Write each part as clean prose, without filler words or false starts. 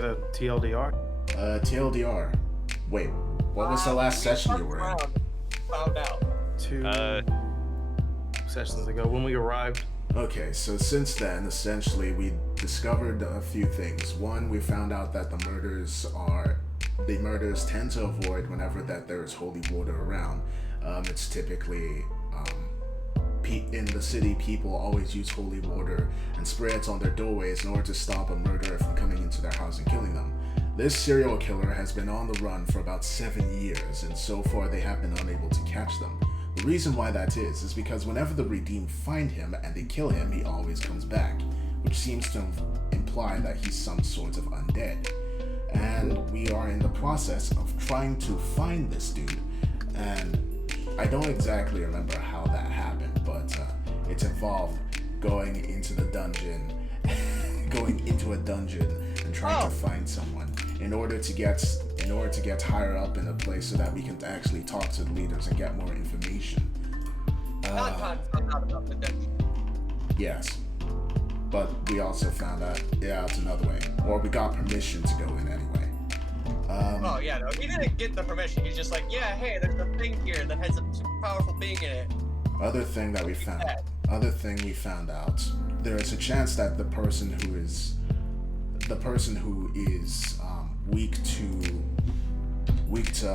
get a TLDR? TLDR. Wait, what was the last session you were in? Found out. 2 sessions ago when we arrived. Okay, so since then, essentially, we discovered a few things. One, we found out that the murders tend to avoid whenever that there is holy water around. It's typically, in the city, people always use holy water and spray it on their doorways in order to stop a murderer from coming into their house and killing them. This serial killer has been on the run for about 7 years, and so far they have been unable to catch them. The reason why that is because whenever the Redeemed find him and they kill him, he always comes back, which seems to imply that he's some sort of undead. And we are in the process of trying to find this dude, and I don't exactly remember how that happened, but it involved going into a dungeon and trying to find someone in order to get higher up in a place so that we can actually talk to the leaders and get more information. Not about the dungeon. Yes, but we also found out it's another way, or we got permission to go in anyway. Oh yeah, no, he didn't get the permission. He's just like, yeah, hey, there's a thing here that has a super powerful being in it. Other thing we found out, there is a chance that the person who is weak to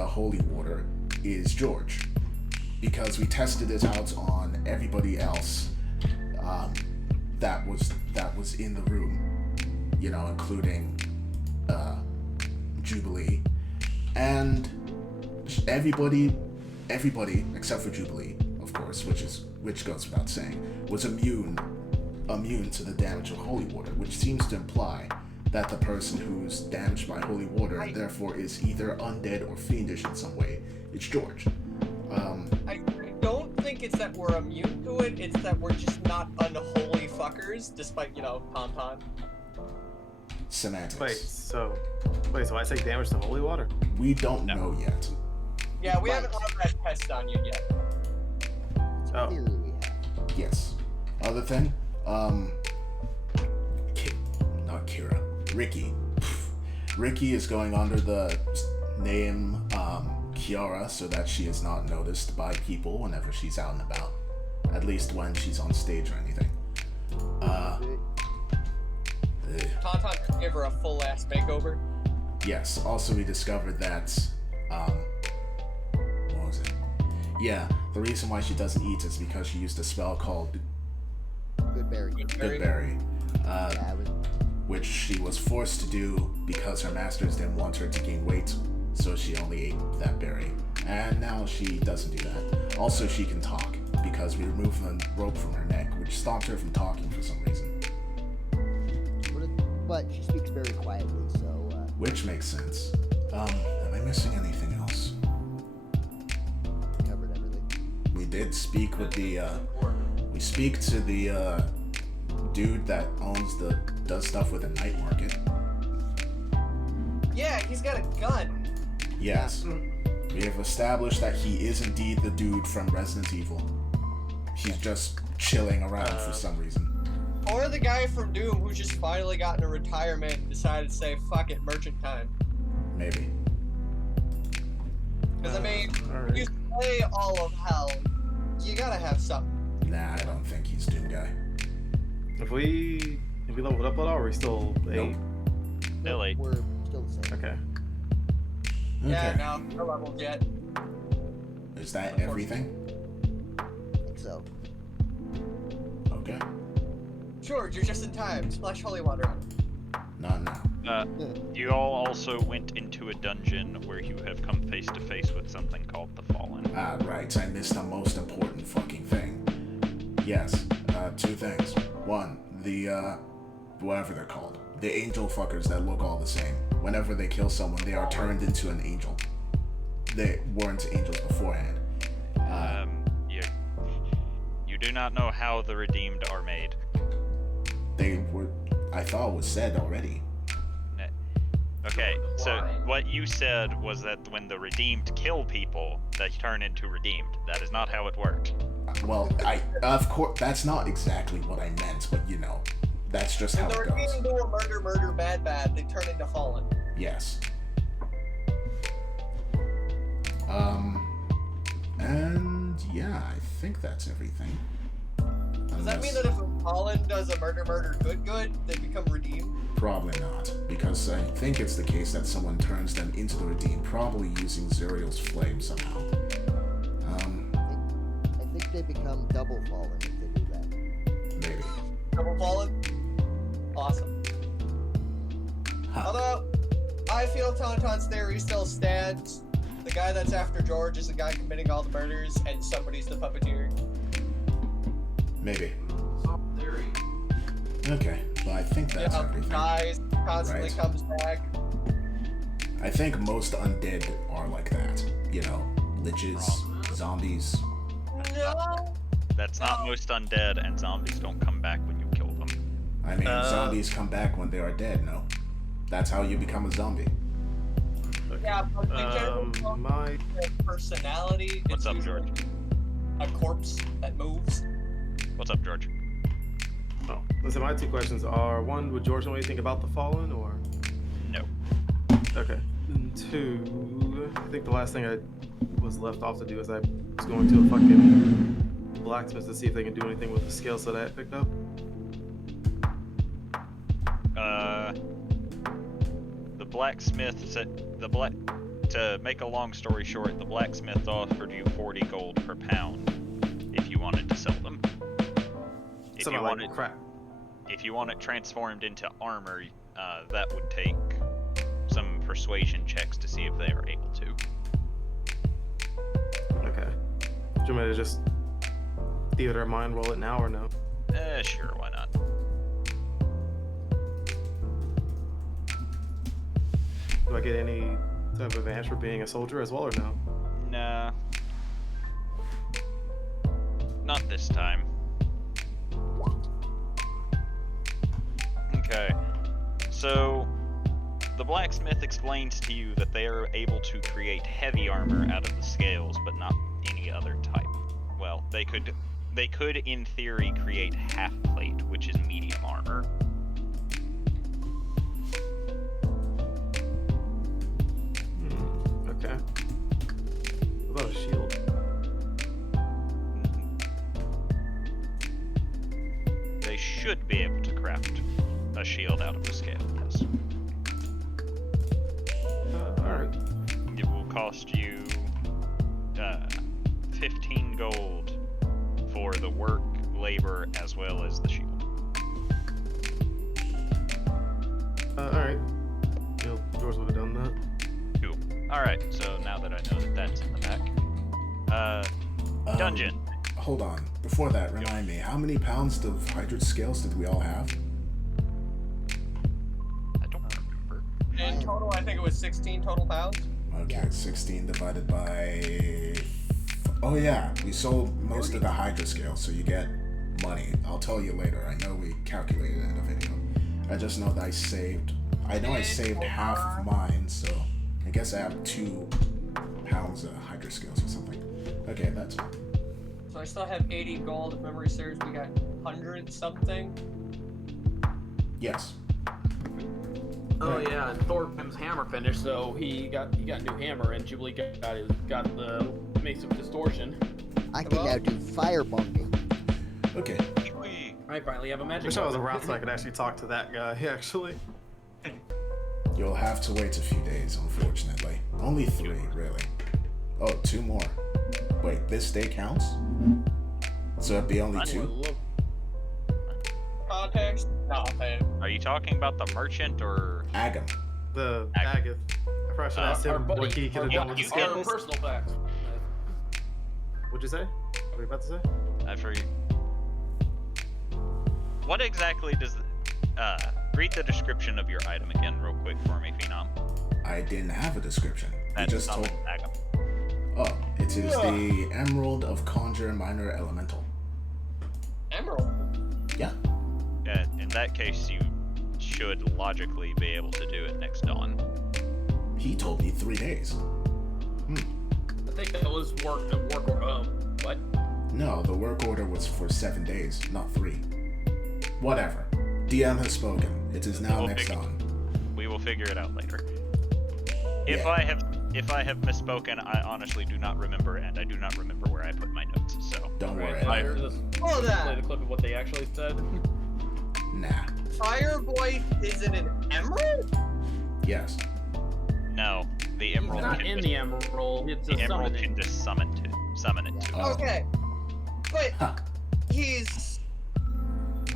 holy water is George, because we tested it out on everybody else that was in the room, including Jubilee, and everybody except for Jubilee, of course, which goes without saying, was immune to the damage of holy water, which seems to imply that the person who's damaged by holy water therefore is either undead or fiendish in some way. It's George. I don't think it's that we're immune to it, it's that we're just not unholy fuckers, despite, Tauntaun. Semantics. Wait, so I take damage to holy water? We don't know yet. Yeah, we haven't run that test on you yet. Oh. Theory we have. Yes. Other thing, not Kira. Ricky. Ricky is going under the name Kiara so that she is not noticed by people whenever she's out and about. At least when she's on stage or anything. Tauntaun just gave her a full ass makeover. Yes. Also, we discovered that what was it? Yeah, the reason why she doesn't eat is because she used a spell called Goodberry. Goodberry. Which she was forced to do because her masters didn't want her to gain weight, so she only ate that berry. And now she doesn't do that. Also, she can talk because we removed the rope from her neck, which stopped her from talking for some reason. But she speaks very quietly, so... Which makes sense. Am I missing anything else? Covered everything. We did speak with we speak to the, dude that does stuff with a night market. Yeah, he's got a gun. Yes. We have established that he is indeed the dude from Resident Evil. He's just chilling around for some reason. Or the guy from Doom who just finally got into retirement and decided to say, fuck it, merchant time. Maybe. Because, right. you play all of hell, you gotta have something. Nah, I don't think he's Doom guy. If we leveled up at all, or are we still 8? Nope. Still 8. We're still the same. Okay. Yeah, no, no levels yet. Is that everything? I think so. Okay. George, you're just in time. Splash holy water on him. Not now. You all also went into a dungeon where you have come face to face with something called the Fallen. Ah, right. I missed the most important fucking thing. Yes. 2 things. 1, the, whatever they're called. The angel fuckers that look all the same. Whenever they kill someone, they are turned into an angel. They weren't angels beforehand. You do not know how the redeemed are made. They were, I thought it was said already. Okay, so what you said was that when the redeemed kill people, they turn into redeemed. That is not how it works. Well, of course, that's not exactly what I meant, but That's just how When it they're goes. being into a murder, bad, they turn into fallen. Yes. And yeah, I think that's everything. Does that mean that if a fallen does a murder, good, they become redeemed? Probably not, because I think it's the case that someone turns them into the redeemed, probably using Zuriel's flame somehow. I think they become double fallen if they do that. Maybe. Double fallen? Awesome. Huh. Although, I feel Tauntaun's theory still stands. The guy that's after George is the guy committing all the murders, and somebody's the puppeteer. Maybe. Theory. Okay, well I think that's everything. Dies, constantly Right. comes back. I think most undead are like that. You know, liches, zombies. No! That's not most undead, and zombies don't come back when you kill them. I mean, zombies come back when they are dead, no? That's how you become a zombie. Yeah, but they generally don't My have their personality. What's It's up, usually George? A corpse that moves. What's up, George? oh, listen. My two questions are: one, would George know anything about the Fallen, or No. okay? And two, I think the last thing I was left off to do is I was going to a fucking blacksmith to see if they can do anything with the scales that I had picked up. The blacksmith said to make a long story short, the blacksmith offered you 40 gold per pound if you wanted to sell them. If Something you like wanted, crap. if you want it transformed into armor, that would take some persuasion checks to see if they are able to. Okay. Do you want me to just theater mind roll it now or no? Sure, why not? Do I get any type of advantage for being a soldier as well or no? Nah. Not this time. Okay. So, the blacksmith explains to you that they are able to create heavy armor out of the scales, but not any other type. Well, they could in theory create half plate, which is medium armor. Okay. What about a shield? They should be able to craft a shield out of the scale, yes. Alright. It will cost you 15 gold for the work, labor, as well as the shield. Alright. You know, George would have done that. Cool. Alright, so now that I know that that's in the back. Dungeon. Hold on. Before that, remind me, how many pounds of hydrid scales did we all have? I don't remember. In total, I think it was 16 total pounds. Okay, 16 divided by... Oh yeah, we sold most of the hydra scales, so you get money. I'll tell you later. I know we calculated it in the video. I just know that I saved half of mine, so I guess I have 2 pounds of hydra scales or something. Okay, that's it. So I still have 80 gold. If memory serves, we got 100 something. Yes. Oh yeah, and Thorgrim's hammer finished, so he got a new hammer, and Jubilee got the makes of distortion. I can now do firebunking. Okay. I finally have a magic. Wish I was weapon. around so I could actually talk to that guy, actually. You'll have to wait a few days, unfortunately. Only 3, really. Oh, 2 more. Wait, this day counts? So it'd be only 2? Context? Nothing. Are you talking about the merchant or... Agam. The Agath. Agath. I probably should ask Our him buddy- what he could have our done with the buddy- Our scales. personal facts. What'd you say? What were you about to say? I forget. What exactly does... read the description of your item again real quick for me, Phenom. I didn't have a description. You That's just told... Agam. Oh, it is the Emerald of Conjure Minor Elemental. Emerald. Yeah. In that case, you should logically be able to do it next dawn. He told me 3 days. I think that was work. What? No, the work order was for 7 days, not 3. Whatever. DM has spoken. It is now next on. We will figure it out later. Yeah. If I have misspoken, I honestly do not remember, and I do not remember where I put my notes. So Don't worry. Hold on. Play the clip of what they actually said. Nah. Fireboy is in an emerald? Yes. no, the emerald. It's not can in just, the emerald. It's the a emerald summoning. can just summon it to. Oh. Okay. But Huh. he's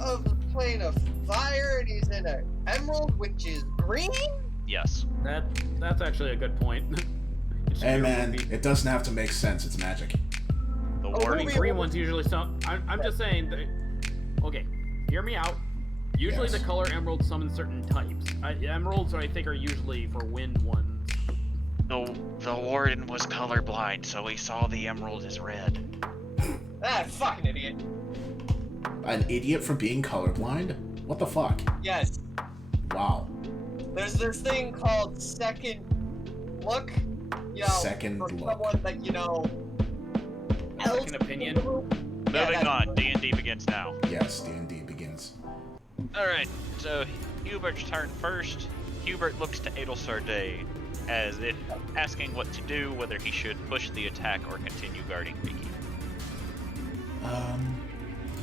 of the plane of fire and he's in an emerald which is green? Yes. That's actually a good point. It should Hey be a man, movie. it doesn't have to make sense. It's magic. The Oh, warning. movie- Green ones usually some. I'm just saying. Okay, hear me out. Usually Yes. the color emerald summons certain types. Emeralds, I think, are usually for wind ones. The warden was colorblind, so he saw the emerald as red. Ah, fucking idiot. An idiot for being colorblind? What the fuck? Yes. Wow. There's this thing called second look. You know, Second for look. someone that, you know, Second opinion. Moving that's- on. D&D begins now. Yes, D&D begins. All right. So Hubert's turn first. Hubert looks to Adelsarday as if asking what to do, whether he should push the attack or continue guarding Riki.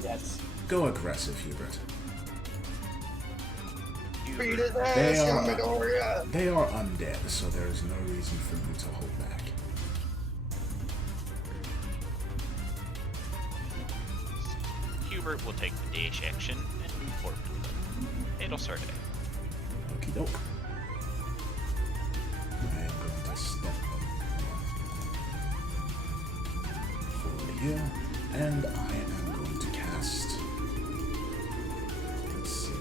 Yes. Go aggressive, Hubert. Beat his They ass, are- Aria. They are undead, so there is no reason for you to hold back. Hubert will take the dash action and move forward. Adelsarday. Okie doke. I am going to step forward here, and I am going to cast. Let's see.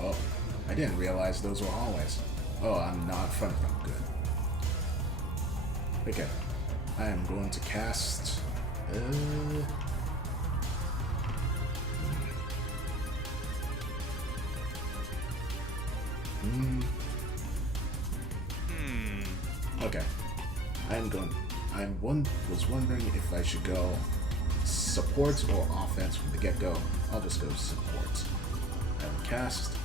Oh, I didn't realize those were hallways. Oh, I'm not in front of them. Good. Okay. I am going to cast. Okay. Was wondering if I should go support or offense from the get-go. I'll just go support. I will cast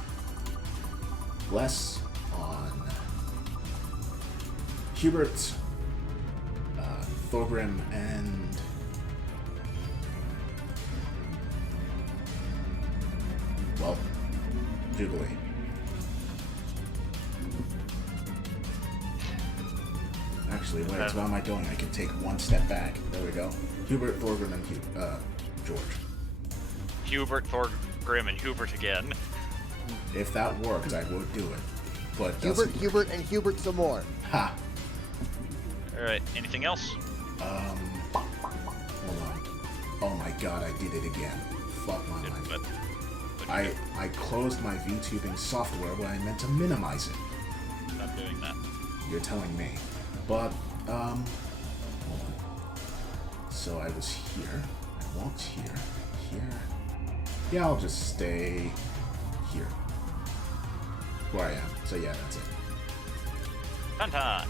Bless on Hubert, Thorgrim, and well, Jubilee. Actually, wait, what am I doing? I can take one step back. There we go. Hubert, Thorgrim, and George. Hubert, Thorgrim, and Hubert again. If that worked, I would do it. But doesn't. Hubert, and Hubert some more. Ha! All right. Anything else? Hold on. Oh my god, I did it again. Fuck my life. But I closed my VTubing software when I meant to minimize it. not doing that. You're telling me. But, hold on. So I was here. I walked here. Here. Yeah, I'll just stay here. Where I am. So yeah, that's it. Tauntaun.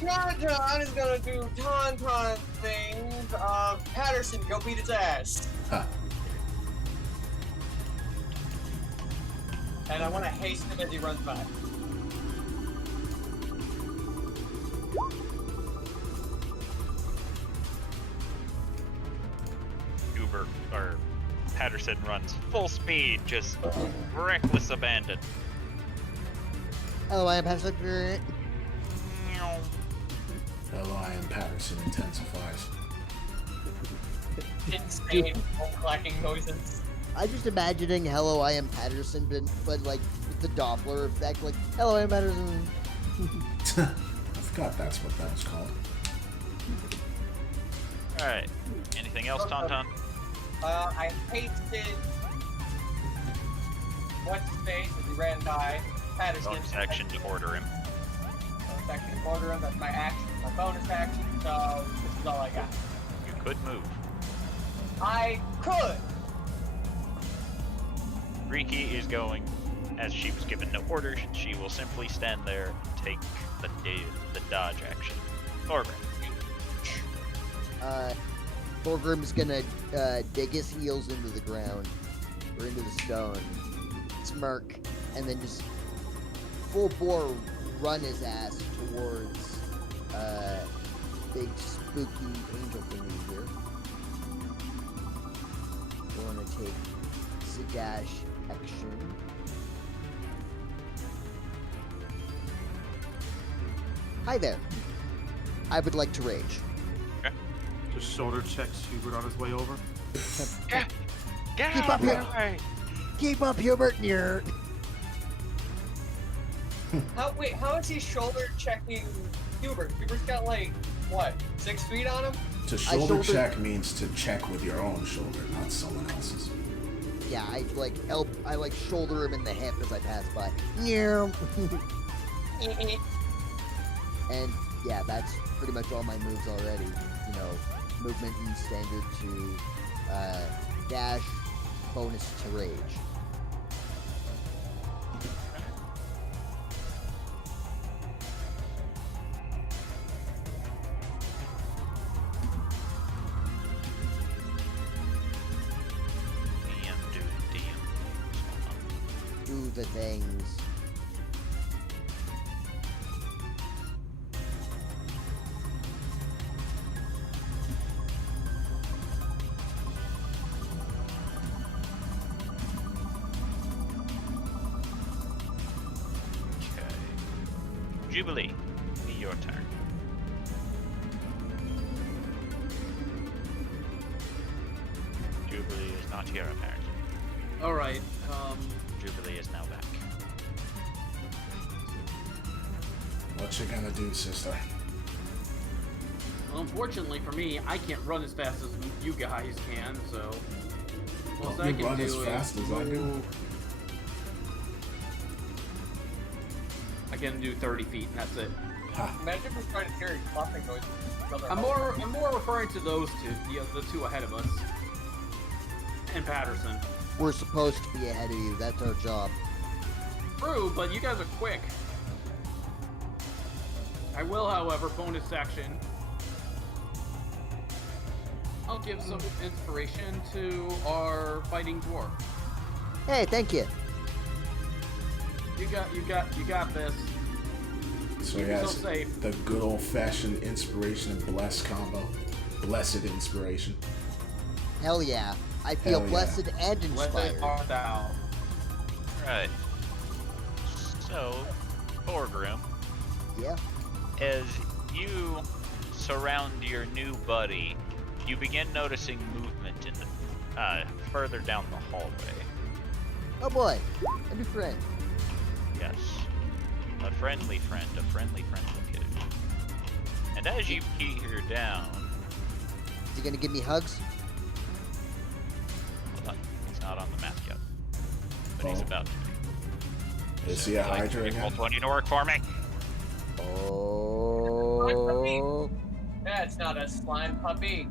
Tauntaun is gonna do Tauntaun things. Patterson, go beat his ass. Ha. And I want to haste him as he runs by. Hubert or Patterson runs full speed, just reckless abandon. Oh, I am Patrick. Hello, I am Patterson intensifies. Insane clacking noises. I'm just imagining "Hello, I am Patterson," but like with the Doppler effect, like "Hello, I am Patterson." I forgot that's what that was called. Alright. Anything else, Tauntaun? I hasted. What's his face as he ran by? Patterson. Bonus action to order him. Bonus action to order him. That's my action. My bonus action. So this is all I got. You could move. I could. Riki is going, as she was given no orders, she will simply stand there and take the dodge action. Thorgrim. Thorgrim's gonna dig his heels into the ground, or into the stone, smirk, and then just full bore run his ass towards big spooky angel thingy here. We're gonna take Zadash action. Hi there. I would like to rage. Just shoulder checks Hubert on his way over. Get Keep out up of my here. way! Keep up, Hubert. You're... How is he shoulder checking Hubert? Hubert's got like, what, 6 feet on him? To shoulder check means to check with your own shoulder, not someone else's. Yeah, I shoulder him in the hip as I pass by. And yeah, that's pretty much all my moves already. You know, movement and standard to dash, bonus to rage. Do the things. Jubilee, be your turn. Jubilee is not here apparently. Alright, Jubilee is now back. What you gonna do, sister? well, unfortunately for me, I can't run as fast as you guys can, so... Well, I you can run do as is fast as I do. move- I can do 30 feet, and that's it. Ha. Imagine if we're trying to carry coughing noise. I'm more referring to those two, the two ahead of us. And Patterson. We're supposed to be ahead of you. That's our job. True, but you guys are quick. I will, however, bonus action. I'll give some inspiration to our fighting dwarf. Hey, thank you. You got this. So Keep he yourself has safe. the good old-fashioned inspiration and bless combo. Blessed inspiration. Hell yeah. I feel Hell yeah. blessed and Let inspired. it art thou. Right. So, Thorgrim, Yeah. as you surround your new buddy, you begin noticing movement in the further down the hallway. Oh boy. A new friend. Yes. A friendly friend located. And as you peer down, Is he gonna give me hugs? hold on, he's not on the map yet. But he's Oh. about to. Is he a Hydra Roll again? 20 to work for me. Oh. That's not a slime puppy.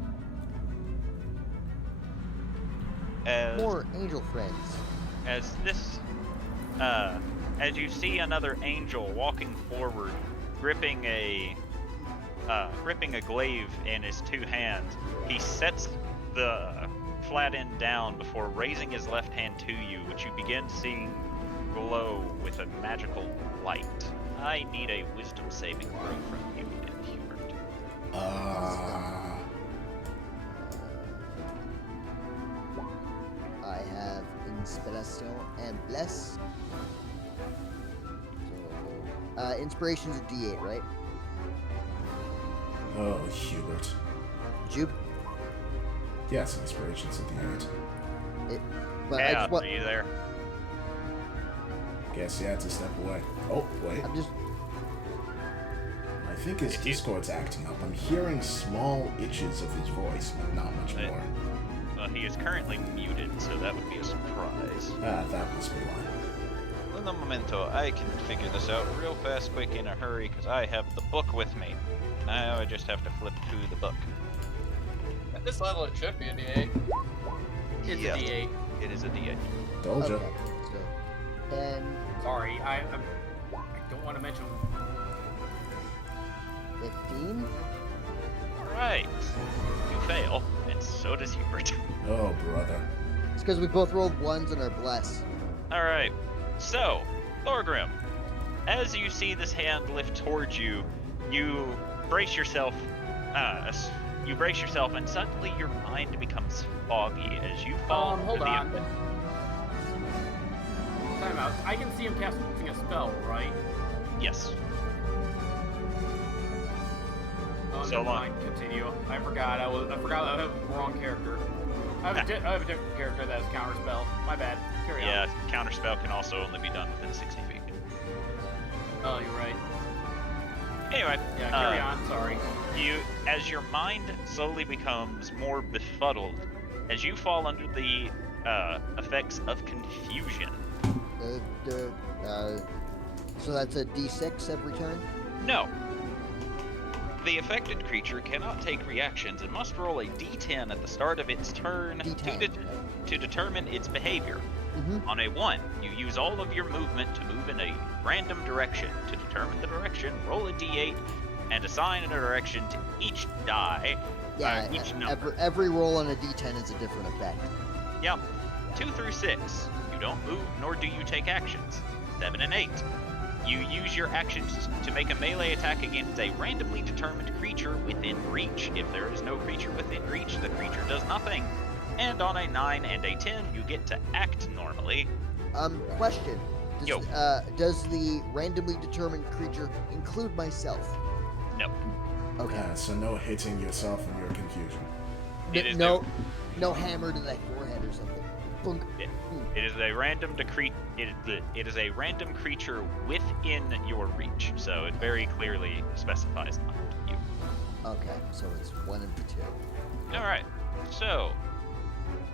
More angel friends. As this, as you see another angel walking forward, gripping a glaive in his two hands, he sets the flat end down before raising his left hand to you, which you begin seeing glow with a magical light. I need a wisdom saving throw from you, Hubert. I have Inspiration and Bless. So, Inspiration's a D8, right? Oh, Hubert. Jupe? Yes, inspiration's at the end. But I Yeah, just want. are you there? Guess you had to step away. Oh, wait. I'm just. I think his Discord's acting up. I'm hearing small itches of his voice, but not much Right. more. Well, he is currently muted, so that would be a surprise. Ah, that must be why. Un momento, I can figure this out real fast, quick, in a hurry, because I have the book with me. Now I just have to flip to the book. At this level, it should be a D8. It's Yeah. a D8. It is a D8. Told ya. Okay. So, 10, Sorry, I don't want to mention. 15. Alright. You fail, and so does Hubert. Oh, brother. It's because we both rolled 1s and are blessed. Alright, so, Thorgrim, as you see this hand lift towards you, you brace yourself, and suddenly your mind becomes foggy as you fall Hold into the on. abyss. Time out. I can see him casting a spell, right? Yes. Oh, So never long. mind. Continue. I forgot. I forgot I have the wrong character. I have a different character that has counterspell. My bad. Carry on. Yeah, counterspell can also only be done within 60 feet. Oh, you're right. Anyway, Yeah, carry on. Sorry. as your mind slowly becomes more befuddled, as you fall under the effects of confusion. So that's a D6 every turn? No. The affected creature cannot take reactions and must roll a D10 at the start of its turn D10. to determine its behavior. Mm-hmm. On a 1, you use all of your movement to move in a random direction. To determine the direction, roll a D8 and assign a direction to each die, Yeah, each number. every roll on a D10 is a different effect. Yep. 2 through 6, you don't move nor do you take actions. 7 and 8, you use your actions to make a melee attack against a randomly determined creature within reach. If there is no creature within reach, the creature does nothing. And on a 9 and a 10, you get to act normally. Question. Yo. Does the randomly determined creature include myself? No. Okay. Yeah, so no hitting yourself in your confusion. It is no hammer to the forehead or something. Bunk. It is a random it is a random creature within your reach, so it very clearly specifies not you. Okay, so it's 1 and 2. Alright, so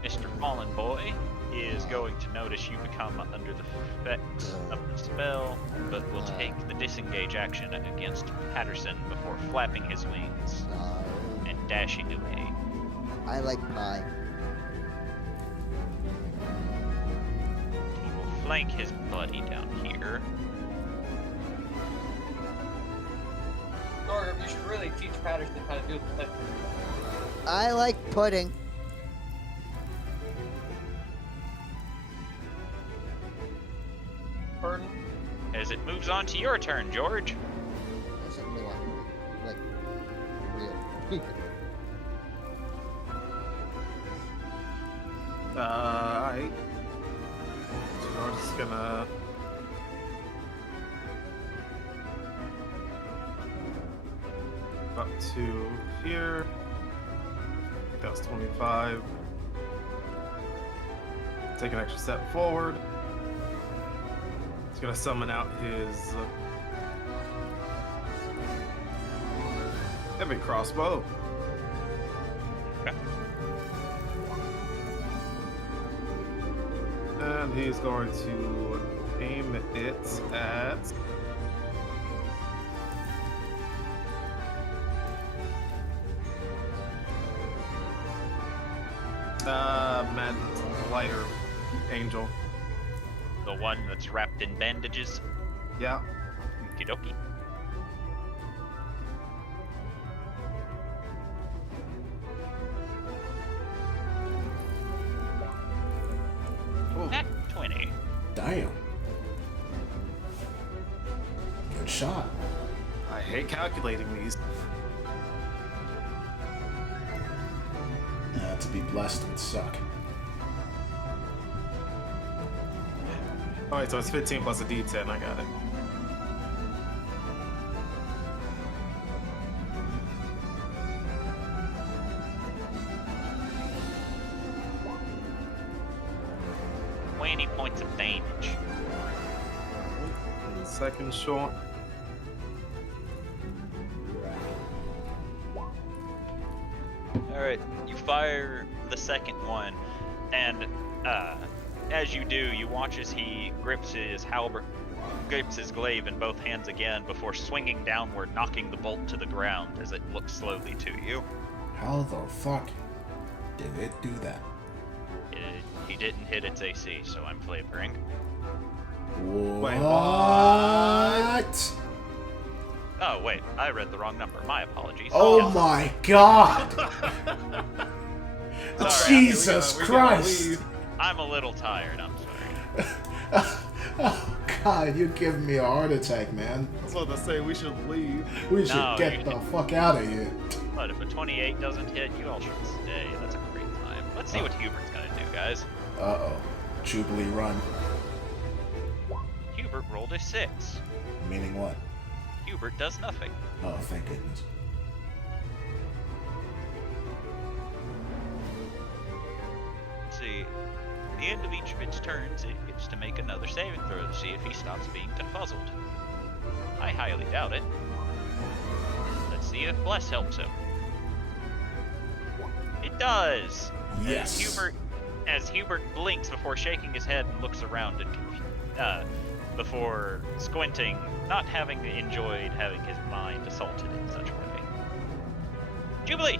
Mr. Fallen Boy is going to notice you become under the effects of the spell, but will take the disengage action against Patterson before flapping his wings and dashing away. I like pie. He will flank his buddy down here. Thorgrim, you should really teach Patterson how to do this. I like pudding. Pardon? As it moves on to your turn, George. That's a little like real. Alright. So we're just gonna up to here. I think that was 25. Take an extra step forward. He's gonna summon out his heavy crossbow. Okay. And he's going to aim it at Mad Lighter Angel. The one that's wrapped in bandages. Yeah. Okie dokie. Ooh. Nat 20. Damn. Good shot. I hate calculating these. To be blessed would suck. Alright, so it's 15 plus a D10. I got it. Points of damage. Second shot. Alright, you fire the second one, and as you do, you watch as he grips his glaive in both hands again before swinging downward, knocking the bolt to the ground as it looks slowly to you. How the fuck did it do that? He didn't hit its AC, so I'm flavoring. What? Oh, wait, I read the wrong number. My apologies. Oh Yeah. my god! Sorry, Jesus we gotta Christ! leave. I'm a little tired, I'm sorry. Oh, God, you're giving me a heart attack, man. I was about to say we should leave. We should No, get you- the fuck out of here. But if a 28 doesn't hit, you all should stay. That's a great time. Let's see what Hubert's gonna do, guys. Uh-oh. Jubilee run. Hubert rolled a 6. Meaning what? Hubert does nothing. Oh, thank goodness. Let's see. At the end of each of its turns, it gets to make another saving throw to see if he stops being confuzzled. I highly doubt it. Let's see if Bless helps him. It does! Yes. As Hubert blinks before shaking his head and looks around and before squinting, not having enjoyed having his mind assaulted in such a way. Jubilee!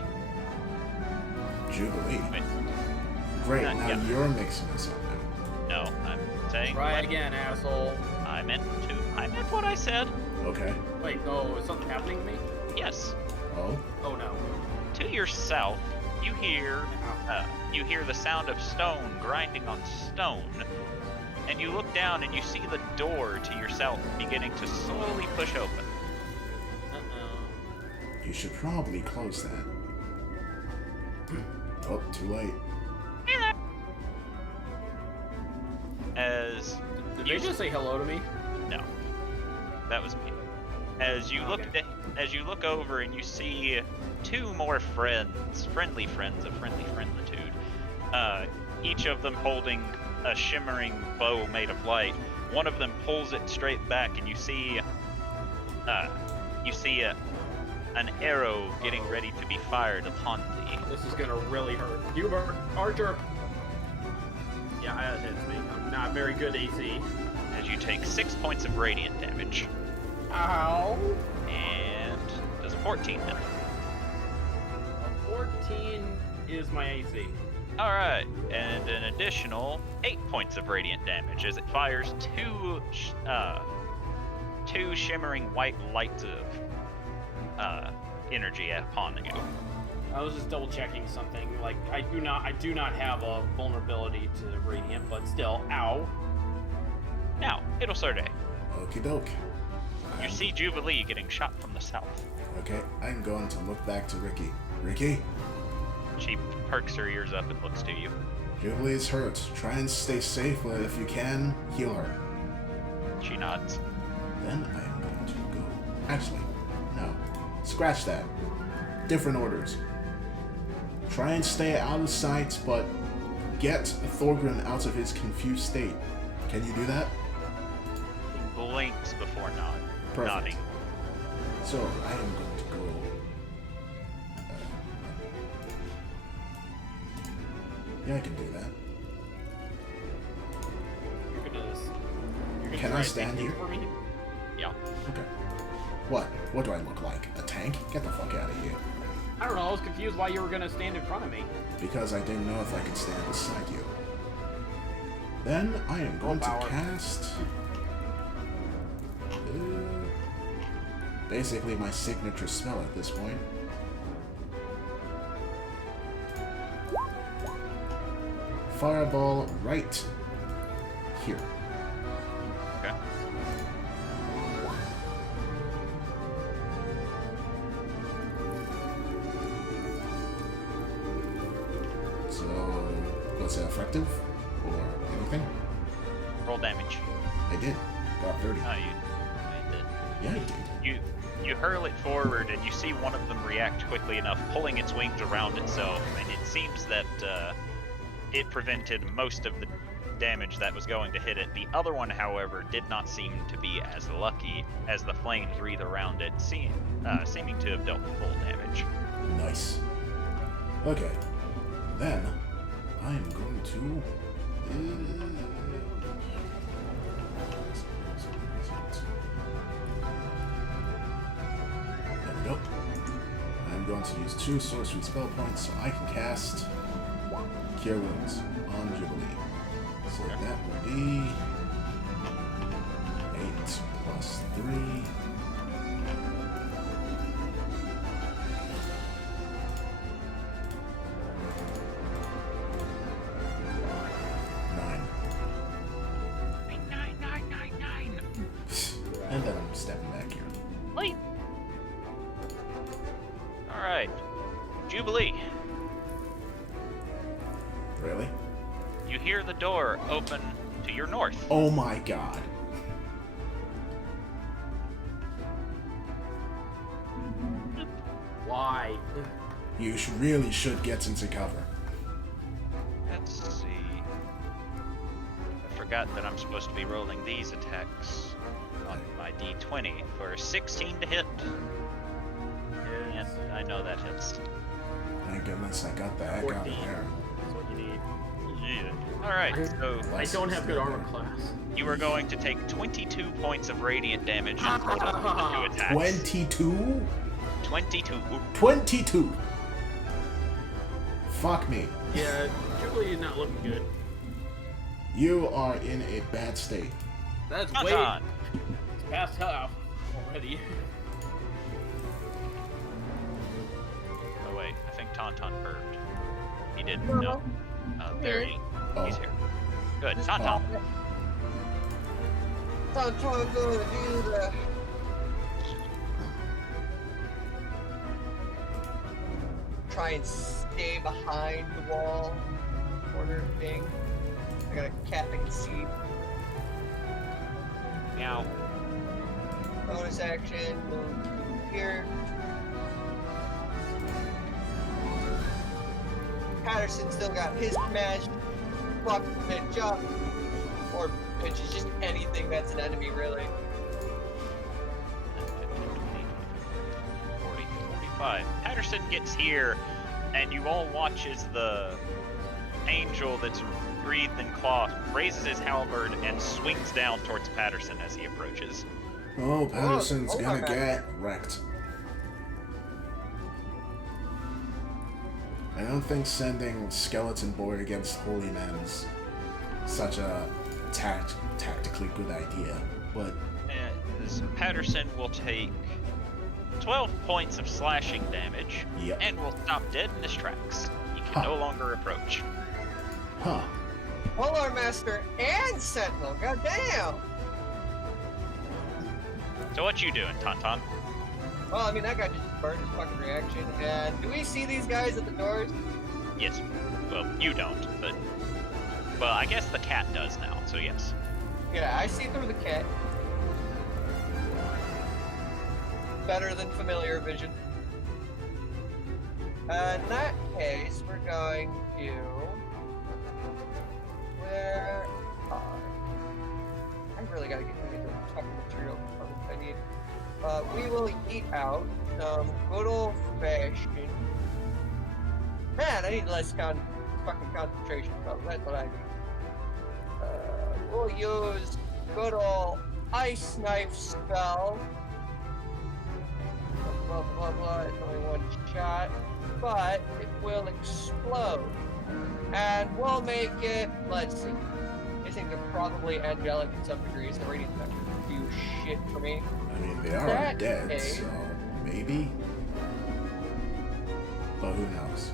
Jubilee. Wait, Great, now yeah. you're mixing us up now. no, I'm saying. Try again, asshole. I meant what I said. Okay. Wait, no, is something happening to me? Yes. Oh? Oh no. To your south, you hear the sound of stone grinding on stone, and you look down and you see the door to your south beginning to slowly push open. Uh-oh. You should probably close that. Oh, too late. As Did you they just say hello to me? No, that was me. As you look over and you see two more friendly friends of friendly friendlitude, each of them holding a shimmering bow made of light. One of them pulls it straight back, and you see an arrow getting ready to be fired upon thee. This is gonna really hurt. Hubert, Archer. Yeah, that hits me. I'm not very good AC. As you take 6 points of radiant damage, Ow. and does a 14 hit? A 14 is my AC. All right, and an additional 8 points of radiant damage as it fires two shimmering white lights of energy upon you. I was just double checking something. Like I do not have a vulnerability to radiant, but still, ow. Now, it'll start day. Okie doke. You see Jubilee getting shot from the south. Okay, I'm going to look back to Ricky. Ricky? She perks her ears up and looks to you. Jubilee's hurt. Try and stay safe, but if you can, heal her. She nods. Then I am going to go. Actually, no. Scratch that. Different orders. Try and stay out of sight, but get Thorgrim out of his confused state. Can you do that? He blinks before Perfect. nodding. So I am going to go. Yeah, I can do that. You're gonna Can try I and stand take here? for me? Yeah. Okay. What? What do I look like? A tank? Get the fuck out of here. I don't know. I was confused why you were gonna stand in front of me. Because I didn't know if I could stand beside you. Then I am going to Willpower. cast. Basically my signature spell at this point. Fireball right here. Okay. So, was it effective? Or anything? Roll damage. I did. Got 30. Oh, you did. Yeah, I did. You hurl it forward, and you see one of them react quickly enough, pulling its wings around itself, and it seems that it prevented most of the damage that was going to hit it. The other one, however, did not seem to be as lucky, as the flames wreathe around it, seeming to have dealt full damage. Nice. Okay. Then, I am going to... There we go. I'm going to use 2 sorcery spell points so I can cast Cure Wounds on Jubilee. So that will be 8 plus 3. And then I'm stepping back here. Leap. All right, Jubilee. Really? You hear the door open to your north. Oh my god. Why? You really should get into cover. Let's see. I forgot that I'm supposed to be rolling these attacks on my d20 for a 16 to hit. Yep, I know that hits. Thank goodness I got the heck out of 14. there. That's what you need. Yeah. Alright, so I don't have good armor class. you are going to take 22 points of radiant damage in total from the two attacks. 22? 22. 22! Fuck me. Yeah, Jubilee is not looking good. You are in a bad state. That's Not way on. it's past half already. Oh wait, I think Tauntaun heard. He didn't know. There he. He's here. Good. Tauntaun. I'm trying to do the. Try and stay behind the wall, corner thing. I got a cat I can see. Meow. Bonus action, move here. Patterson still got his smash. Fuck, pitch up. Or pitch is just anything that's an enemy, really. 40, 45. Patterson gets here, and you all watch as the angel that's breathed in cloth raises his halberd and swings down towards Patterson as he approaches. Oh, Patterson's Oh, gonna my get wrecked. I don't think sending Skeleton Boy against Holy Man is such a tactically good idea, but... So Patterson will take 12 points of slashing damage, Yep. and will stop dead in his tracks. He can no longer approach. Huh. Polar Master and Sentinel, goddamn! So what you doing, Tauntaun? Well, I mean, that guy just burned his fucking reaction. And do we see these guys at the doors? Yes. Well, you don't, but... Well, I guess the cat does now, so yes. Yeah, I see through the cat. Better than familiar vision. In that case, we're going to... Where are... I really gotta get the fucking material I need. We will eat out some good old fashioned. Man, I need less fucking concentration. So that's what I need. We'll use good old ice knife spell. Blah blah blah. It's only one shot, but it will explode, and we'll make it. Let's see. I think they're probably angelic in some degree, so radiant effects do shit for me. I mean, they are That dead, case- so maybe? But who knows?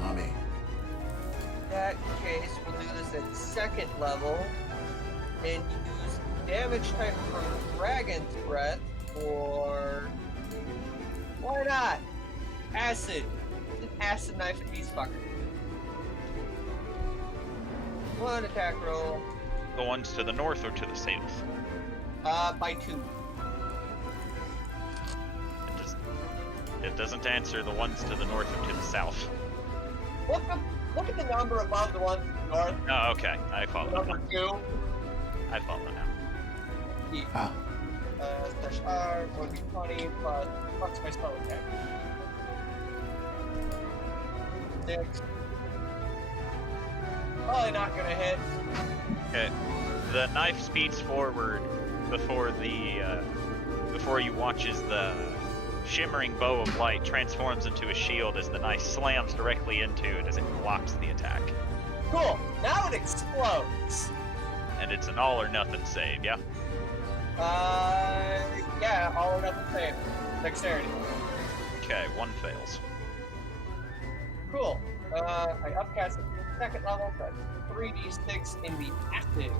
Not me. In that case, we'll do this at second level and use damage type from Dragon's Breath for... Why not? Acid. It's an acid knife at these fuckers. One attack roll. The ones to the north or to the south? By 2. It doesn't answer the ones to the north or to the south. Look at the number above the one north. Oh, okay. I follow now. Number 2. I follow now. E. Ah. Slash R would be 20 plus what's my spell attack? 6. Probably not gonna hit. Okay. The knife speeds forward before you watch as the shimmering bow of light transforms into a shield as the knife slams directly into it as it blocks the attack. Cool. Now it explodes. And it's an all or nothing save, yeah? Yeah, all or nothing save. Dexterity. Okay, one fails. Cool. I upcast it to the second level, so that's 3d6 in the active.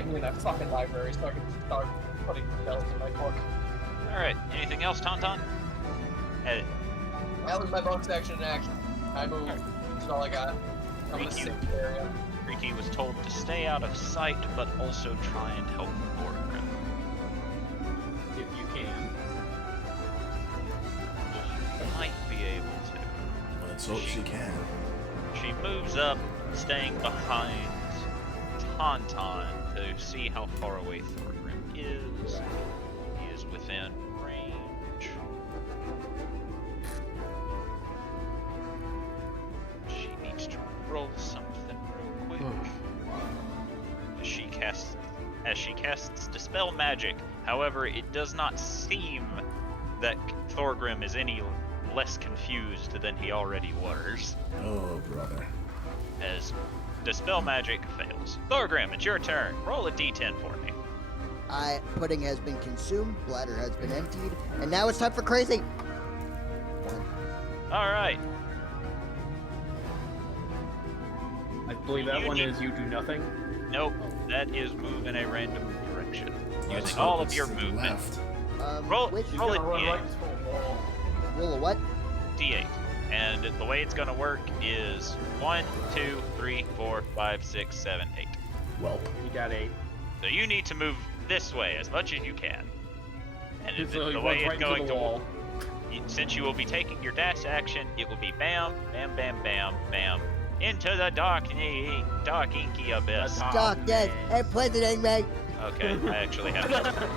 get me in that fucking library so I can start putting spells in my book. Alright, anything else, Tauntaun? That was my bonus action in action. I moved. That's all I got. I'm in a Thank you. safe area. Riki was told to stay out of sight, but also try and help Thorgrim. If you can. She might be able to. Let's hope she can. She moves up, staying behind Tauntaun to see how far away Thorgrim is. He is within range. She needs to roll something real quick. As she casts Dispel Magic. However, it does not seem that Thorgrim is any less confused than he already was. Oh, brother. As Dispel Magic fails. Thorgrim, it's your turn. Roll a d10 for me. Pudding has been consumed, bladder has been emptied, and now it's time for crazy. 1. Alright. I believe that You one need- is you do nothing. Nope. That is move in a random direction. Let's Using hope all of it's your to the movement. left. Roll- Which He's roll gonna it, run yeah. right into a wall. roll a what? D8. And the way it's gonna work is 1, 2, 3, 4, 5, 6, 7, 8. Welp. You got 8. So you need to move this way as much as you can. And So he the runs way right it's into going the to wall. since you will be taking your dash action, it will be bam, bam, bam, bam, bam, into the dark inky abyss. That's Doc dead man. and President Meg. Okay, I actually have that. I'm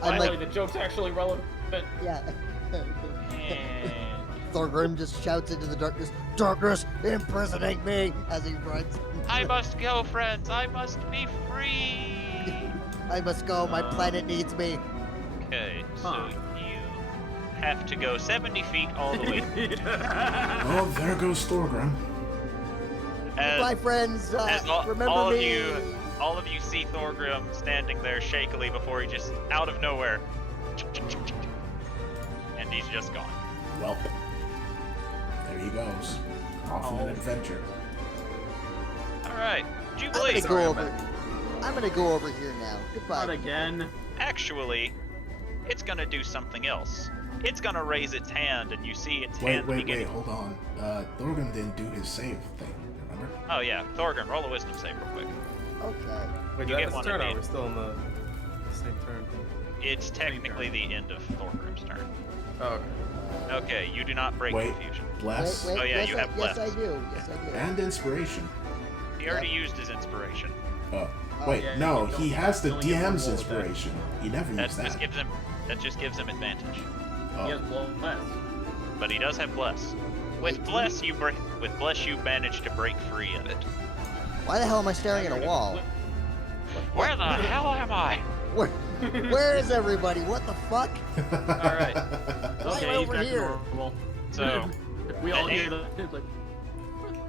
Finally, like, the joke's actually relevant. yeah. And Thorgrim just shouts into the darkness, "Darkness imprisoning me!" as he runs. I must go, friends. I must be free. I must go. My planet needs me. Okay, so Huh. you have to go 70 feet all the way. Oh, there goes Thorgrim. Bye, As, friends. Remember all of me. all of you see Thorgrim standing there shakily before he just out of nowhere, and he's just gone. Welp. There he goes. Off on an adventure. All right, I'm Jubilee. gonna go over. I'm gonna go over here now. Not Goodbye. again. Actually, it's gonna do something else. It's gonna raise its hand, and you see its Wait, hand wait, beginning. wait, hold on. Thorgrim didn't do his save thing, remember? Oh yeah, Thorgrim, roll a wisdom save real quick. Okay. Wait, You did get I one turn at or the we're still in the same turn? It's technically the end of Thorgrim's turn. Oh, okay. Okay, you do not break Wait. confusion. Bless Oh, yeah, yes, you have yes, blessed. I do. Yes, I do. and inspiration. He already used his inspiration. Oh, wait, yeah, no, you he don't- has the you only get one DM's roll with that. inspiration. He never That used that. just gives him advantage. Oh. He has bless. But he does have bless. With bless, you manage to break free of it. Why the hell am I staring at a wall? Where the hell am I? Where is everybody? What the fuck? All right. Why Okay, am I he's over back to here? normal. So we all the hear the like,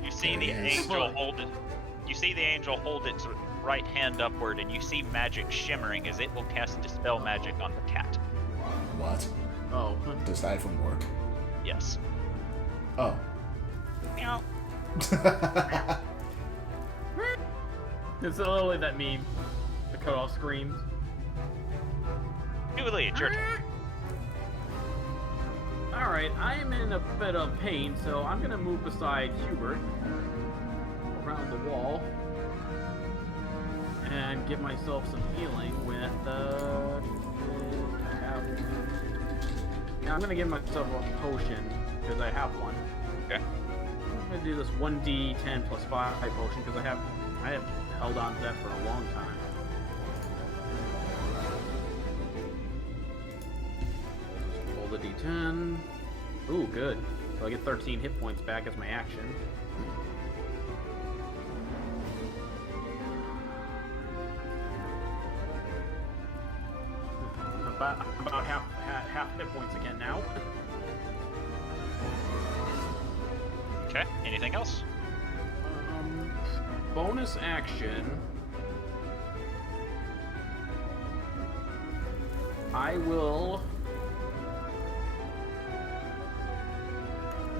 you see the There he is. angel hold it. You see the angel hold its right hand upward, and you see magic shimmering as it will cast dispel magic on the cat. What? oh. Does that even work? Yes. Oh. Meow. It's literally that meme. The cutoff screams. Jubilee, it's your turn. Alright, I am in a bit of pain, so I'm gonna move beside Hubert around the wall and give myself some healing with now I'm gonna give myself a potion because I have one. Okay. I'm gonna do this 1d10 plus 5 potion because I have held on to that for a long time. Roll the d10. Ooh, good. So I get 13 hit points back as my action. About half hit points again now. Okay. Anything else? Bonus action. I will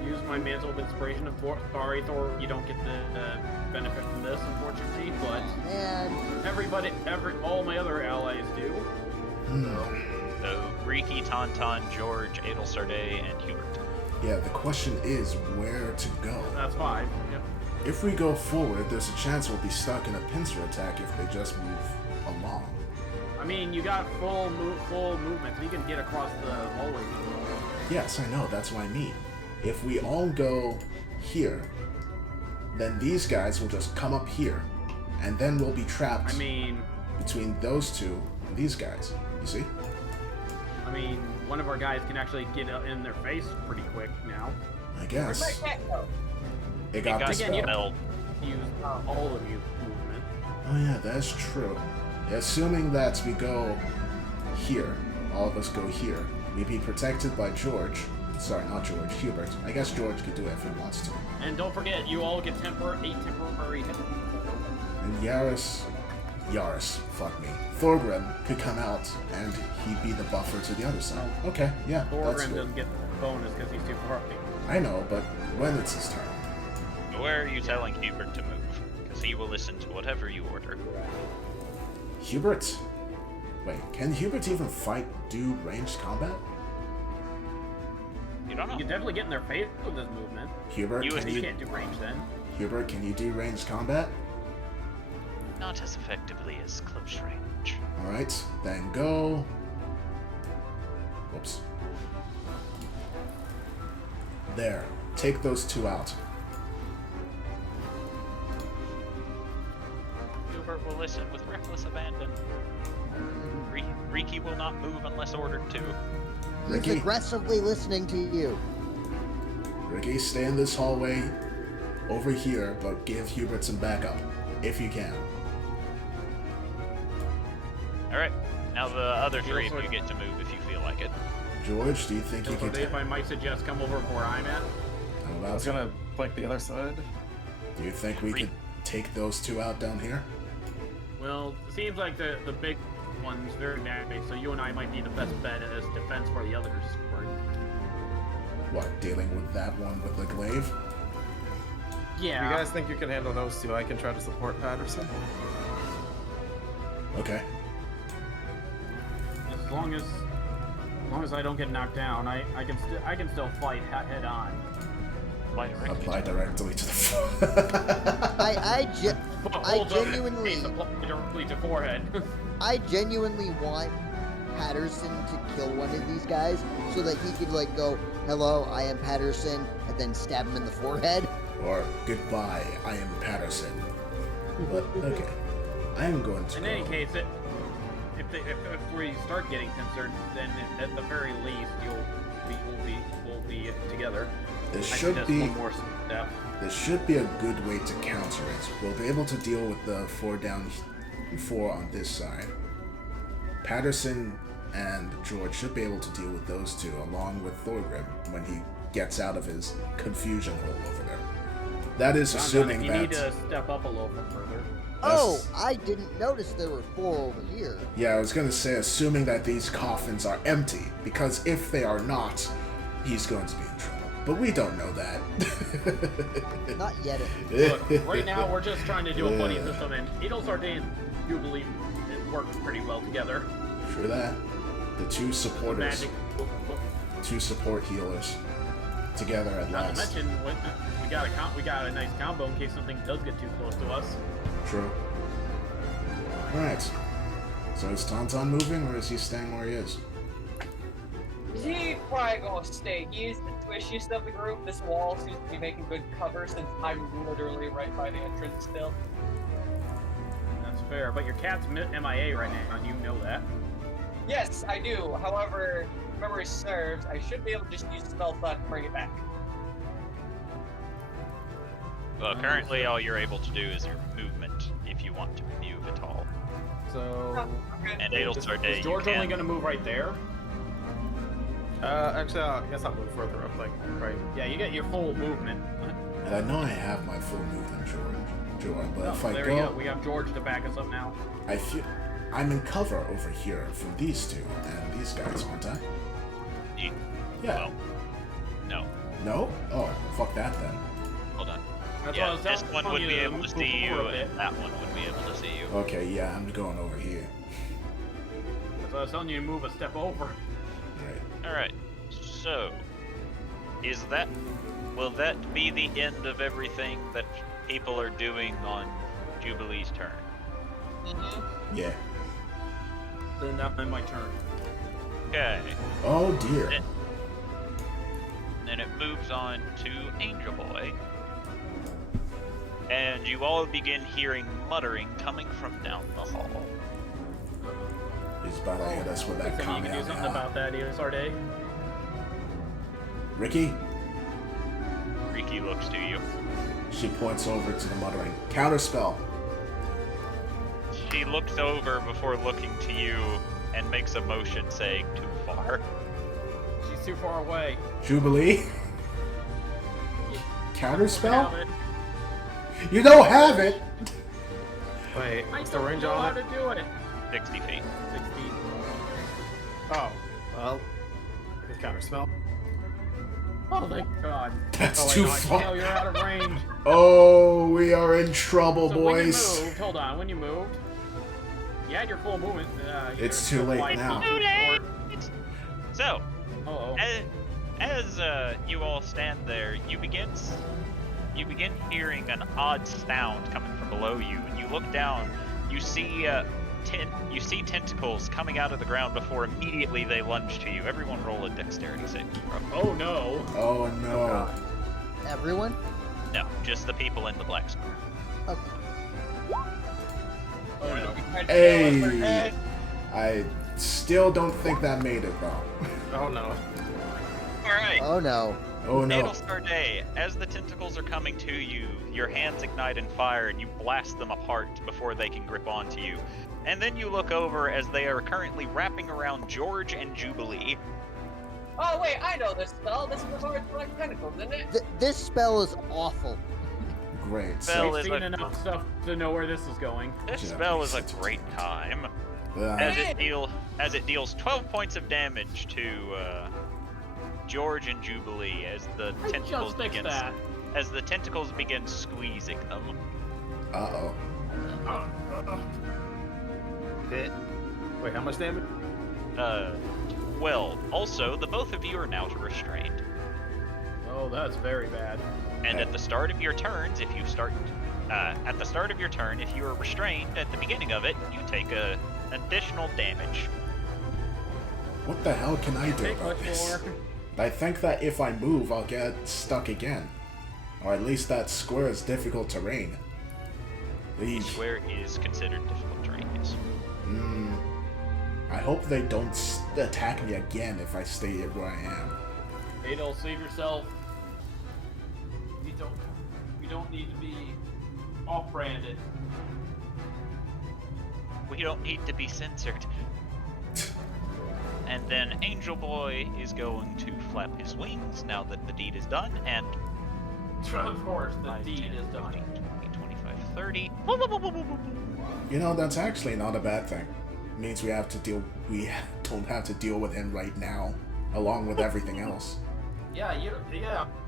use use my Mantle of Inspiration. Sorry, Thor, you don't get the benefit from this, unfortunately, but And all my other allies do. So, Riki, Tauntaun, George, Adelsarday, and Hubert. Yeah, the question is where to go. That's 5. Yep. If we go forward, there's a chance we'll be stuck in a pincer attack if they just move along. I mean, you got full movement, so you can get across the hallway. Yes, I know, that's what I mean. If we all go here, then these guys will just come up here, and then we'll be trapped between those two and these guys. You see? I mean, one of our guys can actually get in their face pretty quick now. I guess. Where'd my cat go? It got dispelled. Use all of you movement. Oh yeah, that's true. Assuming that we go here, all of us go here, we'd be protected by George. Sorry, not George, Hubert. I guess George could do it if he wants to. And don't forget, you all get 8 temporary hit. And Yaris, fuck me. Thorgrim could come out and he'd be the buffer to the other side. Okay, yeah, that's Thorgrim good. doesn't get the bonus because he's too far. I know, but when it's his turn. Where are you telling Hubert to move? Because he will listen to whatever you order. Hubert? Wait, can Hubert even do ranged combat? You don't know. You can definitely get in their face with this movement. Hubert, You can You you, can't do range then. Hubert, can you do ranged combat? Not as effectively as close range. Alright, then go... Whoops. There. Take those 2 out. Hubert will listen with reckless abandon. Riki will not move unless ordered to. he's Ricky? aggressively listening to you. Ricky, stay in this hallway over here, but give Hubert some backup, if you can. Alright, now the other 3 of you get to move if you feel like it. George, do you think you So can... if I might suggest come over where I'm at. I'm I about was to. gonna flank the other side. Do you think we could take those 2 out down here? Well, it seems like the big one's very nasty, so you and I might be the best bet as defense for the others. What, dealing with that one with the glaive? Yeah. If you guys think you can handle those 2, I can try to support Patterson. Okay. As long as I don't get knocked down, I can still fight head on. Apply directly to the floor. I Hold up, genuinely, face apply directly to forehead. I genuinely want Patterson to kill one of these guys so that he could like go, "Hello, I am Patterson," and then stab him in the forehead. Or, goodbye, I am Patterson. But, okay. I am going to In go. any case, if we start getting concerned, then at the very least we'll be together. This I should think be... that's one more step. This should be a good way to counter it. We'll be able to deal with the 4 on this side. Patterson and George should be able to deal with those 2, along with Thorgrim, when he gets out of his confusion hole over there. That is assuming you that... need to step up a little bit further. Oh, I didn't notice there were 4 over here. Yeah, I was going to say, assuming that these coffins are empty, because if they are not, he's going to be in trouble. But we don't know that. Not yet. Look, right now we're just trying to do a buddy system, and Adelsarday and you believe it works pretty well together. True that. The 2 supporters, Magic. 2 support healers, together at Not to last. mention, we got a nice combo in case something does get too close to us. True. Alright. So is Tauntaun moving, or is he staying where he is? He probably gonna stay. He's the squishiest of the group. This wall seems to be making good cover since I'm literally right by the entrance still. That's fair, but your cat's MIA right now, and you know that. Yes, I do. However, if memory serves, I should be able to just use spell slot to bring it back. Well, currently all you're able to do is your movement, if you want to move at all. So, And Adelsarday, Is George only going to move right there? actually, I guess I'll move further up, like, right. Yeah, you get your full movement. And I know I have my full movement, George, but if I there you go. We have George to back us up now. I feel I'm in cover over here from these 2 and these guys, aren't I? You, Yeah. Well, no. No? Oh, fuck that then. Hold on. That's Yeah, what I was this telling one would you be to able to move see you, forward a bit. and that one would be able to see you. Okay, yeah, I'm going over here. That's what I was telling you to move a step over. Right. Alright, so, will that be the end of everything that people are doing on Jubilee's turn? Mm-hmm. Yeah. Then now my turn. Okay, Oh dear. then it moves on to Angel Boy. And you all begin hearing muttering coming from down the hall. He's about to hit us with that Think you can do comment. something about that, Sarday? Ricky, Riki looks to you. she points over to the muttering. Counterspell. She looks over before looking to you and makes a motion saying too far. She's too far away. Jubilee. Have Counterspell? it. You don't have it. Wait, I what's the don't range know how on to it? do it. 60 feet. 6 feet. Oh, well, it's counterspell. Oh, thank God. That's Oh, wait, too no, I No, far. you're out of range. Oh, we are in trouble, So boys. when you moved, hold on, when you moved, you had your full movement. It's too late now. So, Oh, as you all stand there, you begin hearing an odd sound coming from below you, and you look down. You see tentacles coming out of the ground before immediately they lunge to you. Everyone roll a dexterity saving throw. oh no. Oh no. Everyone? No, just the people in the black square. Okay. Oh no. Hey. I still don't think that made it though. Oh no. All right. Oh no. Oh no. Natal Day, as the tentacles are coming to you, your hands ignite in fire and you blast them apart before they can grip onto you. And then you look over as they are currently wrapping around George and Jubilee. Oh wait, I know this spell. This is the Lord's Black Tentacles, isn't it? This spell is awful. Great. Spell We've is seen a- enough stuff to know where this is going. This Yeah, spell is a it's- great time, Uh, as it deals 12 points of damage to George and Jubilee as the I tentacles just fixed begin that. as the tentacles begin squeezing them. uh-oh. Wait, how much damage? Well, also the both of you are now restrained. Oh, that's very bad. And at the start of your turns, if you start, at the start of your turn, if you are restrained at the beginning of it, you take an additional damage. What the hell can I do Take about much this? more. I think that if I move, I'll get stuck again. Or at least that square is difficult terrain. The square is considered difficult terrain. Yes. I hope they don't attack me again if I stay where I am. Adol, save yourself. We don't need to be off-branded. We don't need to be censored. And then Angel Boy is going to flap his wings now that the deed is done, and Of course, the 5, deed 10, is done. 15, 20, 25, 30. You know, that's actually not a bad thing. It means we don't have to deal with him right now, along with everything else. Yeah,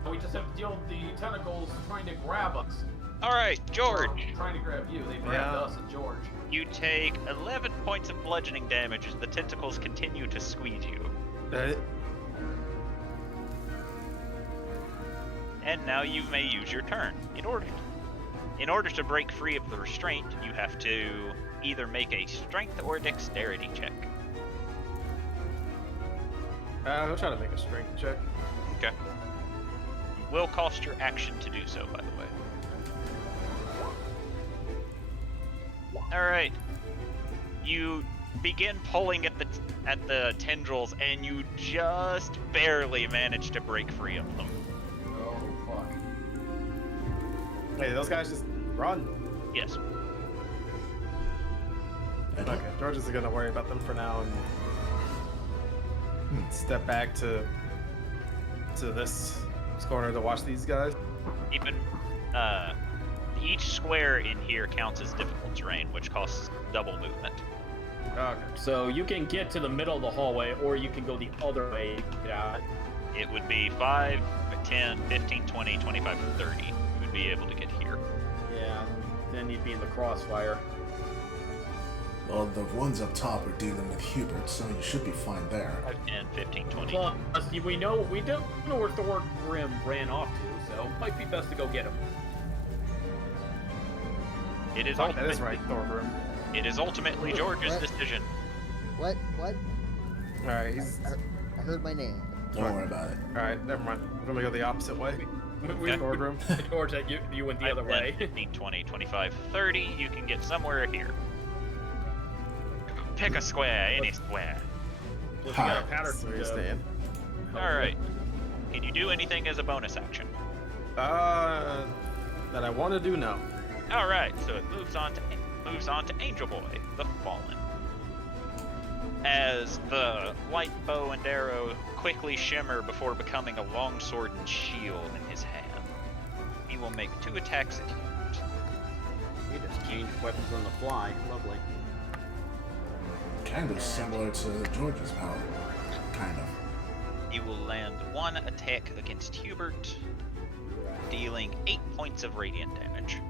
we just have to deal with the tentacles trying to grab us. Alright, George, Or trying to grab you. They grabbed Yeah. us and George. you take 11 points of bludgeoning damage as the tentacles continue to squeeze you. And now you may use your turn. In order to break free of the restraint, you have to either make a strength or dexterity check. I'll try to make a strength check. Okay. It will cost your action to do so, by the way. Alright. You begin pulling at the tendrils, and you just barely manage to break free of them. Oh, fuck. Hey, those guys just run. Yes. Okay, George is gonna worry about them for now and step back to this corner to watch these guys. Even each square in here counts as difficult terrain, which costs double movement. Okay. So you can get to the middle of the hallway, or you can go the other way to get out. It would be 5, 10, 15, 20, 25, 30. You would be able to get here. Yeah, then you'd be in the crossfire. Well, the ones up top are dealing with Hubert, so you should be fine there. 5, 10, 15, 20. Plus, we don't know where Thorgrim ran off to, so it might be best to go get him. It is That is right, Thorgrim. It is ultimately George's What? decision. What? Alright, he's... I heard my name. Don't worry about it. Alright, never mind. We're gonna go the opposite way. Thorgrim. George, you went the other 10, way. 15, 20, 25, 30. You can get somewhere here. Pick a square, any square. Well, if you got a Hi. pattern That's where you to stand. Alright. Can you do anything as a bonus action? That I want to do, no. Alright, so it moves on to Angel Boy, the Fallen. As the light bow and arrow quickly shimmer before becoming a longsword and shield in his hand, he will make 2 attacks at you. You just change weapons on the fly. Lovely. Kind of similar to George's power. Kind of. He will land 1 attack against Hubert, dealing 8 points of radiant damage.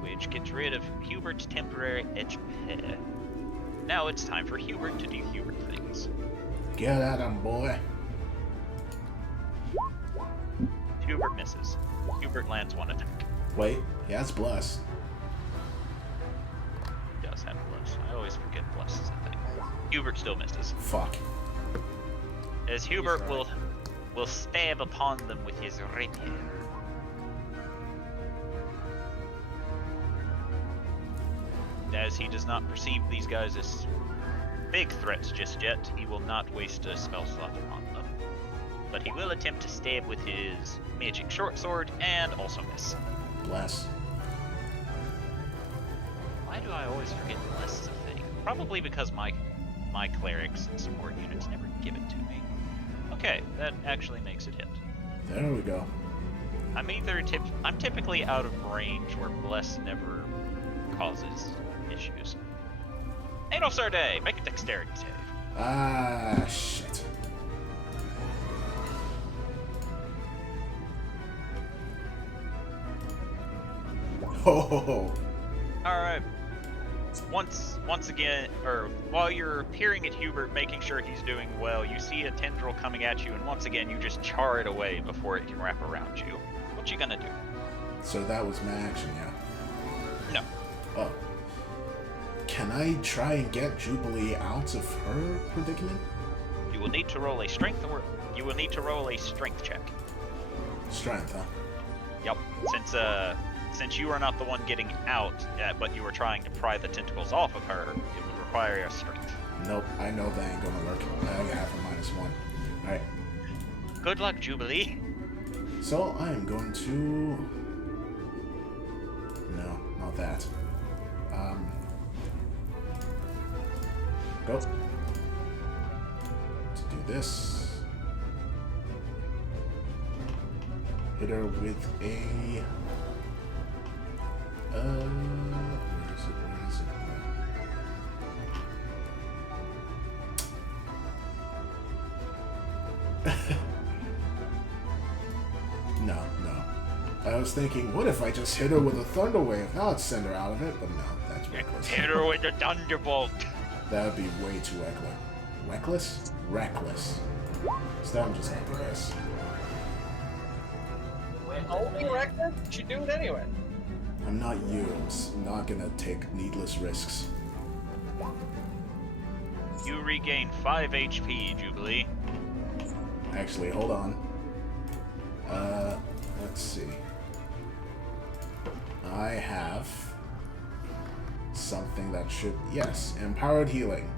Which gets rid of Hubert's temporary HP. Now it's time for Hubert to do Hubert things. Get at him, boy. Hubert misses. Hubert lands 1 attack. Wait, he has Bless. He does have Bless. I always forget Bless is a thing. Hubert still misses. Fuck. As Hubert will stab upon them with his rapier. As he does not perceive these guys as big threats just yet, he will not waste a spell slot upon them. But he will attempt to stab with his magic short sword and also miss. Bless. Why do I always forget Bless is a thing? Probably because my clerics and support units never give it to me. Okay, that actually makes it hit. There we go. I'm typically out of range where Bless never causes issues. Adolf Sarday, make a dexterity save. Ah, shit. Oh, Alright. Once again, or while you're peering at Hubert, making sure he's doing well, you see a tendril coming at you, and once again you just char it away before it can wrap around you. What you gonna do? so that was my action, yeah. No. Oh. Can I try and get Jubilee out of her predicament? You will need to roll a strength check. Strength, huh? Yep. Since you are not the one getting out, but you are trying to pry the tentacles off of her, it would require a strength. Nope, I know that ain't gonna work. I have a -1. Alright, Good luck, Jubilee. so I am going to... No, not that. Go. To do this. Hit her with a... where is it? No. I was thinking, what if I just hit her with a thunder wave? Now let's send her out of it, but no, that's reckless. Hit her with the thunderbolt. That would be way too reckless. Reckless? Reckless. So I'm just gonna do this. Only reckless? You should do it anyway. I'm not you. I'm not gonna take needless risks. You regain 5 HP, Jubilee. Actually, hold on. Let's see. I have something that should... Yes, Empowered Healing.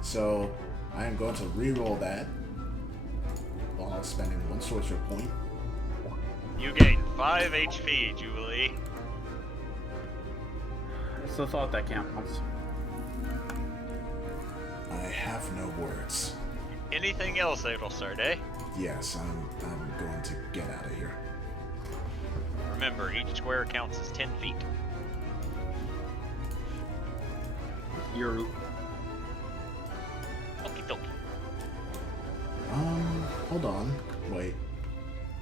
So, I am going to re-roll that while spending 1 sorcerer point. You gain 5 HP, Jubilee. It's the thought that counts. I have no words. Anything else, Adelsarde? Yes, I'm going to get out of here. Remember, each square counts as 10 feet. You're Okie dokie. Hold on. Wait.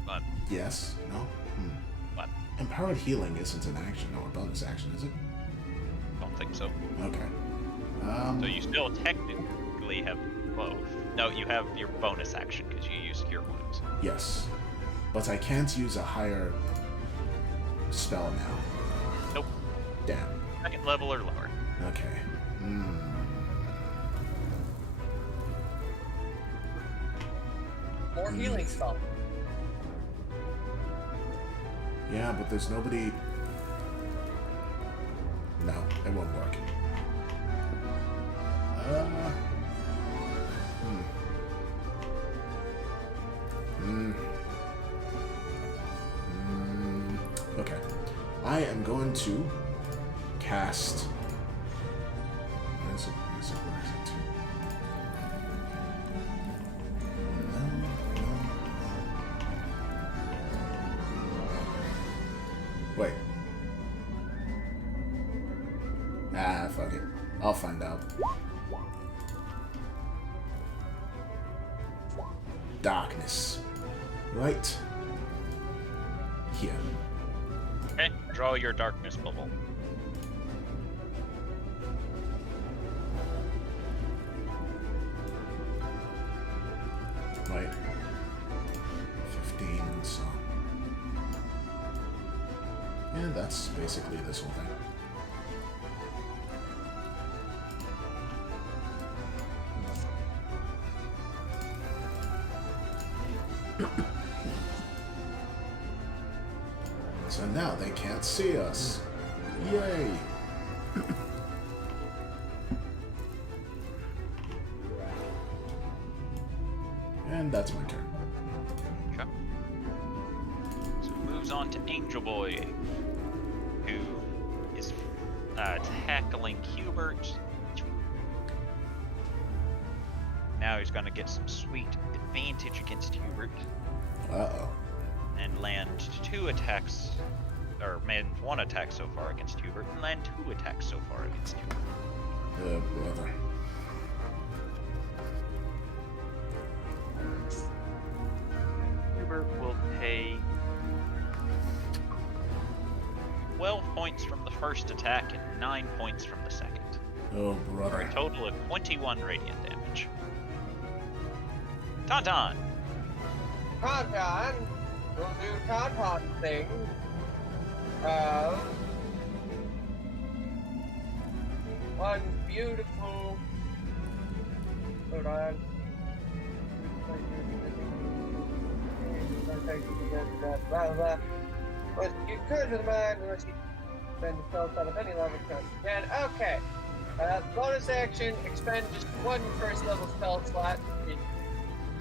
What? Yes? No? What? Empowered healing isn't an action or a bonus action, is it? Don't think so. Okay. So you still technically have both. No, you have your bonus action because you use Cure Wounds. Yes. But I can't use a higher spell now. Nope. Damn. Second level or lower. Okay. More healing spell. Yeah, but there's nobody... No, it won't work. Okay. I am going to cast... Where is it? Wait. Ah, fuck it. I'll find out. Darkness. Right. Here. Okay, draw your darkness bubble. Right. 15 and so on. Yeah, that's basically this whole thing. So now they can't see us. Yay! And that's my turn. Okay. So it moves on to Angel Boy, who is tackling Hubert. Now he's going to get some sweet advantage against Hubert Uh-oh. and land 2 attacks, or man, 1 attack so far against Hubert, and land 2 attacks so far against Hubert. Oh, brother. Hubert will pay 12 points from the first attack and 9 points from the second, Oh, for brother. a total of 21 radiant damage. Tauntaun! Tauntaun will do Tauntaun thing. One beautiful. Hold on. Blah, blah. But you could to the mind unless you spend the spell out of any level count again. Okay. Bonus action, expend just 1 first level spell slot.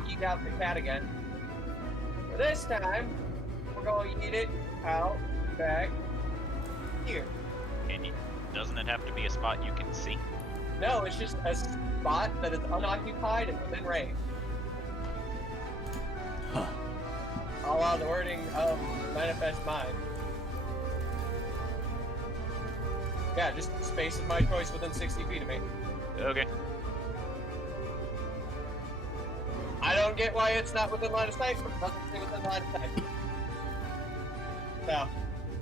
Eat out the cat again. But this time, we're going to eat it out back here. Doesn't it have to be a spot you can see? No, it's just a spot that is unoccupied and within range. Huh. All allow the wording of Manifest Mind. Yeah, just space of my choice within 60 feet of me. Okay. I don't get why it's not within line of sight, but it doesn't stay within line of sight. So,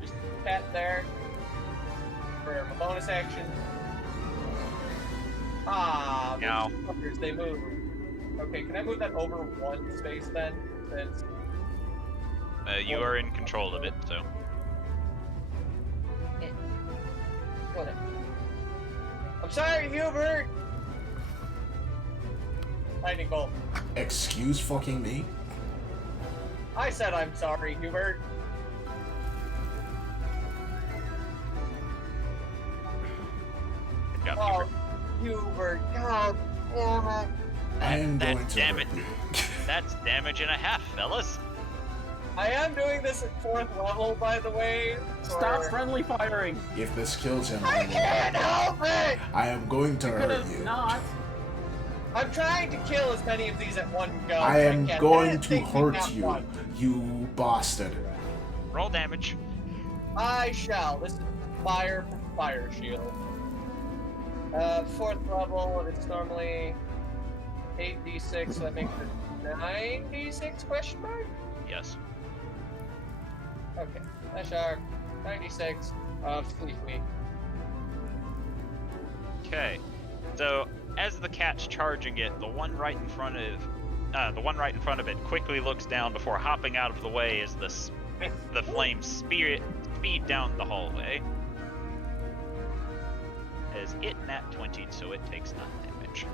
just cat there for my bonus action. Ah, Now. those fuckers, they move. Okay, can I move that over 1 space then? Since You are in control of it, so. whatever. I'm sorry, Hubert! Lightning bolt. Excuse fucking me? I said I'm sorry, Hubert. Good job, Oh, Hubert. Hubert, God damn it. I am That going to damn hurt it. you. That's damage and a half, fellas. I am doing this at 4th level, by the way. Stop for- friendly firing. If this kills him, I can't help it! I am going to Could hurt have you. not. I'm trying to kill as many of these at one go. I am can. going That to takes me hurt down you, 1. you bastard. Roll damage. I shall. This is fire for fire shield. 4th level, it's normally 8d6, so that makes it 96 question mark? Yes. Okay. That's 96. Please me. Okay. So as the cat's charging it, the one right in front of it quickly looks down before hopping out of the way as the flames speed down the hallway. As it nat 20'd, so it takes none damage.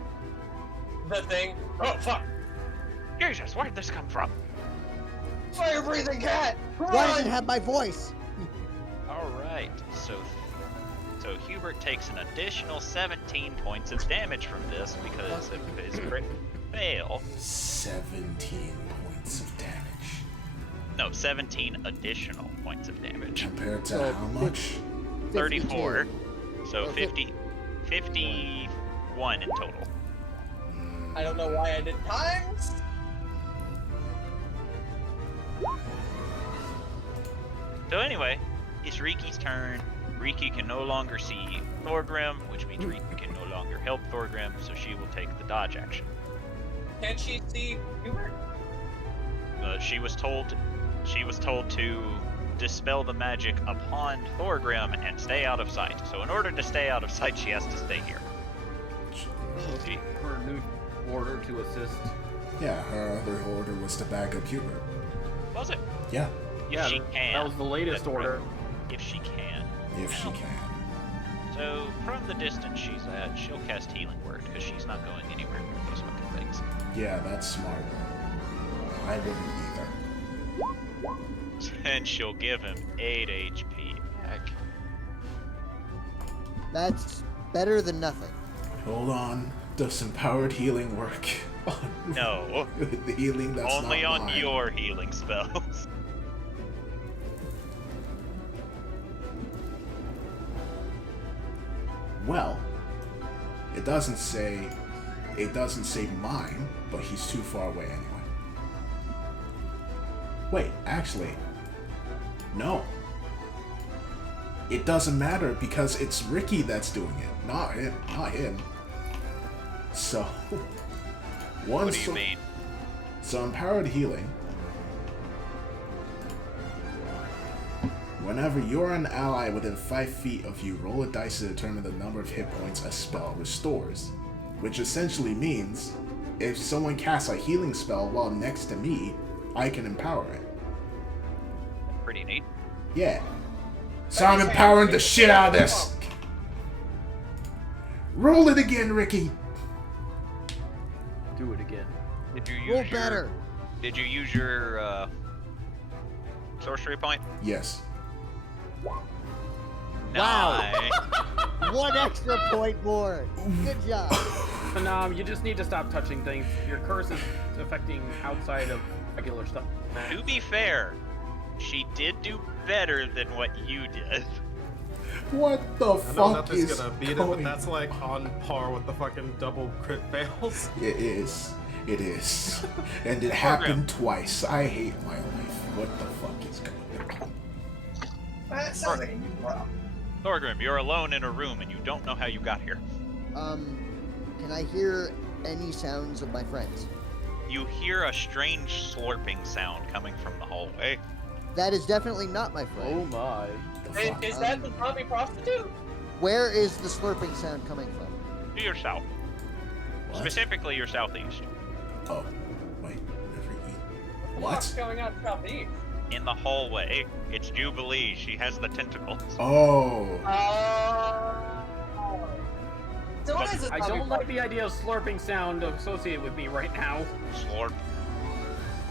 The thing. Oh, fuck! Jesus, where'd this come from? Fire breathing cat! Why does it Run! have my voice? Alright, so Hubert takes an additional 17 points of damage from this because of his crit fail. 17 points of damage. No, 17 additional points of damage. Compared to So, how much? 34. 52. So Or 51 in total. I don't know why I did times. So anyway, it's Riki's turn. Riki can no longer see Thorgrim, which means Riki can no longer help Thorgrim, so she will take the dodge action. Can she see Hubert? She was told to dispel the magic upon Thorgrim and stay out of sight. So in order to stay out of sight, she has to stay here. She- Her new order to assist. Yeah, her other order was to bag up Hubert. Was it? Yeah, If she can. That was the latest That's order. right. If she can. if she can. So from the distance she's at, she'll cast Healing Word because she's not going anywhere near those fucking things. Yeah, that's smart. I wouldn't either. And she'll give him 8 HP back. That's better than nothing. Hold on. Does empowered healing work? No. The healing that's Only not on mine. your healing spells. Well, it doesn't say mine, but he's too far away anyway. Wait, actually, no. It doesn't matter because it's Ricky that's doing it, not him. So, What do you mean? So empowered healing. Whenever you're an ally within 5 feet of you, roll a dice to determine the number of hit points a spell restores. Which essentially means, if someone casts a healing spell while next to me, I can empower it. Pretty neat. Yeah. So I'm empowering the shit out of this! Roll it again, Ricky! Do it again. Did you Roll use your, better. Did you use your sorcery point? Yes. Wow. 1 extra point more. Good job. Phenom, you just need to stop touching things. Your curse is affecting outside of regular stuff. To be fair, she did do better than what you did. What the I know fuck nothing's is gonna beat it, going but that's like on par with the fucking double crit fails. It is. It is. And it happened twice. I hate my life. What the fuck is going on? That sounds like a wow. Thorgrim, you're alone in a room and you don't know how you got here. Can I hear any sounds of my friends? You hear a strange slurping sound coming from the hallway. That is definitely not my Oh friend. my. The And fuck? is that the zombie prostitute? Where is the slurping sound coming from? To your south. What? Specifically your southeast. Oh, wait. Never eat. What's What? going on southeast? In the hallway, it's Jubilee. She has the tentacles. Oh. So what is this I zombie don't like prostitute? the idea of slurping sound associated with me right now. Slurp.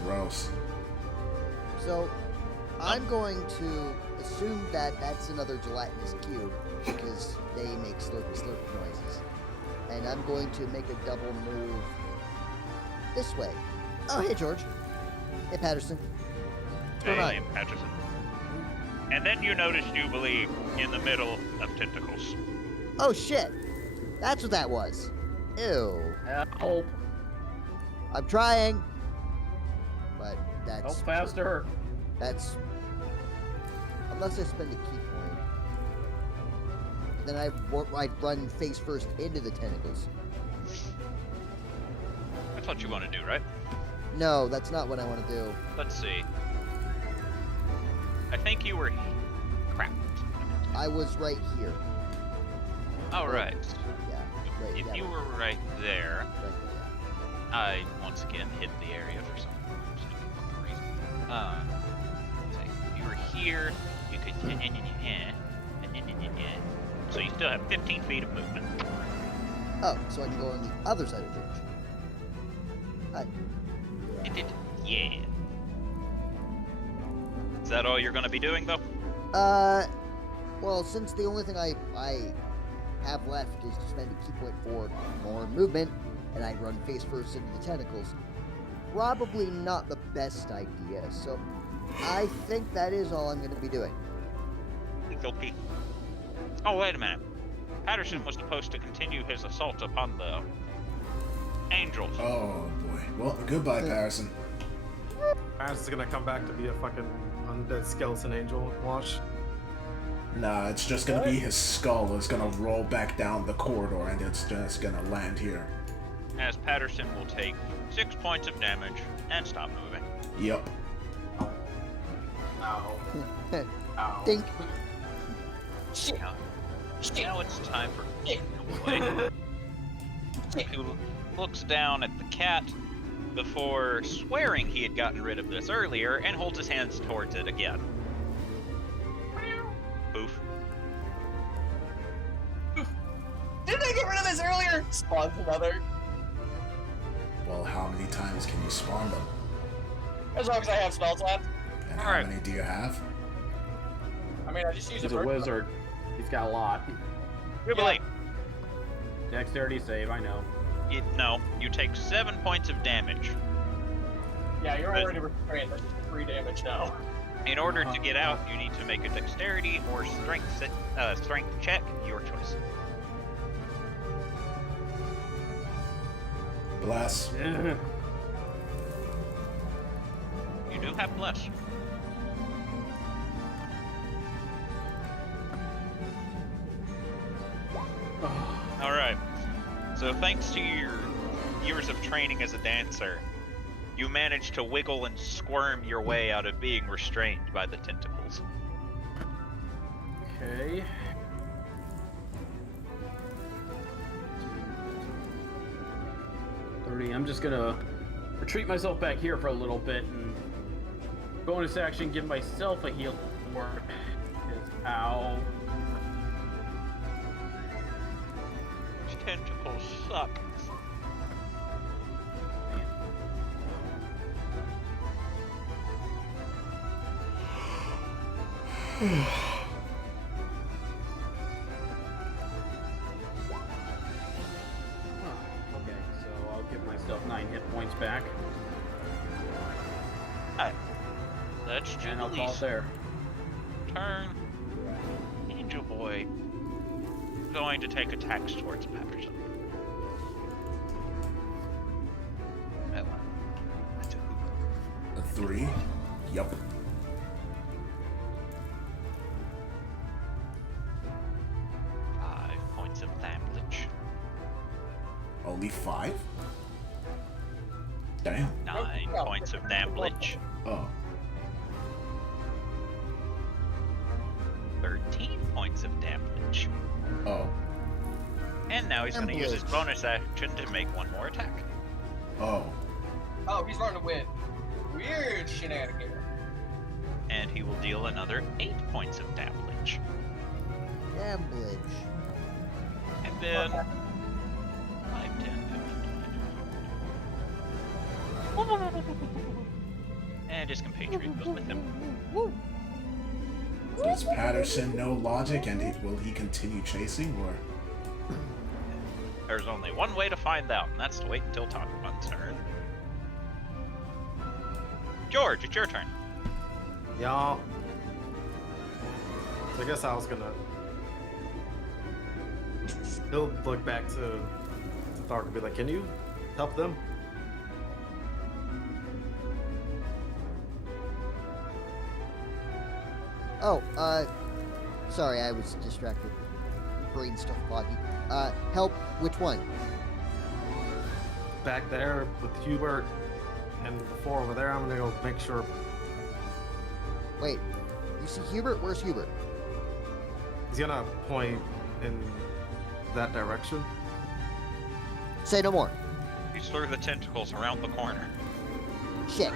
Gross. So, I'm going to assume that that's another gelatinous cube because they make slurpy noises. And I'm going to make a double move this way. Oh, hey, George. Hey, Patterson. What's going on? Hey, Patterson. And then you notice Jubilee in the middle of tentacles. Oh, shit. That's what that was. Ew. Help. I'm trying. But Help that's... faster. That's... Unless I spend a key point. Then I'd run face first into the tentacles. That's what you want to do, right? No, that's not what I want to do. Let's see. I think you were... Crap. I was right here. All right. Yeah, right. If yeah, you were right there, right there, I once again hit the area for some reason. So if you were here, you could... So you still have 15 feet of movement. yeah. Oh, so I can go on the other side of the bridge. Hi. Yeah. Is that all you're going to be doing, though? Well, since the only thing I have left is to spend a key point for more movement, and I run face first into the tentacles, probably not the best idea, so I think that is all I'm going to be doing. Okay. Oh, wait a minute. Patterson was supposed to continue his assault upon the angels. Oh boy. Well, goodbye, Patterson. Patterson's gonna come back to be a fucking undead skeleton angel. Watch. Nah, it's just gonna be his skull is gonna roll back down the corridor and it's just gonna land here. As Patterson will take 6 points of damage and stop moving. Yep. Ow. Ow. Dink. Shit. Now it's time for Boy, who looks down at the cat before swearing he had gotten rid of this earlier and holds his hands towards it again. Poof. Didn't I get rid of this earlier? Spawns another. Well, how many times can you spawn them? As long as I have spells left. And how Alright. many do you have? I mean, I just use He's it a for wizard. He's got a lot. Jubilee. Dexterity save, I know. No, you take 7 points of damage. Yeah, you're already restrained. That's just 3 damage now. In order to get out, you need to make a dexterity or strength check, your choice. Bless. You do have bless. Alright. So thanks to your years of training as a dancer, you managed to wiggle and squirm your way out of being restrained by the tentacles. Okay. I'm just gonna retreat myself back here for a little bit and bonus action give myself a heal word. Ow. These tentacles suck. Okay, so I'll give myself 9 hit points back. That's And I'll call it Jubilee's there. turn. Angel Boy going to take attacks towards Patterson. A 3? Yup. Points of damage. Only 5? Damn. 9 points of damage. Oh. 13 points of damage. Oh. And now he's going to use his bonus action to make one more attack. Oh. Oh, he's running to win. Weird shenanigans. And he will deal another 8 points of damage. Damblage. And then 5, 10, 15, and his compatriot goes with him. Does Patterson know logic and will he continue chasing or? There's only one way to find out, and that's to wait until Takuman's turn. George, it's your turn. Y'all. So I guess I was gonna. He'll look back to Thark and be like, "Can you help them?" Oh, sorry, I was distracted. Brain stuff foggy. Help, which one? Back there with Hubert And before over there, I'm gonna go make sure. Wait, you see Hubert? Where's Hubert? He's gonna point in that direction. Say no more. He's through the tentacles around the corner. Shit.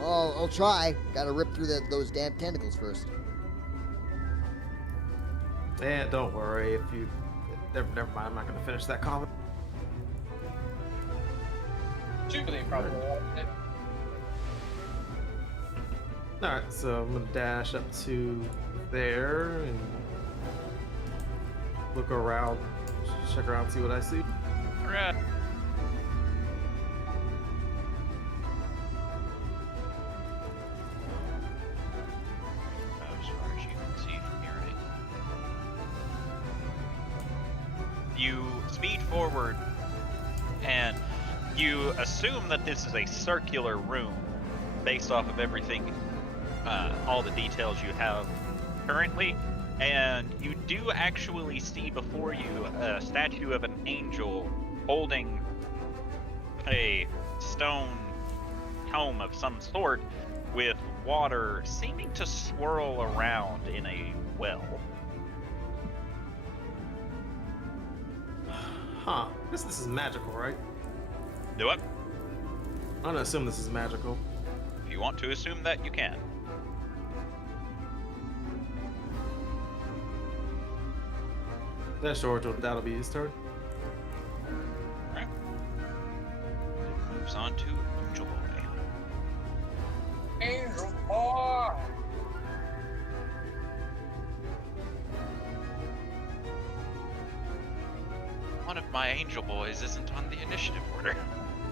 Oh, I'll try. Gotta rip through those damn tentacles first. And don't worry if you. Never mind. I'm not gonna finish that comment. Jubilee probably won't. All right, so I'm gonna dash up to there and look around, check around, see what I see. Alright. As far as you can see from here, right? You speed forward, and you assume that this is a circular room based off of everything, all the details you have currently, and you do actually see before you a statue of an angel holding a stone helm of some sort with water seeming to swirl around in a well. Huh. I guess this is magical, right? Do it. I'm gonna assume this is magical. If you want to assume that, you can. That's George. That'll be his turn. Alright. It moves on to Angel Boy. Angel Boy! One of my Angel Boys isn't on the initiative order.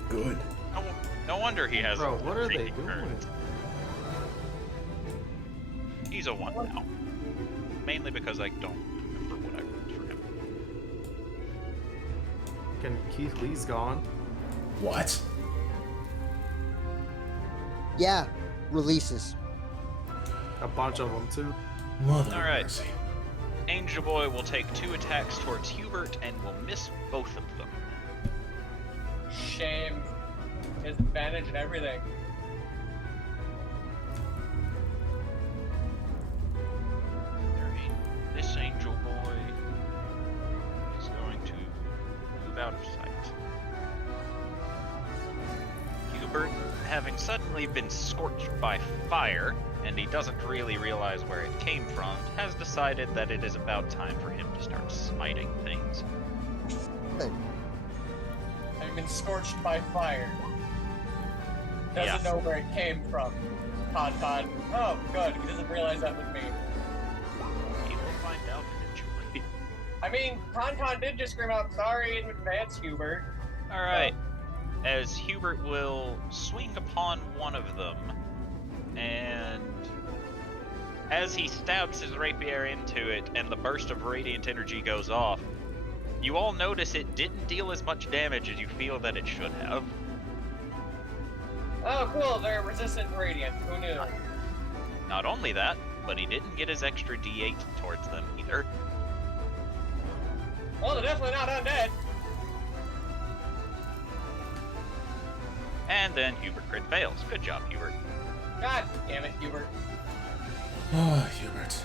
Good. No wonder he has. Bro, what are they freaking doing? currents. He's a 1 now. Mainly because I don't remember what I rolled for him. Can Keith Lee's gone? What? Yeah, releases. A bunch of them too. Mother of Alright. mercy. Angel Boy will take 2 attacks towards Hubert and will miss both of them. Shame. His advantage and everything. Alright. This Angel Boy is going to move out of sight. Hubert, having suddenly been scorched by fire, and he doesn't really realize where it came from, has decided that it is about time for him to start smiting things. Good. I've been scorched by fire. Doesn't Yeah. know where it came from. Tauntaun. Oh, good. He doesn't realize that was me. He will find out eventually. I mean, Tauntaun did just scream out, sorry in advance, Hubert. Alright. As Hubert will swing upon one of them, and as he stabs his rapier into it and the burst of radiant energy goes off, you all notice it didn't deal as much damage as you feel that it should have. Oh, cool. They're resistant to radiant. Who knew? Not only that, but he didn't get his extra D8 towards them either. Well, they're definitely not undead. And then Hubert crit fails. Good job, Hubert. God damn it, Hubert. Oh, Hubert.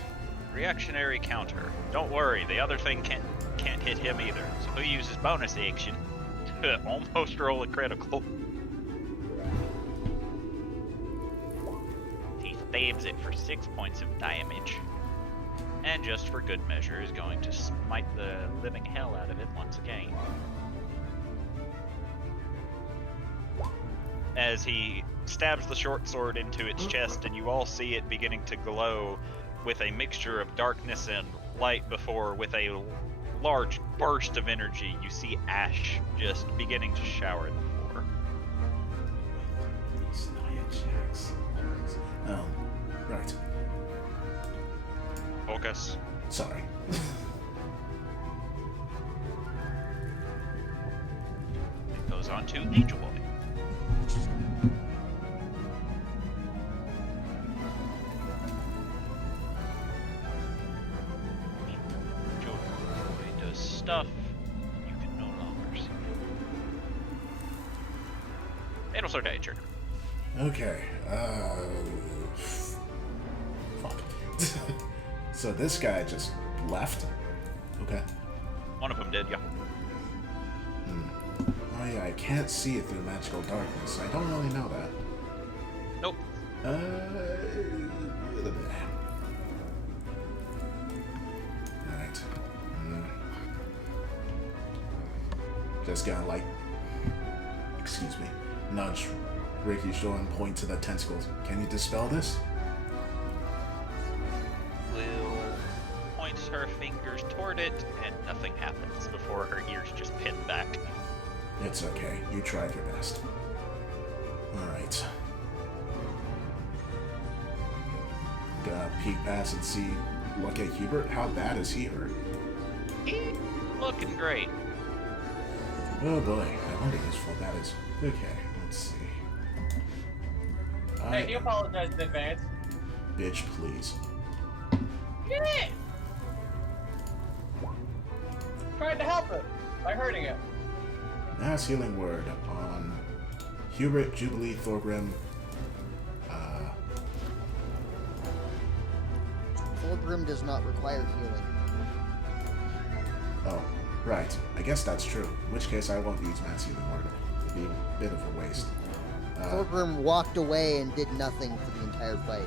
Reactionary counter. Don't worry, the other thing can't hit him either. So he'll use his bonus action to almost roll a critical. He stabs it for 6 points of damage. And just for good measure is going to smite the living hell out of it once again. As he stabs the short sword into its chest, and you all see it beginning to glow with a mixture of darkness and light before, with a large burst of energy, you see ash just beginning to shower the floor. Right. Focus. Sorry. It goes on to Angel Boy. Angel Boy does stuff you can no longer see. Fatal Sword Danger. Okay. Fuck. So this guy just left. Okay. One of them did, yeah. Oh yeah, I can't see it through magical darkness. I don't really know that. Nope. Alright. Just gonna like, excuse me, nudge Ricky's shoulder and point to the tentacles. Can you dispel this? Will points her fingers toward it, and nothing happens before her ears just pin back. It's okay. You tried your best. Alright. Gonna peek past and see, look at Hubert. How bad is he hurt? He looking great. Oh boy, I wonder his full that is. Okay, let's see. Hey, he apologized in advance. Bitch, please. Yeah! Tried to help him by hurting him. Mass healing word on Hubert, Jubilee, Thorgrim. Thorgrim does not require healing. Oh, right. I guess that's true. In which case I won't use mass healing word. It'd be a bit of a waste. Thorgrim walked away and did nothing for the entire fight.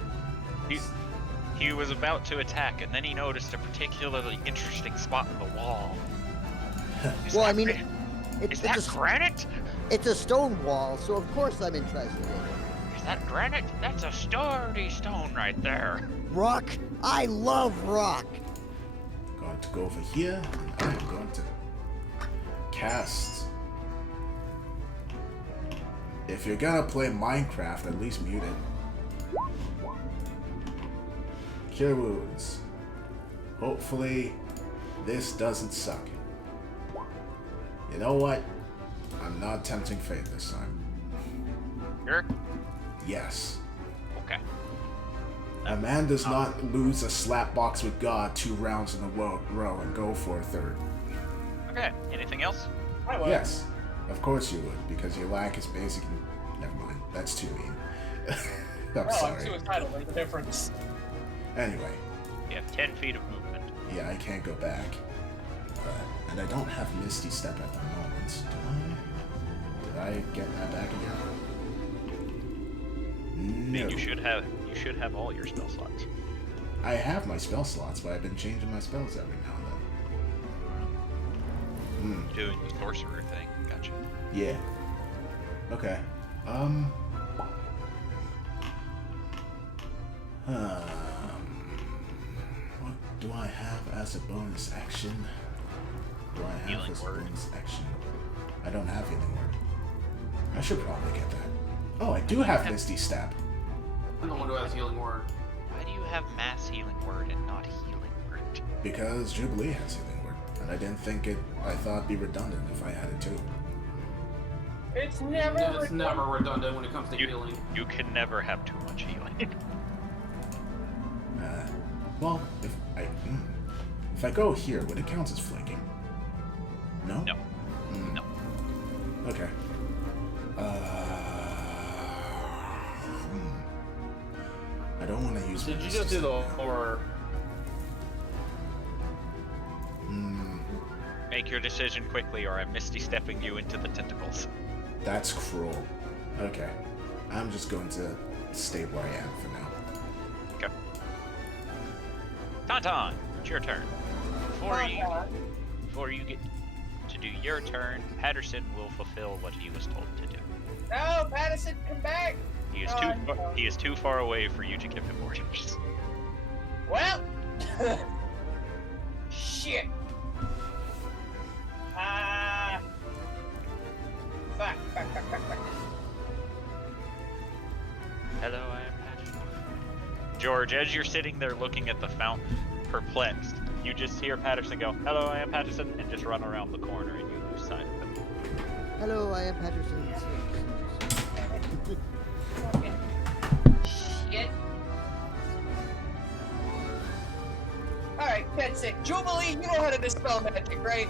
He was about to attack, and then he noticed a particularly interesting spot in the wall. Well, I mean, Is that granite? It's a stone wall, so of course I'm interested in it. Is that granite? That's a sturdy stone right there. Rock? I love rock! Going to go over here, and I'm going to cast. If you're gonna play Minecraft, at least mute it. Cure wounds. Hopefully, this doesn't suck. You know what? I'm not tempting fate this time. Sure? Yes. Okay. A man does not lose a slap box with God 2 rounds in a row and go for a third. Okay. Anything else? I would. Yes, of course you would, because your lack is basic. Never mind, that's too mean. I'm I'm sorry. suicidal. There's a difference. Anyway, You have 10 feet of movement. yeah, I can't go back. And I don't have Misty Step at the moment. Did I get that back again? No. You should have all your spell slots. I have my spell slots, but I've been changing my spells every now and then. Doing the sorcerer thing. Gotcha. Yeah. Okay. What do I have as a bonus action? Do I have Healing as a word. bonus action? I don't have healing word. I should probably get that. Oh, I do have Misty Step. I'm the one who has healing word. Why do you have mass healing word and not healing word? Because Jubilee has healing word. And I didn't think it, I thought it'd be redundant if I had it too. It's never. It's never redundant when it comes to healing. You can never have too much healing. Well, if I go here, would it count as flanking? No? No. No. Okay. I don't want to use. Did you Misty just do the Step now. or? Make your decision quickly, or I'm misty stepping you into the tentacles. That's cruel. Okay. I'm just going to stay where I am for now. Okay. Tauntaun, it's your turn. Before you get to do your turn, Patterson will fulfill what he was told to do. No, Patterson, come back. He is No. he is too far away for you to give him orders. Well. Shit. Fuck. Hello, I am Patterson. George, as you're sitting there looking at the fountain, perplexed, you just hear Patterson go, "Hello, I am Patterson," and just run around the corner and you lose sight of him. Hello, I am Patterson. Fucking shit. Alright, that's it. Jubilee, you know how to dispel magic, right?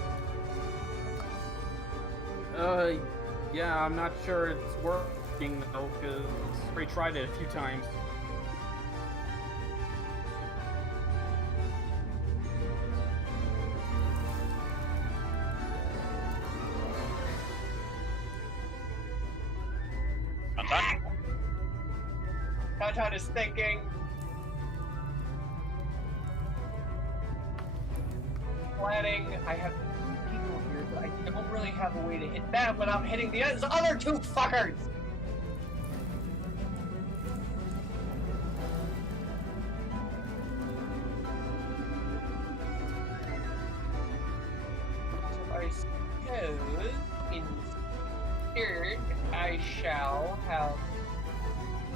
Yeah, I'm not sure it's working though, because we tried it a few times. Tauntaun is thinking. Planning. I have people here, but I don't really have a way to hit them without hitting the other two fuckers. So I suppose instead I shall have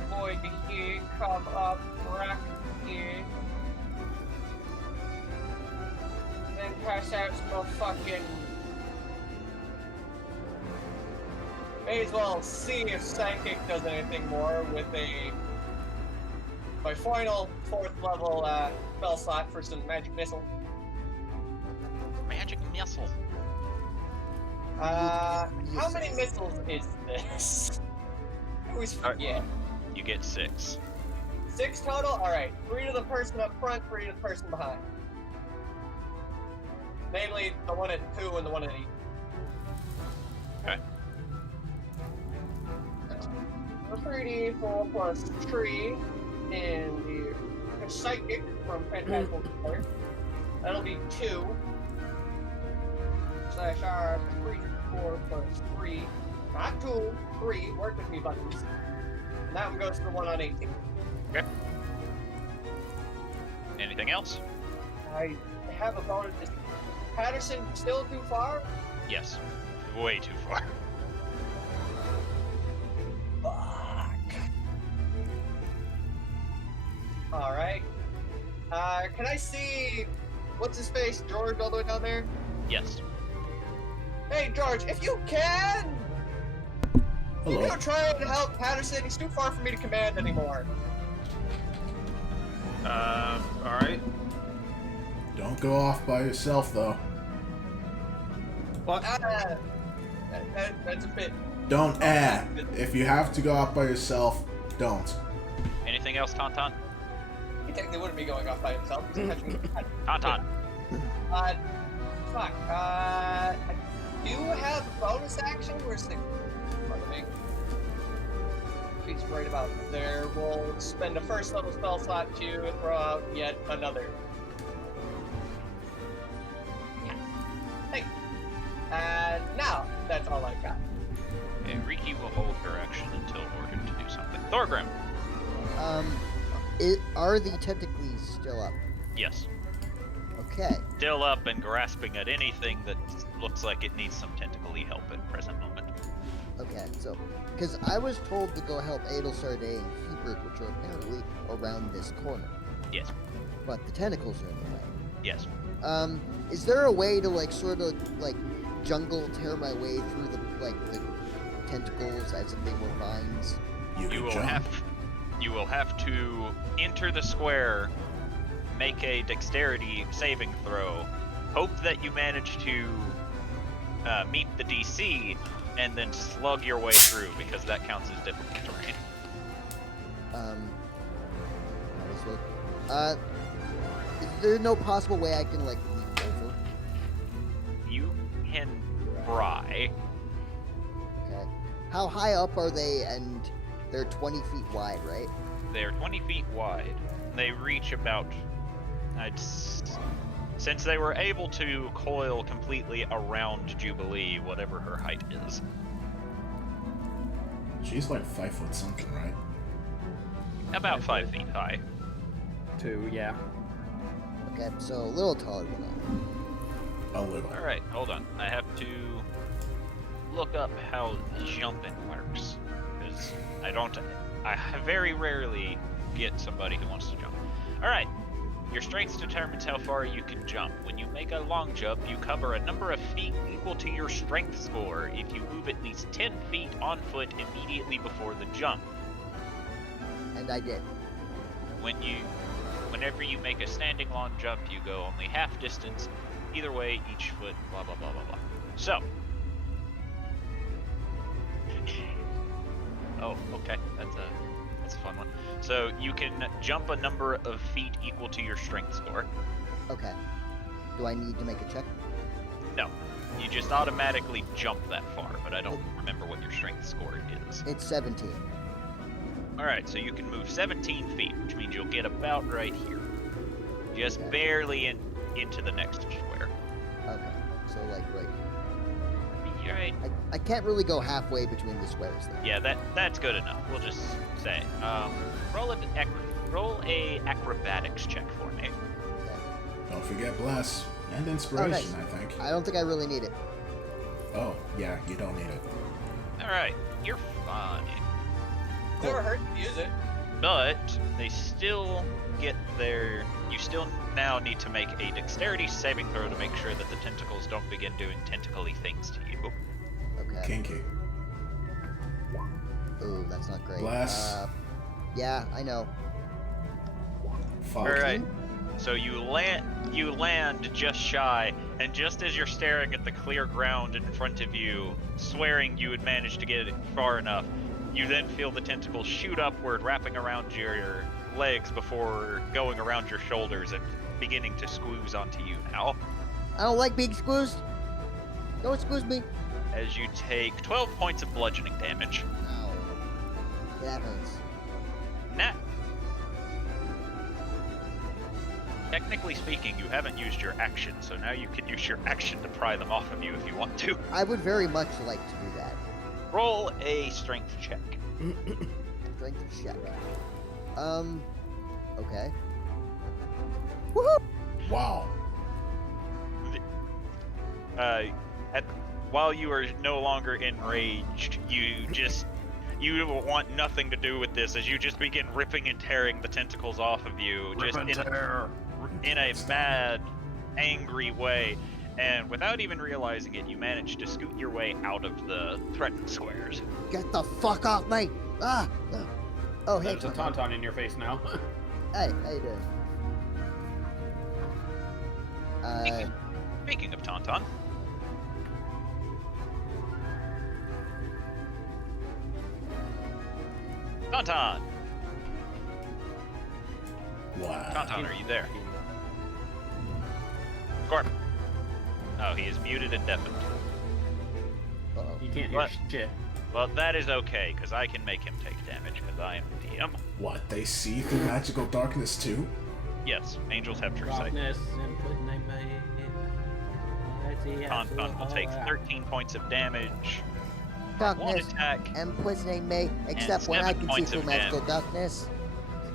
boy here come up right here. Then pass out some fucking. May as well see if Psychic does anything more with my final 4th level spell slot for some magic missile. Magic missile. How many missiles is this? I always forget. You get 6. 6 total? Alright. 3 to the person up front, 3 to the person behind. Namely, the one at 2 and the one at 8. Okay. So 3d4 plus 3 in the Psychic from Phantasmal Color. That'll be 2. Slash R 3d4 plus 3. Not 2, 3. Work with me, buttons. And that one goes to the one on 18. Okay. Anything else? I have a bonus. Is Patterson still too far? Yes. Way too far. Fuck. Alright. Can I see what's his face? George all the way down there? Yes. Hey George, if you can! Hello. You go try and help Patterson. He's too far for me to command anymore. Alright. Don't go off by yourself, though. What? That's a bit. Don't If you have to go off by yourself, don't. Anything else, Tauntaun? He technically wouldn't be going off by himself. He's catching. Tauntaun. Fuck. I do have a bonus action. Where's the in front of me? He's right about there. We'll spend a 1st level spell slot to throw out yet another. Hey. And now, that's all I got. Okay, Riki will hold her action until ordered to do something. Thorgrim! Are the tentacles still up? Yes. Okay. Still up and grasping at anything that looks like it needs some tentacly help at present moment. Okay, so, because I was told to go help Adelsarde and Hebert, which are apparently around this corner. Yes. But the tentacles are in the way. Yes. Is there a way to, like, sort of, like, jungle tear my way through the, like, the tentacles as if they were vines? You will have to enter the square, make a dexterity saving throw, hope that you manage to meet the DC, and then slug your way through, because that counts as difficult terrain. Is there no possible way I can, like, leap over? You can try. Okay. How high up are they? And they're 20 feet wide, right? They're 20 feet wide. They reach about, since they were able to coil completely around Jubilee, whatever her height is. She's like 5 foot something, right? About 5 feet high. 2, yeah. Okay, so a little taller than I. A little. Alright, hold on. I have to look up how jumping works. Because I very rarely get somebody who wants to jump. Alright, your strength determines how far you can jump. When you make a long jump, you cover a number of feet equal to your strength score if you move at least 10 feet on foot immediately before the jump. And I did. Whenever you make a standing long jump, you go only half distance. Either way, each foot, blah, blah, blah, blah, blah. So, Oh, okay. That's a fun one. So you can jump a number of feet equal to your strength score. Okay. Do I need to make a check? No, you just automatically jump that far, but I don't remember what your strength score is. It's 17. Alright, so you can move 17 feet, which means you'll get about right here. Just Okay. barely into the next square. Okay. So like right. Right. I can't really go halfway between the squares though. Yeah, that's good enough. We'll just say. Roll a acrobatics check for me. Don't forget bless and inspiration, nice. I think. I don't think I really need it. Oh, yeah, you don't need it. Alright, you're fine. Never hurt to use it. But they still get their. You still now need to make a dexterity saving throw to make sure that the tentacles don't begin doing tentacly things to you. Okay. Kinky. Ooh, that's not great. Bless. Yeah, I know. Fuck. Alright. So you land just shy, and just as you're staring at the clear ground in front of you, swearing you had managed to get it far enough, you then feel the tentacles shoot upward, wrapping around your legs before going around your shoulders and beginning to squeeze onto you now. I don't like being squeezed. Don't squeeze me. As you take 12 points of bludgeoning damage. Ow. That hurts. Nat. Technically speaking, you haven't used your action, so now you can use your action to pry them off of you if you want to. I would very much like to do that. Roll a strength check. Strength check. Okay. Woohoo! Wow. While you are no longer enraged, you want nothing to do with this as you just begin ripping and tearing the tentacles off of you, just in a mad, angry way. And without even realizing it, you manage to scoot your way out of the threatened squares. Get the fuck off me! Ah! Oh, hey. There's a tauntaun in your face now. Hey, how you doing? Speaking of tauntaun, Tauntaun! Wow. Tauntaun, are you there? Corp. Oh, he is muted and deafened. Uh-oh. You can't hear What? shit. Well, that is okay, because I can make him take damage, because I am the DM. What, they see through magical darkness too? Yes, angels have true sight. Darkness and putting them Tauntaun will take 13 points of damage. One Darkness attack, and poisoning me, except when I 7 can see points through of magical damage. darkness.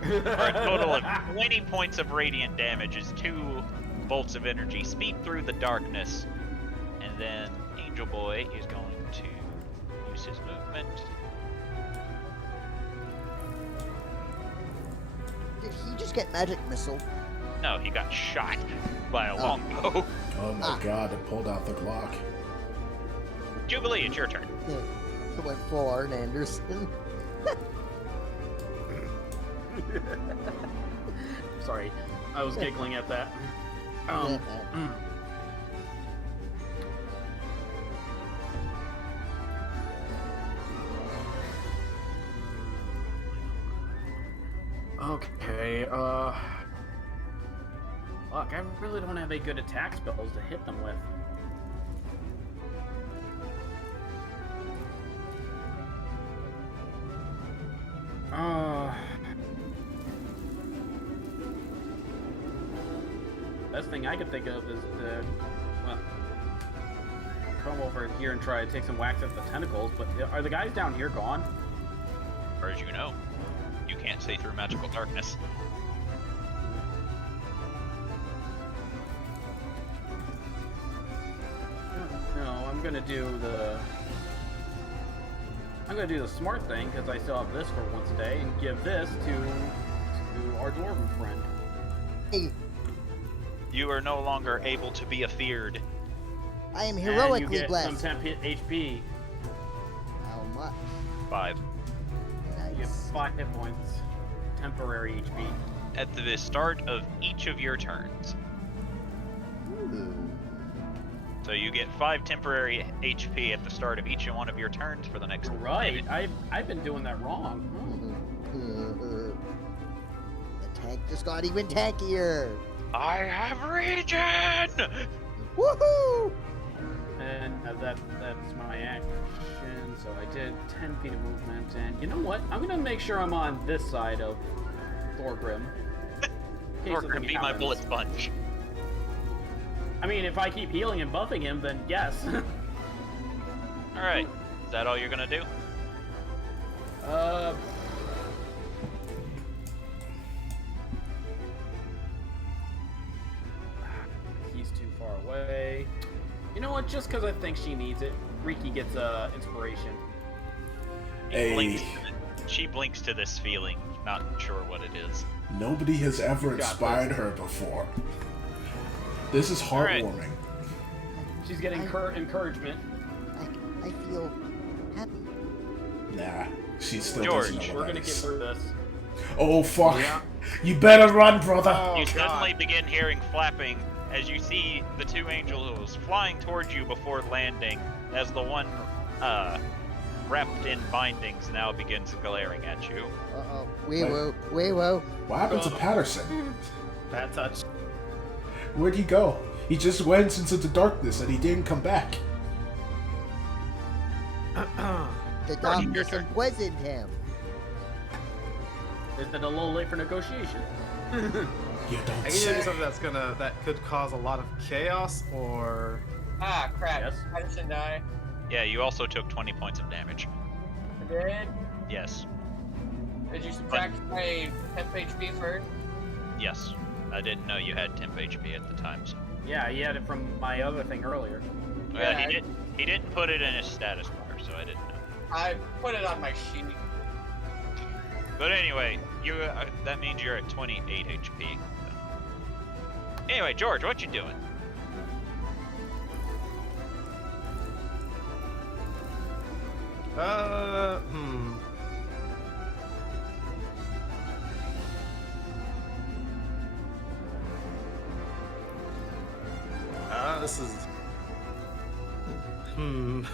for a total of 20 points of radiant damage as 2 bolts of energy speed through the darkness. And then Angel Boy is going to use his movement. Did he just get magic missile? No, he got shot by a Oh. longbow. Oh my god, it pulled out the Glock. Jubilee, it's your turn. It went full Arn Anderson. Sorry, I was giggling at that. Okay, Look, I really don't have any good attack spells to hit them with. Best thing I could think of is to, well, come over here and try to take some whacks at the tentacles, but are the guys down here gone? As far as you know, you can't see through magical darkness. No, I'm gonna do the smart thing because I still have this for once a day and give this to our dwarven friend. Hey, You are no longer able to be afeared. I am And heroically you get blessed. some temp HP. How much? 5. You get Nice. 5 hit points, temporary HP. At the start of each of your turns, Ooh. So you get 5 temporary HP at the start of each one of your turns for the next. Right. I've been doing that wrong. The tank just got even tankier. I have regen. Woohoo! And that's my action. So I did 10 feet of movement, and you know what? I'm gonna make sure I'm on this side of Thorgrim. Thorgrim, be my bullet sponge. I mean, if I keep healing and buffing him, then yes. All right. Is that all you're gonna do? He's too far away. You know what? Just because I think she needs it, Riki gets inspiration. Hey, She blinks to this feeling, not sure what it is. nobody has ever Got inspired this. her before. This is right. heartwarming. She's getting encouragement. I feel happy. Nah, she still George, doesn't know We're what gonna that get is. through this. Oh fuck! Yeah. You better run, brother. Oh, You God. suddenly begin hearing flapping as you see the 2 angels flying towards you before landing, as the one wrapped in bindings now begins glaring at you. Uh-oh. Wee woo. What happened to Patterson? Bad touch. Where'd he go? He just went into the darkness and he didn't come back. The Your darkness turn. poisoned him. Is it a little late for negotiation? You I don't can either do say. something that could cause a lot of chaos, or Ah, crap. Yes. Patterson die. Yeah, you also took 20 points of damage. I did. Yes. Did you subtract my temp HP first? Yes. I didn't know you had temp HP at the time. So. Yeah, he had it from my other thing earlier. Well, Yeah, he didn't put it in his status bar, so I didn't know. I put it on my sheet. But anyway, you that means you're at 28 HP. Anyway, George, what you doing? This is. I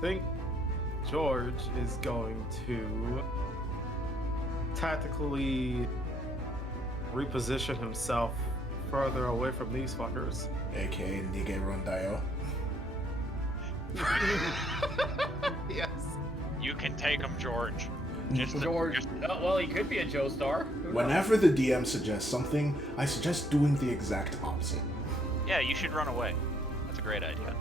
think George is going to tactically reposition himself further away from these fuckers. AKA Nige Rondayo. Yes. You can take him, George. George, well, he could be a Joestar. Who knows? Whenever the DM suggests something, I suggest doing the exact opposite. Yeah, you should run away. That's a great idea.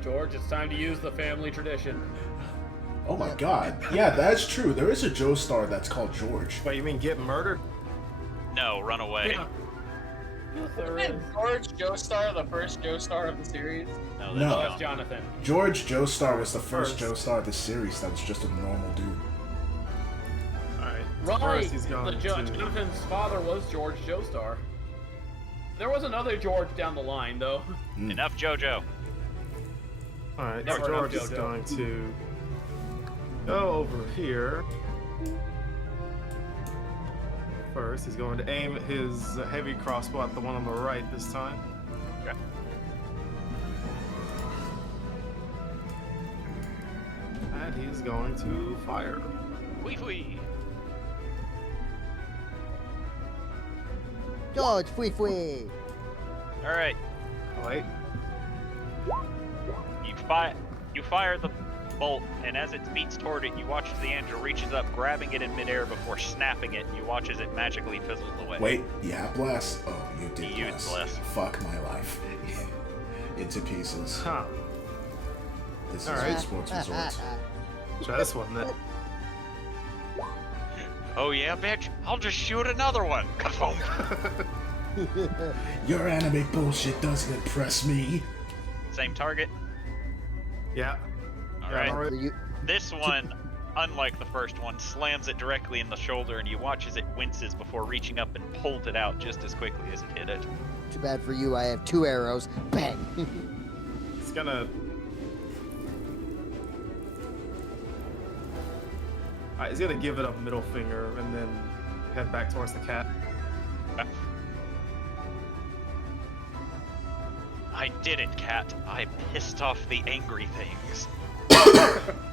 George, it's time to use the family tradition. Oh my god. Yeah, that's true. There is a Joestar that's called George. Wait, you mean get murdered? No, run away. Yeah. Yes, there Isn't is. George Joestar the first Joestar of the series? No, No. Oh, that's that's Jonathan. George Joestar was the first First. Joestar of the series that was just a normal dude. Alright. Right. First he's going to... Jonathan's father was George Joestar. There was another George down the line, though. Enough, JoJo. Alright, Never so enough George is JoJo. going to go over here. First, he's going to aim his heavy crossbow at the one on the right this time. Okay. And he's going to fire. Wee wee. George, fwee. All right. Wait. You fire the bolt, and as it speeds toward it, you watch as the angel reaches up, grabbing it in midair before snapping it. You watch as it magically fizzles away. Wait, yeah, bless. Oh, you did You used bless. bless. Fuck my life. Into pieces. Huh. This is Alright. a sports resort. Try this one then. Oh yeah, bitch! I'll just shoot another one. Kaboom. Your anime bullshit doesn't impress me. Same target. Yeah. All Yeah, right. alright. So you, This one, unlike the first one, slams it directly in the shoulder, and you watch as it winces before reaching up and pulls it out just as quickly as it hit it. too bad for you, I have 2 arrows. Bang! He's gonna... Alright, he's gonna give it a middle finger and then head back towards the cat. I did it, Cat. I pissed off the angry things.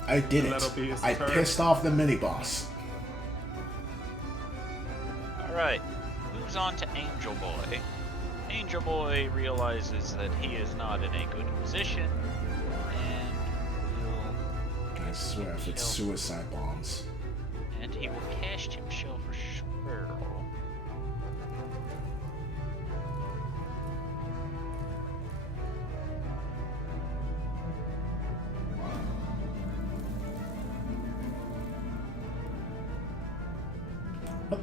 I did That'll it. be his I turn. pissed off the mini-boss. Alright, moves on to Angel Boy. Angel Boy realizes that he is not in a good position, and I swear, if it's suicide bombs. he will cast himself a spell. What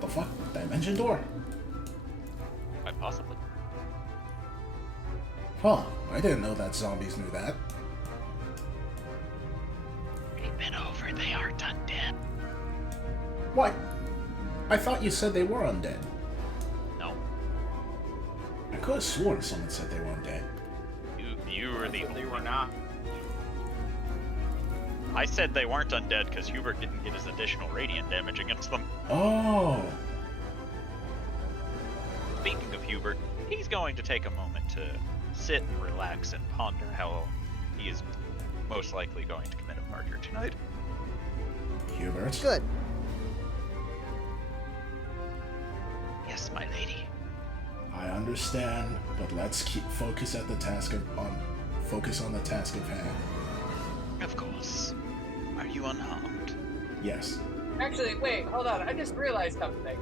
the fuck? Dimension door? Quite possibly. Huh, I didn't know that zombies knew that. We've been over, they aren't undead. What? I thought you said they were undead. No, I could have sworn someone said they were undead. you were the They were not. I said they weren't undead because Hubert didn't get his additional radiant damage against them. Oh! Speaking of Hubert, he's going to take a moment to sit and relax and ponder how he is most likely going to commit a murder tonight. Hubert? Good. Yes, my lady. I understand, but let's keep focus on the task of hand. Of course. Are you unharmed? Yes. Actually, wait, hold on. I just realized something.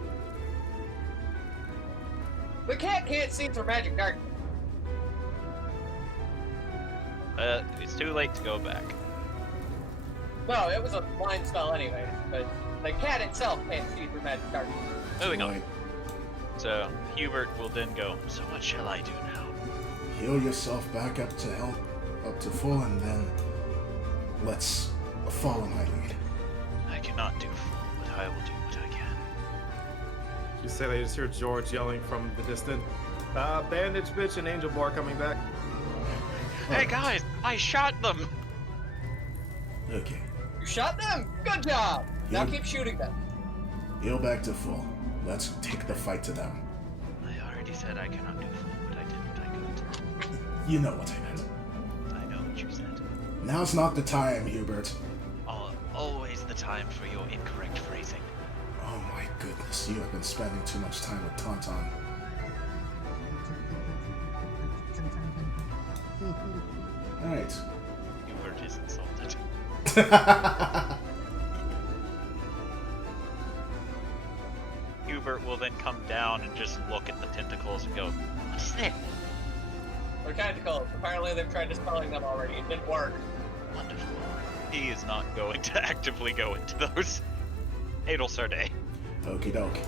The cat can't see through magic darkness. It's too late to go back. No, it was a blind spell anyway, but the cat itself can't see through magic darkness. Moving on. Right. So, Hubert will then go, so what shall I do now? Heal yourself back up to full, and then let's follow my lead. I cannot do full, but I will do what I can. You say they just hear George yelling from the distance. Bandage bitch and Angel Boy are coming back. Hey guys, I shot them! Okay. You shot them? Good job! Now Yeah. keep shooting them. Heal back to full. Let's take the fight to them. I already said I cannot do full, but I did what I could. You know what I meant. I know what you said. Now's not the time, Hubert. Always the time for your incorrect phrasing. Oh my goodness, you have been spending too much time with Tauntaun. Alright. Hubert is insulted. Hubert will then come down and just look at the tentacles and go, what is that? They're tentacles. Apparently they've tried dispelling them already. It didn't work. Wonderful. He is not going to actively go into those. Adelsarday. Okie doke.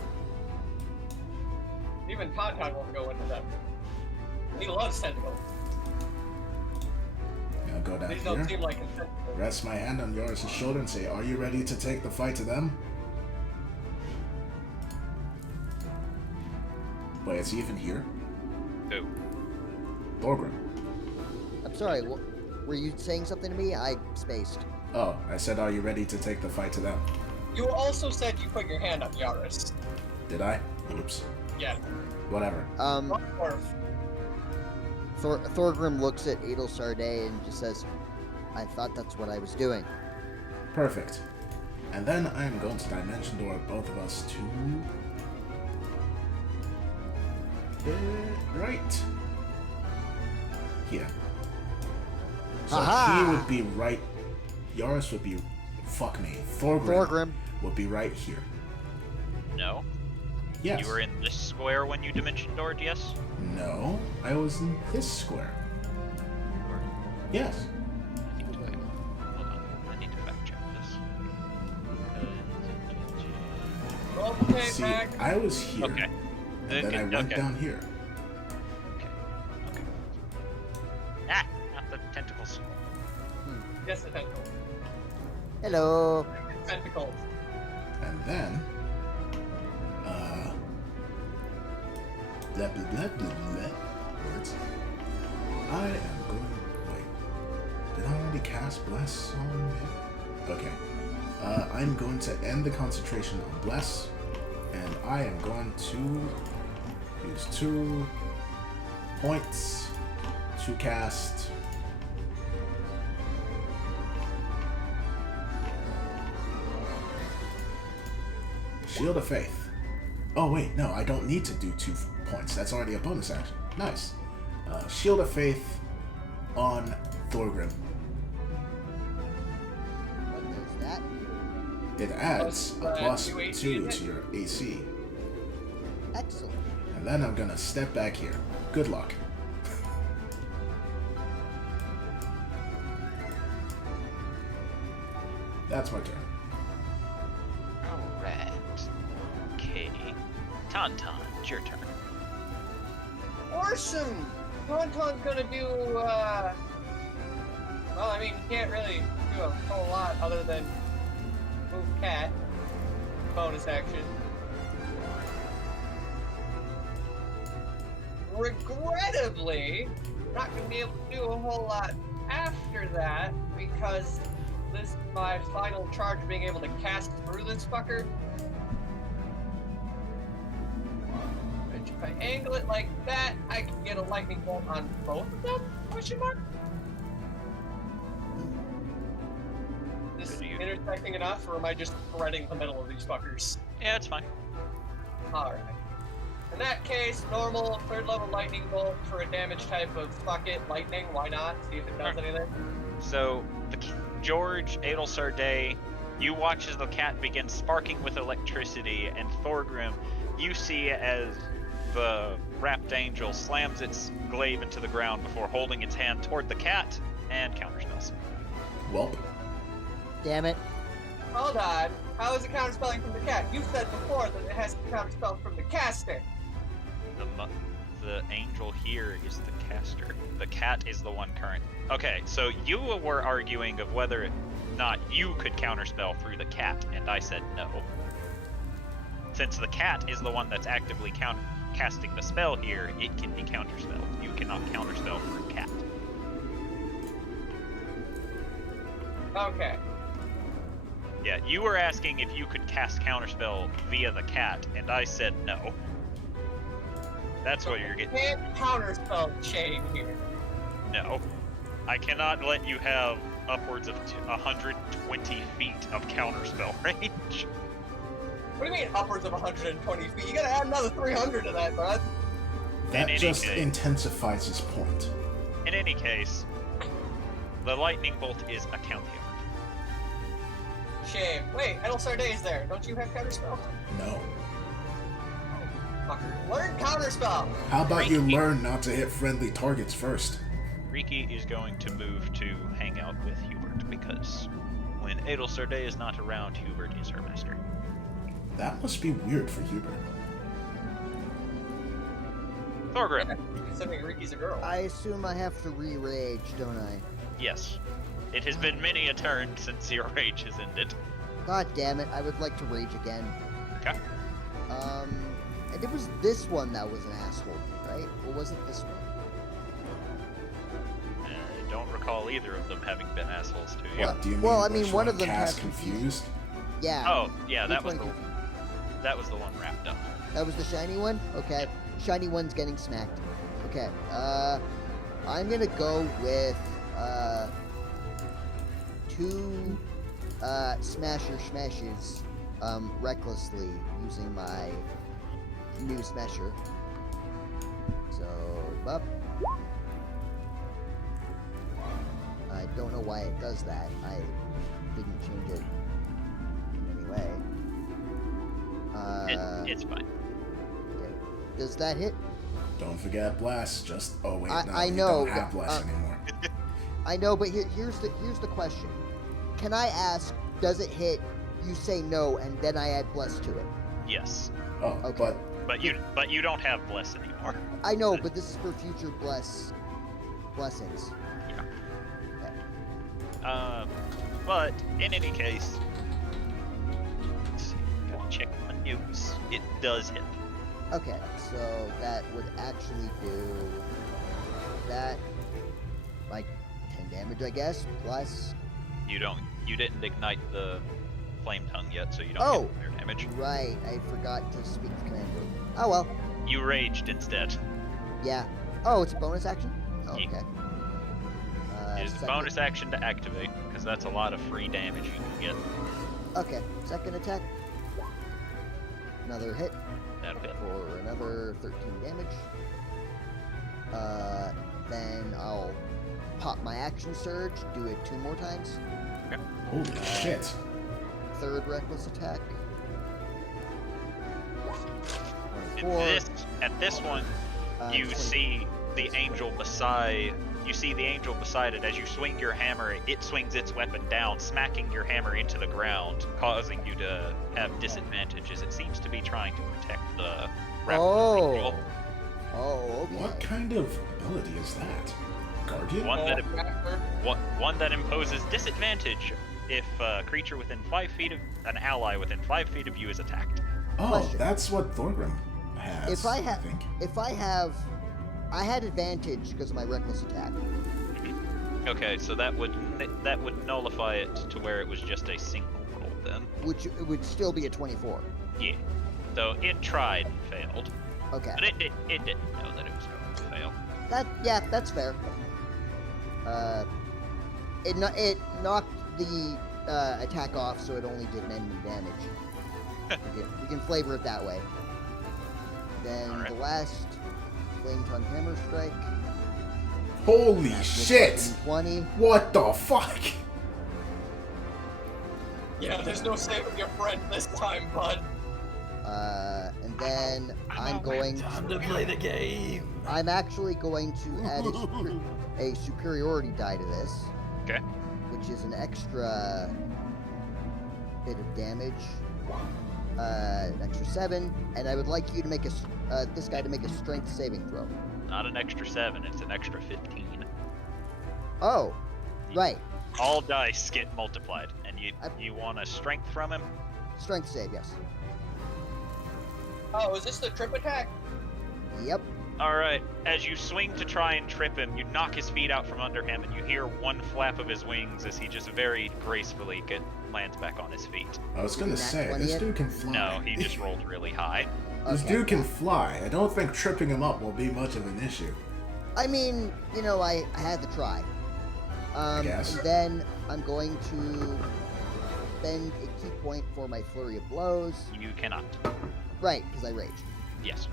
Even Tauntaun won't go into them. He loves tentacles. Now go down These don't here. seem like his tentacles. Rest my hand on yours' shoulder and say, are you ready to take the fight to them? Wait, is he even here? Who? Thorgrim. I'm sorry, were you saying something to me? I spaced. Oh, I said, are you ready to take the fight to them? You also said you put your hand on Yaris. Did I? Oops. Yeah. Whatever. Or Thorgrim looks at Adelsarday and just says, I thought that's what I was doing. Perfect. And then I am going to Dimension Door both of us to... right here. So Aha! he would be right... Yaris would be... Fuck me. Thorgrim would be right here. No? Yes. You were in this square when you dimension doored, yes? No, I was in this square. Or, Yes. I need to, hold on, I need to fact check this. okay, See, back. I was here, Okay. and then I went Okay. down here. Okay. Ah! Not the tentacles. Yes, the tentacles. Hello. Tentacles. And then, blah, blah, blah, blah, blah, words. I am going, wait, did I already cast Bless on him? Okay, I'm going to end the concentration on Bless, and And I am going to use 2 points to cast Shield of Faith. Oh wait, no, I don't need to do 2 points. That's already a bonus action. Nice. Shield of Faith on Thorgrim. What does that do? It adds a plus 2 2 to your AC. Excellent. And then I'm gonna step back here. Good luck. That's my turn. Alright. Okay. Tauntaun, it's your turn. Awesome! Tauntaun's gonna do, well, I mean, he can't really do a whole lot other than move cat. Bonus action. Regrettably, not gonna be able to do a whole lot after that because this is my final charge of being able to cast through this fucker. Which if I angle it like that, I can get a lightning bolt on both of them? Question mark? Is this intersecting enough, or am I just threading the middle of these fuckers? Yeah, it's fine. Alright. In that case, normal 3rd level lightning bolt for a damage type of fuck it, lightning, why not? See if it does anything. So, George, Adelsar Day, you watch as the cat begins sparking with electricity, and Thorgrim, you see as the wrapped angel slams its glaive into the ground before holding its hand toward the cat and counterspells. Welp. Damn it. Hold on. How is it counterspelling from the cat? You said before that it has to counterspell from the caster. The angel here is the caster. The cat is the one current. Okay, so you were arguing of whether or not you could counterspell through the cat, and I said no. Since the cat is the one that's actively casting the spell here, it can be counterspelled. You cannot counterspell through cat. Okay. Yeah, you were asking if you could cast counterspell via the cat, and I said no. That's what you're getting. Can't counterspell chain here. No. I cannot let you have upwards of 120 feet of counterspell range. What do you mean upwards of 120 feet? You gotta add another 300 to that, bud. That any just case. intensifies his point. In any case, the lightning bolt is a counter. Shame. Wait, Edelsar Day is there. Don't you have counterspell? No. Fucker. Learn counterspell! How about you Riki. learn not to hit friendly targets first? Riki is going to move to hang out with Hubert because when Adelsar Day is not around, Hubert is her master. That must be weird for Hubert. Thorgrim, Considering Riki's a girl. I assume I have to re-rage, don't I? yes. It has been many a turn since your rage has ended. God damn it, I would like to rage again. Okay. And it was this one that was an asshole, right? Or was it this one? I don't recall either of them having been assholes to you. What, do you mean Well, I which mean, one of them cast had confused? Yeah. Oh, yeah, that Which was one that was the one wrapped up. That was the shiny one? Okay. Shiny one's getting smacked. Okay. I'm gonna go with, 2, Smasher Smashes, recklessly using my new Smasher. So, up. I don't know why it does that. I didn't change it in any way. It's fine. Okay. Does that hit? Don't forget blast. Just oh wait, no, I you know, don't have but, blast anymore. I know, but here's the question. Can I ask, does it hit? You say no, and then I add bless to it. Yes. Oh, Okay. But you don't have bless anymore. I know, but this is for future blessings. But in any case, let's see, gotta check my news. It does hit. Okay, so that would actually do that, like 10 damage, I guess, plus. You didn't ignite the flame tongue yet, so you don't Oh, get fire damage. damage. Right, I forgot to speak the command word. Oh well. You raged instead. Yeah. Oh, it's a bonus action? Oh, Yeah. okay. It is a second- bonus action to activate, because that's a lot of free damage you can get. Okay, second attack. Another hit That'll hit. for another 13 damage. Then I'll pop my action surge, do it 2 more times. Holy shit. Third reckless attack. 24. At this one, you 20. see the angel beside. You see the angel beside it. As you swing your hammer, it swings its weapon down, smacking your hammer into the ground, causing you to have disadvantage as it seems to be trying to protect the Oh. angel. Oh, okay. What kind of ability is that? Guardian? One that imposes disadvantage if a creature within 5 feet of an ally within 5 feet of you is attacked. Oh, Question. that's what Thorgrim has. If I think. I had advantage because of my reckless attack. Okay, so that would nullify it to where it was just a single roll then. Which it would still be a 24. Yeah. So it tried and failed, Okay. but it didn't know that it was going to fail. That's fair. It knocked the attack off, so it only did enemy damage. we can flavor it that way. Then Alright. the last Flame Tongue Hammer Strike. Holy That's shit! 20. What the fuck? Yeah, there's no saving your friend this time, bud. And then I'm going. Time to play the game. I'm actually going to add a superiority die to this. Okay. Which is an extra bit of damage. An extra 7, and I would like you to make this guy to make a strength saving throw. Not an extra 7, it's an extra 15. Oh, right. All dice get multiplied, and you want a strength from him? Strength save, yes. Oh, is this the trip attack? Yep. Alright, as you swing to try and trip him, you knock his feet out from under him, and you hear one flap of his wings as he just very gracefully lands back on his feet. I was gonna Nat say, 20 this yet? dude can fly. No, he just rolled really high. This Okay. dude can fly. I don't think tripping him up will be much of an issue. I mean, I had to try. guess. And then I'm going to spend a key point for my flurry of blows. You cannot. Right, because I raged. Yes.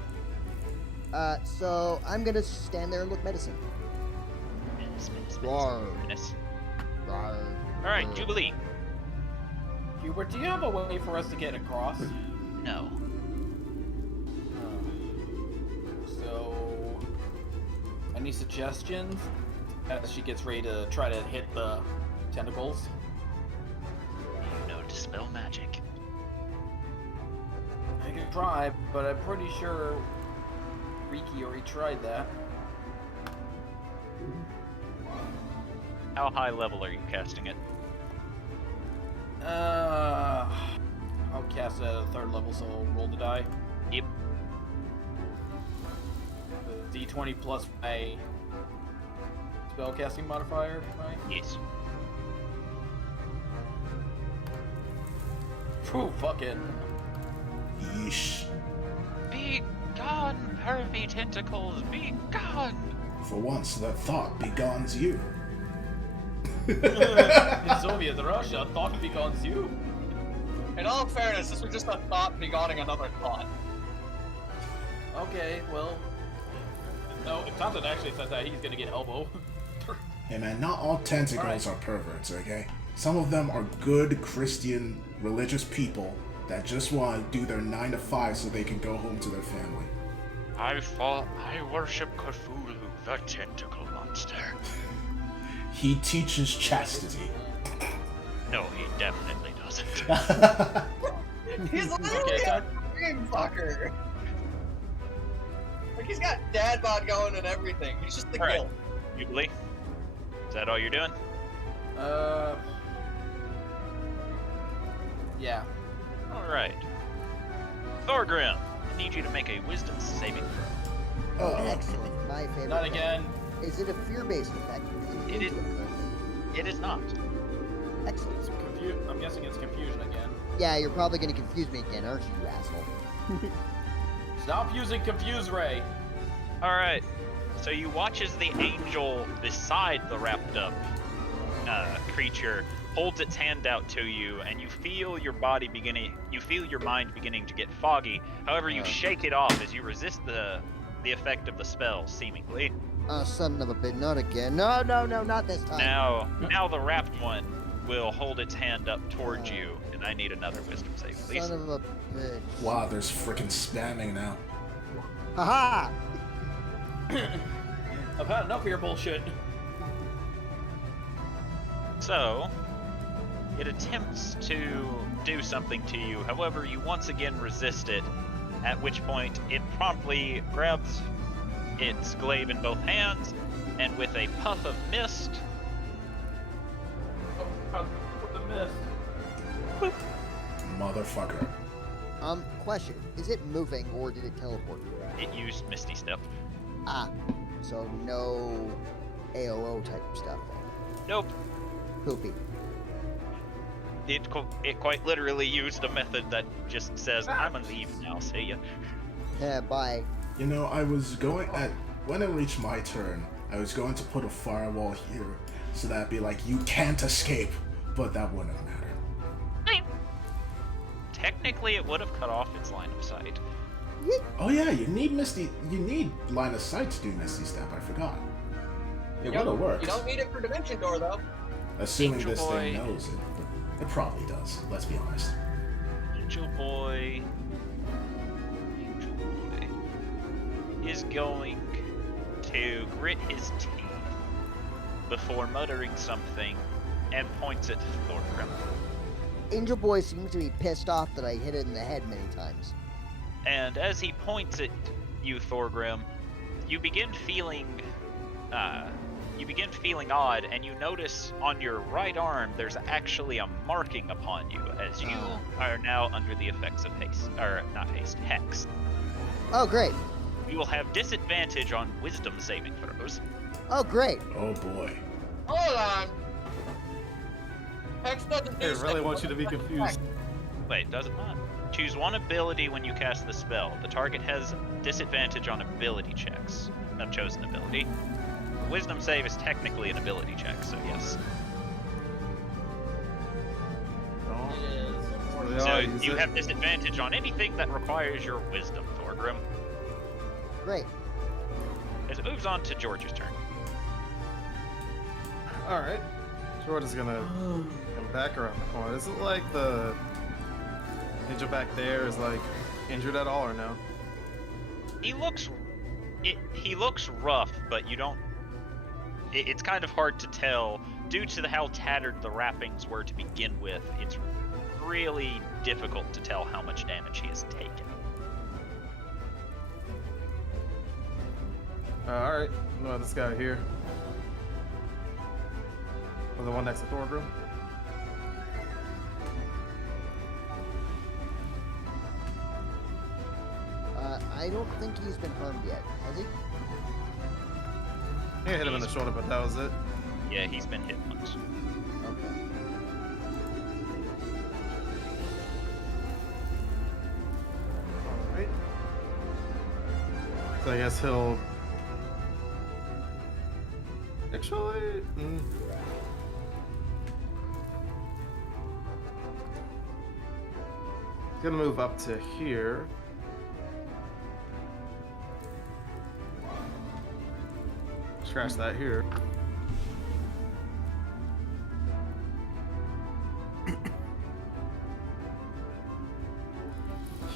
So I'm gonna stand there and look menacing. Roar. Roar. Alright, Jubilee. Hubert, do you have a way for us to get across? No. So, any suggestions as she gets ready to try to hit the tentacles? You know, dispel magic. I can try, but I'm pretty sure Riki already tried that. How high level are you casting it? I'll cast it at a 3rd level, so I'll roll the die. Yep. The D20 plus my spellcasting modifier, right? Yes. Phew, fucking. Yeesh. Be gone, pervy tentacles, be gone! For once, that thought begones you. In Soviet Russia, thought becomes you. In all fairness, this was just a thought begoning another thought. Okay, well. No, if Thompson actually says that, he's gonna get elbow. Hey man, not all tentacles are perverts, okay? Some of them are good Christian religious people that just want to do their 9 to 5 so they can go home to their family. I worship Cthulhu, the tentacle monster. He teaches chastity. No, he definitely doesn't. He's literally Okay, a dream fucker. Like, he's got dad bod going and everything. He's just the Alright. guilt. Jubilee? Is that all you're doing? Yeah. Alright. Thorgrim, I need you to make a wisdom saving throw. Oh, excellent. My favorite. Not effect. again. Is it a fear-based effect? Because It is- currently. It is not. Excellent. I'm guessing it's confusion again. Yeah, you're probably gonna confuse me again, aren't you, asshole? Stop using Confuse Ray. Alright, so you watch as the angel beside the wrapped up creature holds its hand out to you, and you feel your mind beginning to get foggy. However, you shake it off as you resist the effect of the spell, seemingly. Oh, son of a bitch, not again. No, not this time. Now the wrapped one will hold its hand up towards you, and I need another wisdom save, please. Son of a bitch. Wow, there's freaking spamming now. Haha! I've had enough of your bullshit. So, it attempts to do something to you. However, you once again resist it, at which point it promptly grabs its glaive in both hands, and with a puff of mist, Motherfucker. Question. Is it moving or did it teleport? it used Misty Step. Ah, so no AOO type stuff then. Nope. Poopy. It quite literally used a method that just says, I'm gonna leave now, see ya. Yeah, bye. You know, when it reached my turn, I was going to put a firewall here, so that'd be like, you can't escape, but that wouldn't matter. Technically, it would have cut off its line of sight. Oh yeah, you need line of sight to do Misty Step, I forgot. It would have worked. You don't need it for Dimension Door, though. Assuming Angel this Boy. thing knows it, but it probably does, let's be honest. Angel Boy is going to grit his teeth before muttering something and points it to Thorgrim. Angel Boy seems to be pissed off that I hit it in the head many times. And as he points at you, Thorgrim, you begin feeling odd, and you notice on your right arm there's actually a marking upon you, as you are now under the effects of hex. Oh, great. You will have disadvantage on wisdom saving throws. Oh, great. Oh boy. Hold on. Hex doesn't do They really shit. want you to be confused. Wait, does it not? Choose one ability when you cast the spell. The target has disadvantage on ability checks. A chosen ability. Wisdom save is technically an ability check, so yes. So you have disadvantage on anything that requires your wisdom, Thorgrim. Great. As it moves on to George's turn. Alright. George is gonna come back around the corner. Is it like the ninja back there is like injured at all or no? He looks rough, but you don't. It's kind of hard to tell due to how tattered the wrappings were to begin with. It's really difficult to tell how much damage he has taken. Alright. No, this guy here. Or the one next to Thorgrim. I don't think he's been harmed yet, has he? Yeah, hit him in the shoulder, but that was it. Yeah, he's been hit once. Okay. Alright. So I guess he'll... Actually... He's gonna move up to here. Scratch that here.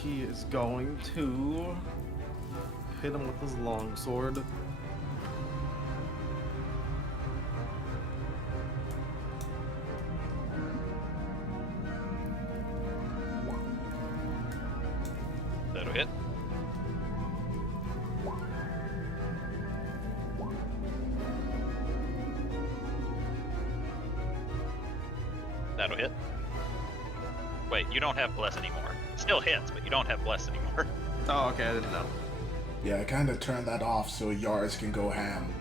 He is going to hit him with his longsword. That'll hit. That'll hit. Wait, you don't have bless anymore. Still hits, but you don't have bless anymore. Oh, okay, I didn't know. Yeah, I kind of turned that off so Yaris can go ham.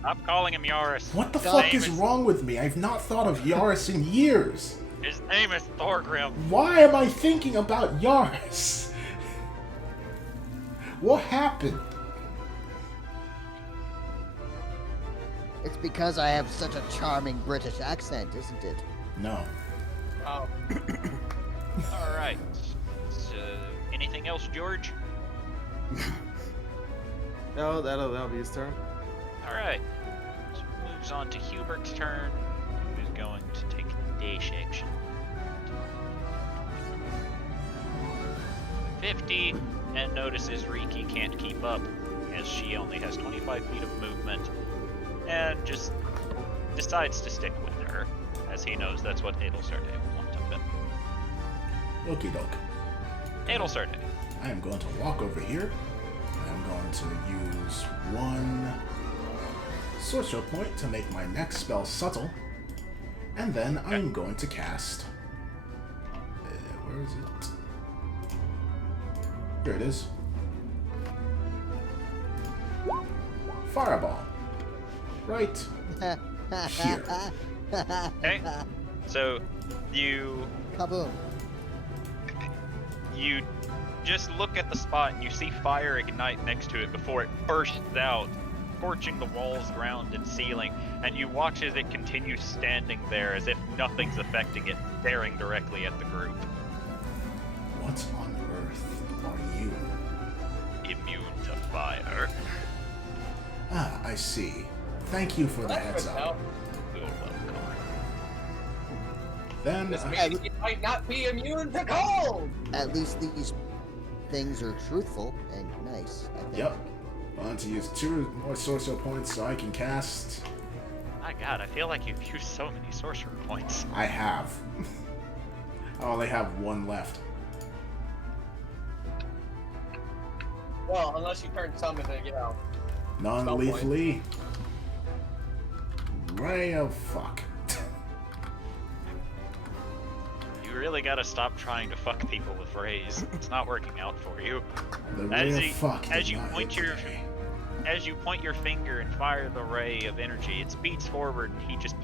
Stop calling him Yaris. What the His fuck name is wrong with me? I've not thought of Yaris in years. His name is Thorgrim. Why am I thinking about yours? What happened? It's because I have such a charming British accent, isn't it? No. Oh. All right. So, anything else, George? No, that'll be his turn. All right. So moves on to Hubert's turn, who's going to take dash action. 50, and notices Riki can't keep up, as she only has 25 feet of movement, and just decides to stick with her, as he knows that's what Adelsarte would want of him. Okie doke. Adelsarte. I am going to walk over here. I'm going to use one sorcerer point to make my next spell subtle. And then I'm going to cast... where is it? Here it is. Fireball. Right here. Okay. So, you Kaboom. just look at the spot and you see fire ignite next to it before it bursts out, scorching the walls, ground, and ceiling, and you watch as it continues standing there as if nothing's affecting it, staring directly at the group. What on earth are you? Immune to fire. Ah, I see. Thank you for the heads up. You're welcome. Then This I... means he might not be immune to cold! At least these things are truthful and nice, I think. Yep. I want to use 2 more sorcerer points so I can cast... My god, I feel like you've used so many sorcerer points. I have. I only have 1 left. Well, unless you turn some into, Non-lethally. Ray of fuck. You really gotta stop trying to fuck people with rays. It's not working out for you. The ray of fuck did as you not point hit your me. as you point your finger and fire the ray of energy, it speeds forward and he just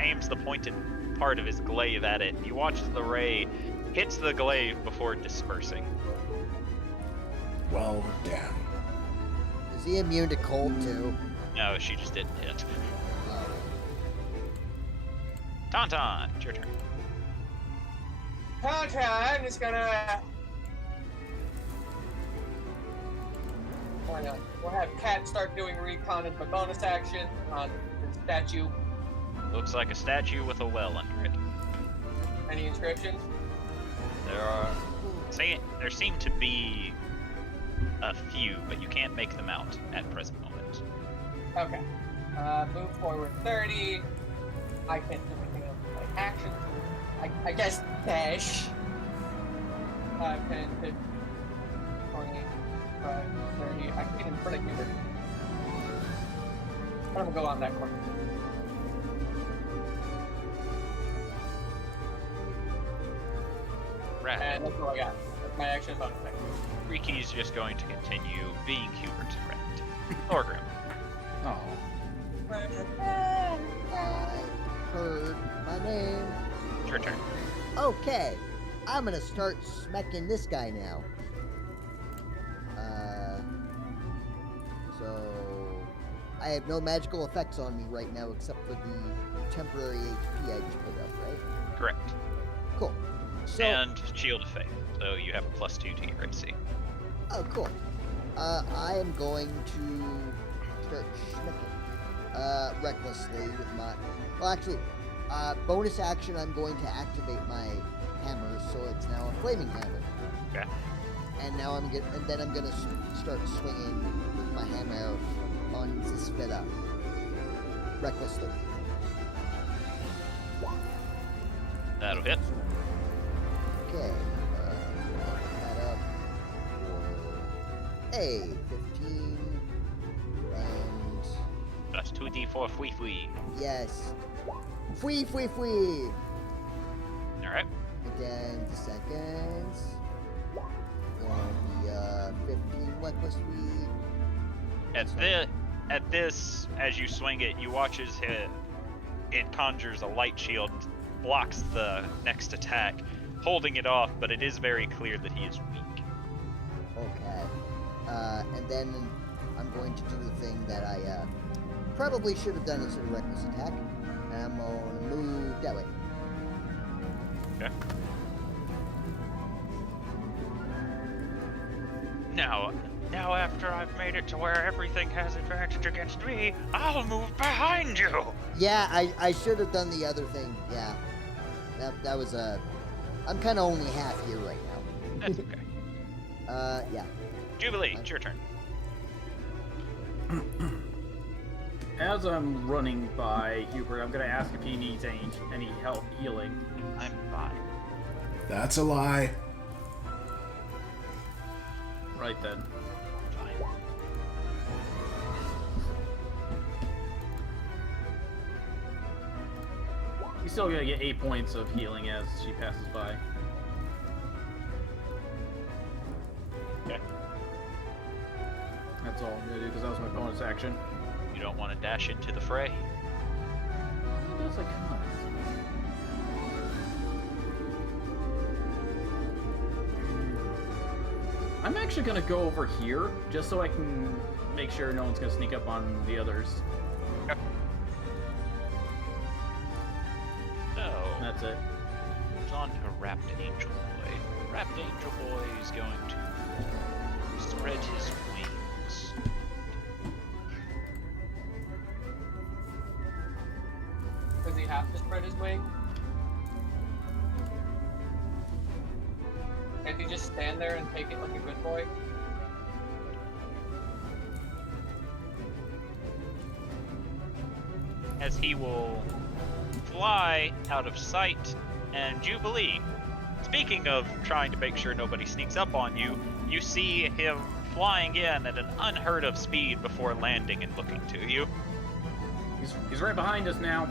aims the pointed part of his glaive at it. You watch as the ray hits the glaive before dispersing. Well, damn. Is he immune to cold too? No, she just didn't hit. Oh. Tauntaun, it's your turn. I'm just gonna... Why not? We'll have Cat start doing recon as my bonus action on the statue. Looks like a statue with a well under it. Any inscriptions? There seem to be a few, but you can't make them out at present moment. Okay. Move forward 30. I can't do anything else with my actions. I guess dash. 5, 10, 15, 20, 25, 30. I can't even predict either. I'm gonna go on that corner. Right. And that's all I got. That's my action bonus action. Riki's just going to continue being Hubert's friend. Thorgrim. Oh. I heard my name. It's your turn. Okay, I'm gonna start smacking this guy now. So I have no magical effects on me right now except for the temporary HP I just put up, right? Correct. Cool. So, And Shield of Faith, so you have a +2 to your AC. oh, cool. I am going to start schmicking, recklessly with my. Well, actually, bonus action. I'm going to activate my hammer, so it's now a flaming hammer. Okay. And now I'm gonna start swinging with my hammer on Zispida. Recklessly. That'll hit. Okay. That up for a 15 and That's 2d4 fwee. yes. Fwee. Alright. And then the seconds. And the 15 what plus 3. At this, as you swing it, you watch as it conjures a light shield blocks the next attack, holding it off, but it is very clear that he is weak. Okay. And then I'm going to do the thing that I probably should have done as a reckless attack. And I'm going to move that way. Okay. Now after I've made it to where everything has advantage against me, I'll move behind you! Yeah, I should have done the other thing. Yeah. That was I'm kind of only half here right now. That's okay. Yeah. Jubilee, it's your turn. As I'm running by Hubert, I'm gonna ask if he needs any help healing. I'm fine. That's a lie. Right then. Fine. He's still gonna get 8 points of healing as she passes by. Okay. That's all I'm gonna do because that was my bonus action. You don't want to dash into the fray? Yes, I can. I'm actually gonna go over here just so I can make sure no one's gonna sneak up on the others. Okay. So, That's it. it's on to Wrapped Angel Boy. Wrapped Angel Boy is going to spread his wings. Does he have to spread his wings? Can't he just stand there and take it like a good boy? As he will fly out of sight, and Jubilee, speaking of trying to make sure nobody sneaks up on you, you see him flying in at an unheard of speed before landing and looking to you. He's right behind us now.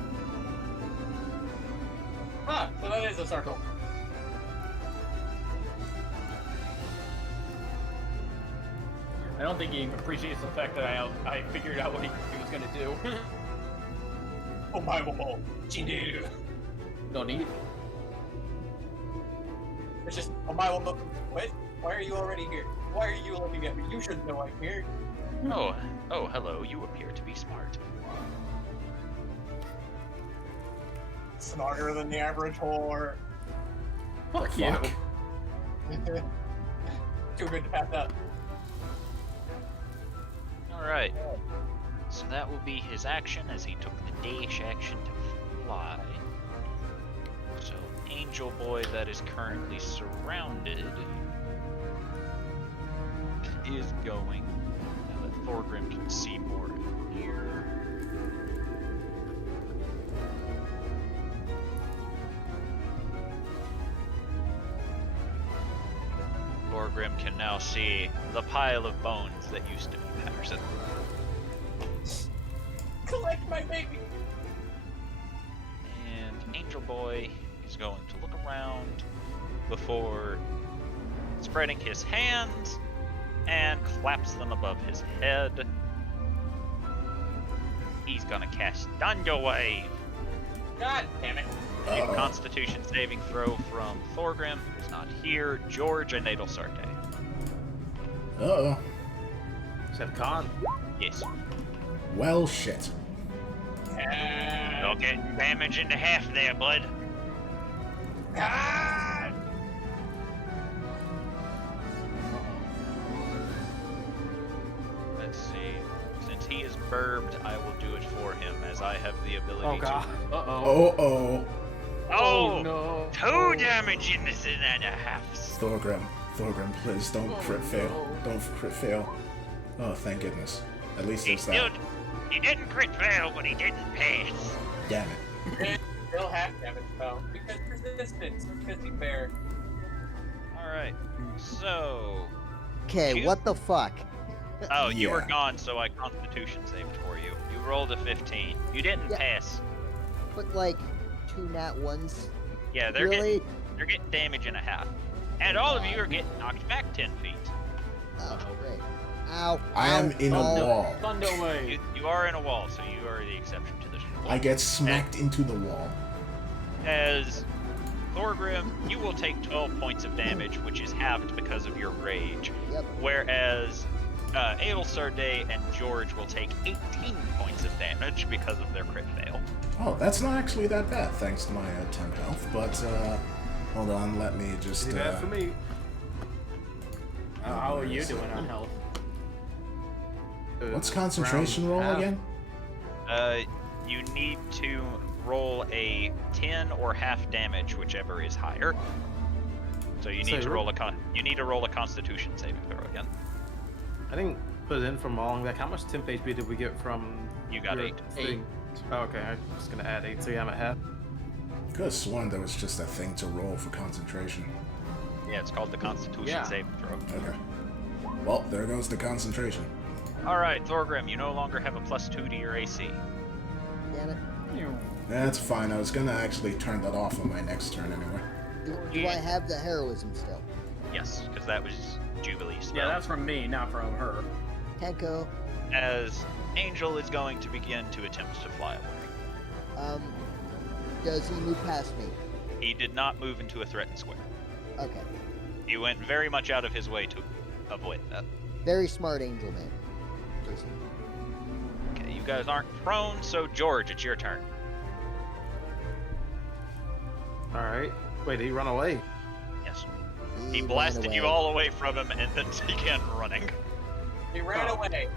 Ah, so that is a circle. I don't think he appreciates the fact that I figured out what he was gonna do. Oh my god, Jindu. Don't need. It's just, oh my god, what? Why are you already here? Why are you looking at me? You should know I'm here. Oh, hello, you appear to be smart. Smarter than the average whore. Fuck you. Fuck. Too good to pass up. Alright, so that will be his action as he took the dash action to fly. So, Angel Boy that is currently surrounded is going, now that Thorgrim can see more here. Thorgrim can now see the pile of bones that used to be Patterson. Collect my baby! And Angel Boy is going to look around before spreading his hands and claps them above his head. He's gonna cast Thunder Wave. God damn it. A Constitution saving throw from Thorgrim, who's not here, George, and Nadal Sarte. Uh-oh. Is that con? Yes. Well, shit. You're getting damage into half there, bud. God! Let's see. Since he is burbed, I will do it for him, as I have the ability Oh god. to. Uh-oh. Oh, Oh! No. 2 damage in this and a half. Thorgrim, please don't Oh, crit fail. no. Don't crit fail. Oh, thank goodness. At least He it's still, that. he didn't crit fail, but he didn't pass. Damn it. Still half damage though. Because resistance, because he's fair. Alright, so... Okay, You- what the fuck? Oh, you were Yeah. gone, so I Constitution saved for you. You rolled a 15. You didn't Yeah. pass. But like 2 nat ones? Yeah, they're Really? getting damage in a half. And all of you are getting knocked back 10 feet. Oh, great. Ow. I am ow, in a ow. wall. Thunder Wave. You are in a wall, so you are the exception to this rule. I get smacked into the wall. As Thorgrim, you will take 12 points of damage, which is halved because of your rage. Yep. Whereas Adelsarday and George will take 18 points of damage because of their crit fail. Oh, that's not actually that bad, thanks to my 10 health. But hold on, let me just. Pretty bad for me. How are you doing on health? What's concentration roll half. again? You need to roll a 10 or half damage, whichever is higher. So you need to roll a Constitution saving throw again. I didn't put it in from long. Like, how much temp HP did we get from? You got your 8. thing? Oh, okay, I'm just gonna add 8, so yeah, I'm at half. Could have sworn there was just a thing to roll for concentration. Yeah, it's called the Constitution saving throw. Okay. Well, there goes the concentration. All right, Thorgrim, you no longer have a +2 to your AC. Damn it. That's fine. I was gonna actually turn that off on my next turn anyway. Do I have the heroism still? Yes, because that was Jubilee spell. Yeah, that's from me, not from her. Tenko. As Angel is going to begin to attempt to fly away. Does he move past me? He did not move into a threatened square. Okay. He went very much out of his way to avoid that. Very smart angel man. Person. Okay, you guys aren't prone, so George, it's your turn. All right. Wait, did he run away? Yes. He ran blasted you away. all away from him and then began running. He ran away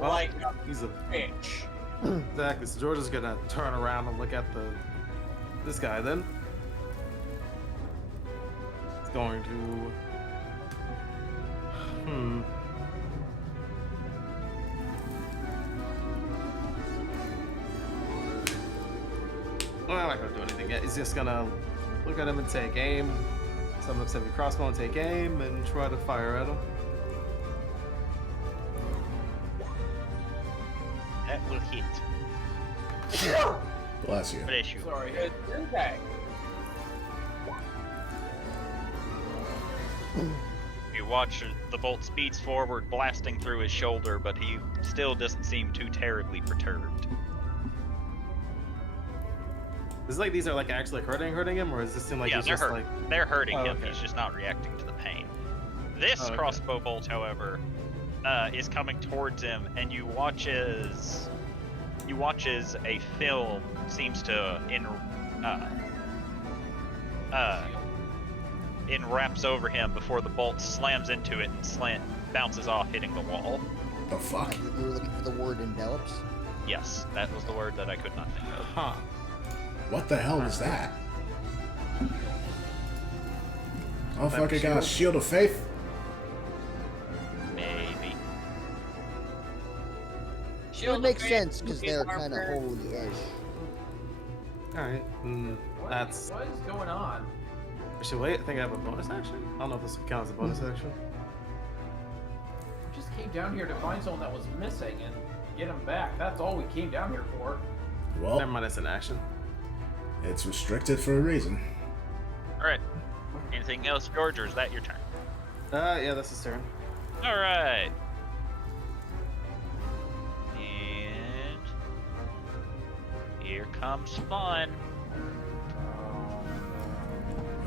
like a He's a bitch. exactly. So George is gonna turn around and look at this guy. Then he's going to. Well, I'm not gonna do anything yet. He's just gonna look at him and take aim. Summon up 70 crossbow and take aim and try to fire at him. That will hit. Bless you. Bless you. Sorry. Good impact. You watch the bolt speeds forward, blasting through his shoulder, but he still doesn't seem too terribly perturbed. Is it like these are like actually hurting him, or is this seem like Yeah, he's they're just hurting. like? They're hurting Oh, him. okay. He's just not reacting to the pain. This Oh, okay. crossbow bolt, however, is coming towards him, and you watch as a film seems to enwraps over him before the bolt slams into it and bounces off, hitting the wall. The fuck? You were looking for the word envelops? Yes, that was the word that I could not think of. Huh. What the hell was that? Oh That fuck! I got a shield of faith. Maybe. It would make sense because they're kind of holy-ish. All right. That's. What is going on? Actually, wait. I think I have a bonus action. I don't know if this counts as a bonus action. We just came down here to find someone that was missing and get him back. That's all we came down here for. Well, Never mind. It's an action. it's restricted for a reason. All right. Anything else, George, or is that your turn? Yeah, that's his turn. All right. And here comes fun.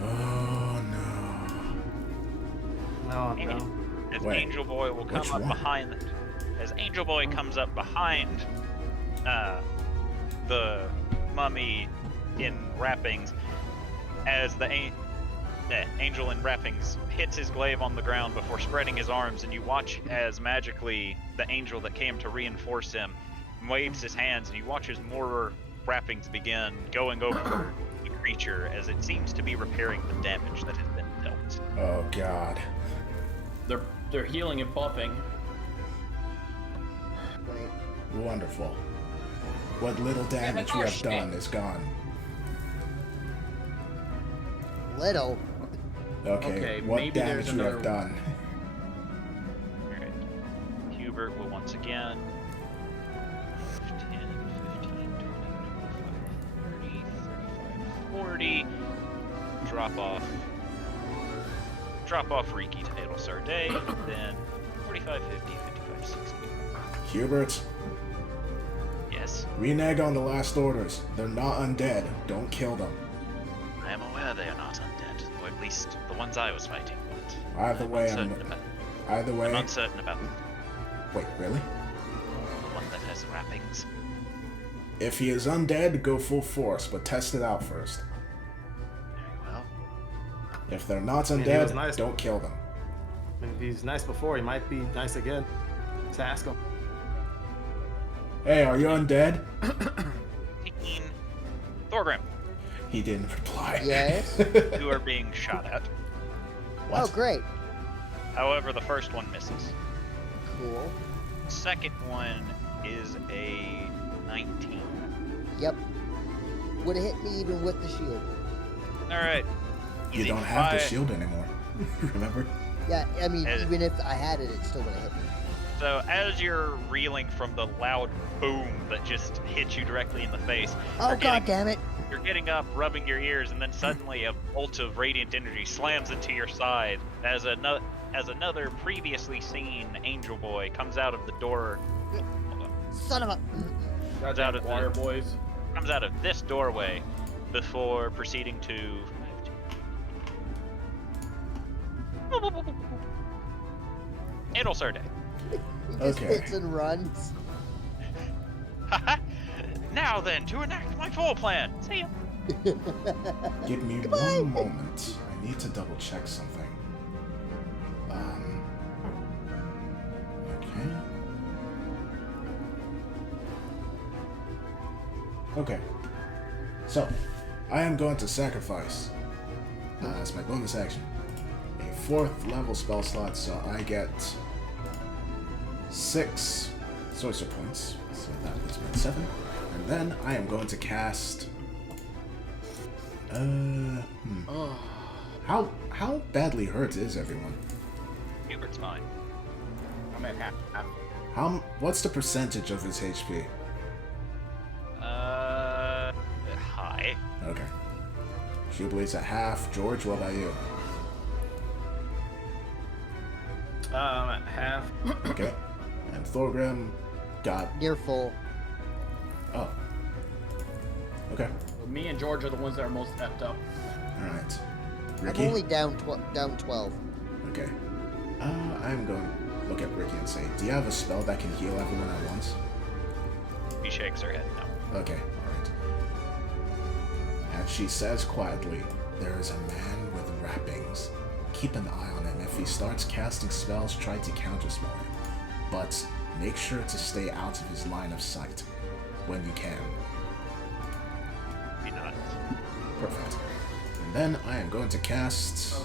Oh no. Oh And no. as Wait, Angel Boy will come which up one? behind, as Angel Boy comes up behind the mummy in wrappings, as the angel in wrappings hits his glaive on the ground before spreading his arms, and you watch as magically the angel that came to reinforce him waves his hands, and you watch as more wrappings begin going over the creature as it seems to be repairing the damage that has been dealt. Oh god. They're healing and buffing. Right. Wonderful. What little damage we have done is gone. Little. Okay, Okay, what maybe damage there's we have another- done? Alright. Hubert will once again 10, 15, 20, 25, 30, 35, 40. Drop off Riki to Adelsarday, then 45, 50, 55, 60. Hubert, Yes. renege on the last orders. They're not undead. Don't kill them. they are not undead, or at least the ones I was fighting. But Either way, I'm I'm uncertain about the Wait, really? one that has wrappings. If he is undead, go full force, but test it out first. Very well. If they're not mean, he was undead, nice. don't kill them. I mean, if he's nice before, he might be nice again. Just ask him. Hey, are you undead? 18. Thorgrim, He didn't reply. Yes. you are being shot at. What? Oh, great. However, the first one misses. Cool. Second one is a 19. Yep. Would have hit me even with the shield. Alright. You don't have the shield anymore. Remember? Yeah, I mean, And- even if I had it, it still would have hit me. So as you're reeling from the loud boom that just hit you directly in the face, Oh, you're god getting, damn it. you're getting up, rubbing your ears, and then suddenly a bolt of radiant energy slams into your side as another previously seen angel boy comes out of the door. Son of a... Comes out of Choir the, boys. comes out of this doorway before proceeding to. It'll start. He just Okay. hits and runs. Now then, to enact my full plan. See ya. Give me Goodbye. one moment. I need to double check something. Okay. So, I am going to sacrifice, as my bonus action, a 4th level spell slot, so I get 6 sorcerer points. So that puts me at 7. And then I am going to cast. How badly hurt is everyone? Hubert's fine. I'm at half. What's the percentage of his HP? High. Okay. Jubilee's at half. George, what about you? I'm at half. Okay. And Thorgrim got. Near full. Oh. Okay. Me and George are the ones that are most effed up. Alright. I'm Ricky? only down 12. Okay. I'm going to look at Ricky and say, do you have a spell that can heal everyone at once? He shakes her head. No. Okay, alright. And she says quietly, there is a man with wrappings. Keep an eye on him. If he starts casting spells, try to counterspell him. But make sure to stay out of his line of sight when you can. He nods. Perfect. And then I am going to cast...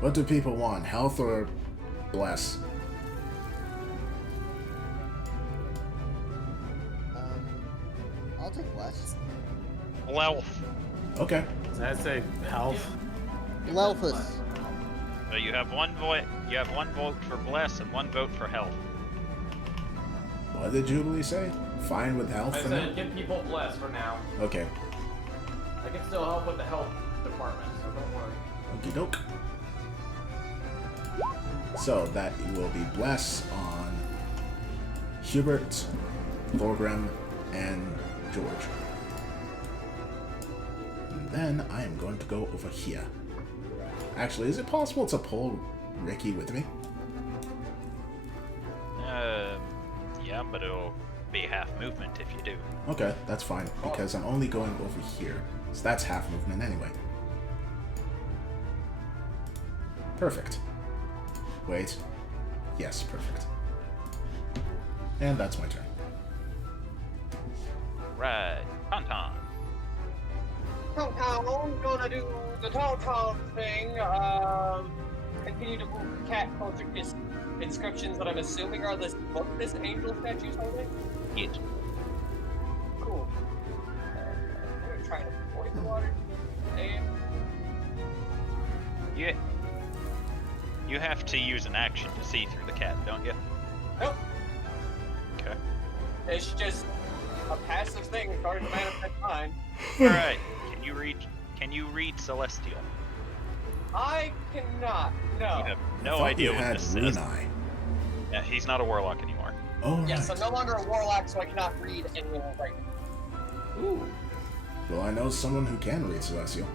What do people want? Health or bless? I'll take less. Lelf. Okay. So I'd say health. Lelphus. So you have one vote. You have one vote for bless and one vote for health. What did Jubilee say? Fine with health? I for said now? give people bless for now. Okay. I can still help with the health department, so don't worry. Okie doke. So that will be bless on Hubert, Thorgrim, and George. And then I am going to go over here. Actually, is it possible to pull Ricky with me? Yeah, but it'll be half movement if you do. Okay, that's fine, because I'm only going over here. So that's half movement anyway. Perfect. Wait. Yes, perfect. And that's my turn. Right. Tauntaun. Tauntaun, gonna do the Tauntaun thing. Continue to move cat closer to inscriptions that I'm assuming are this book this angel statue's holding. Yes. Cool. I'm gonna try to avoid the water. Aim. You have to use an action to see through the cat, don't you? Nope. Okay. It's just a passive thing starting to manifest mine. All right. Can you read Celestial? I cannot. You No. have I no thought idea you what had this Rune says. Eye. Yeah, he's not a warlock anymore. Oh, right. Yes, I'm no longer a warlock, so I cannot read anyone right now. Ooh. Well, I know someone who can read Celestial.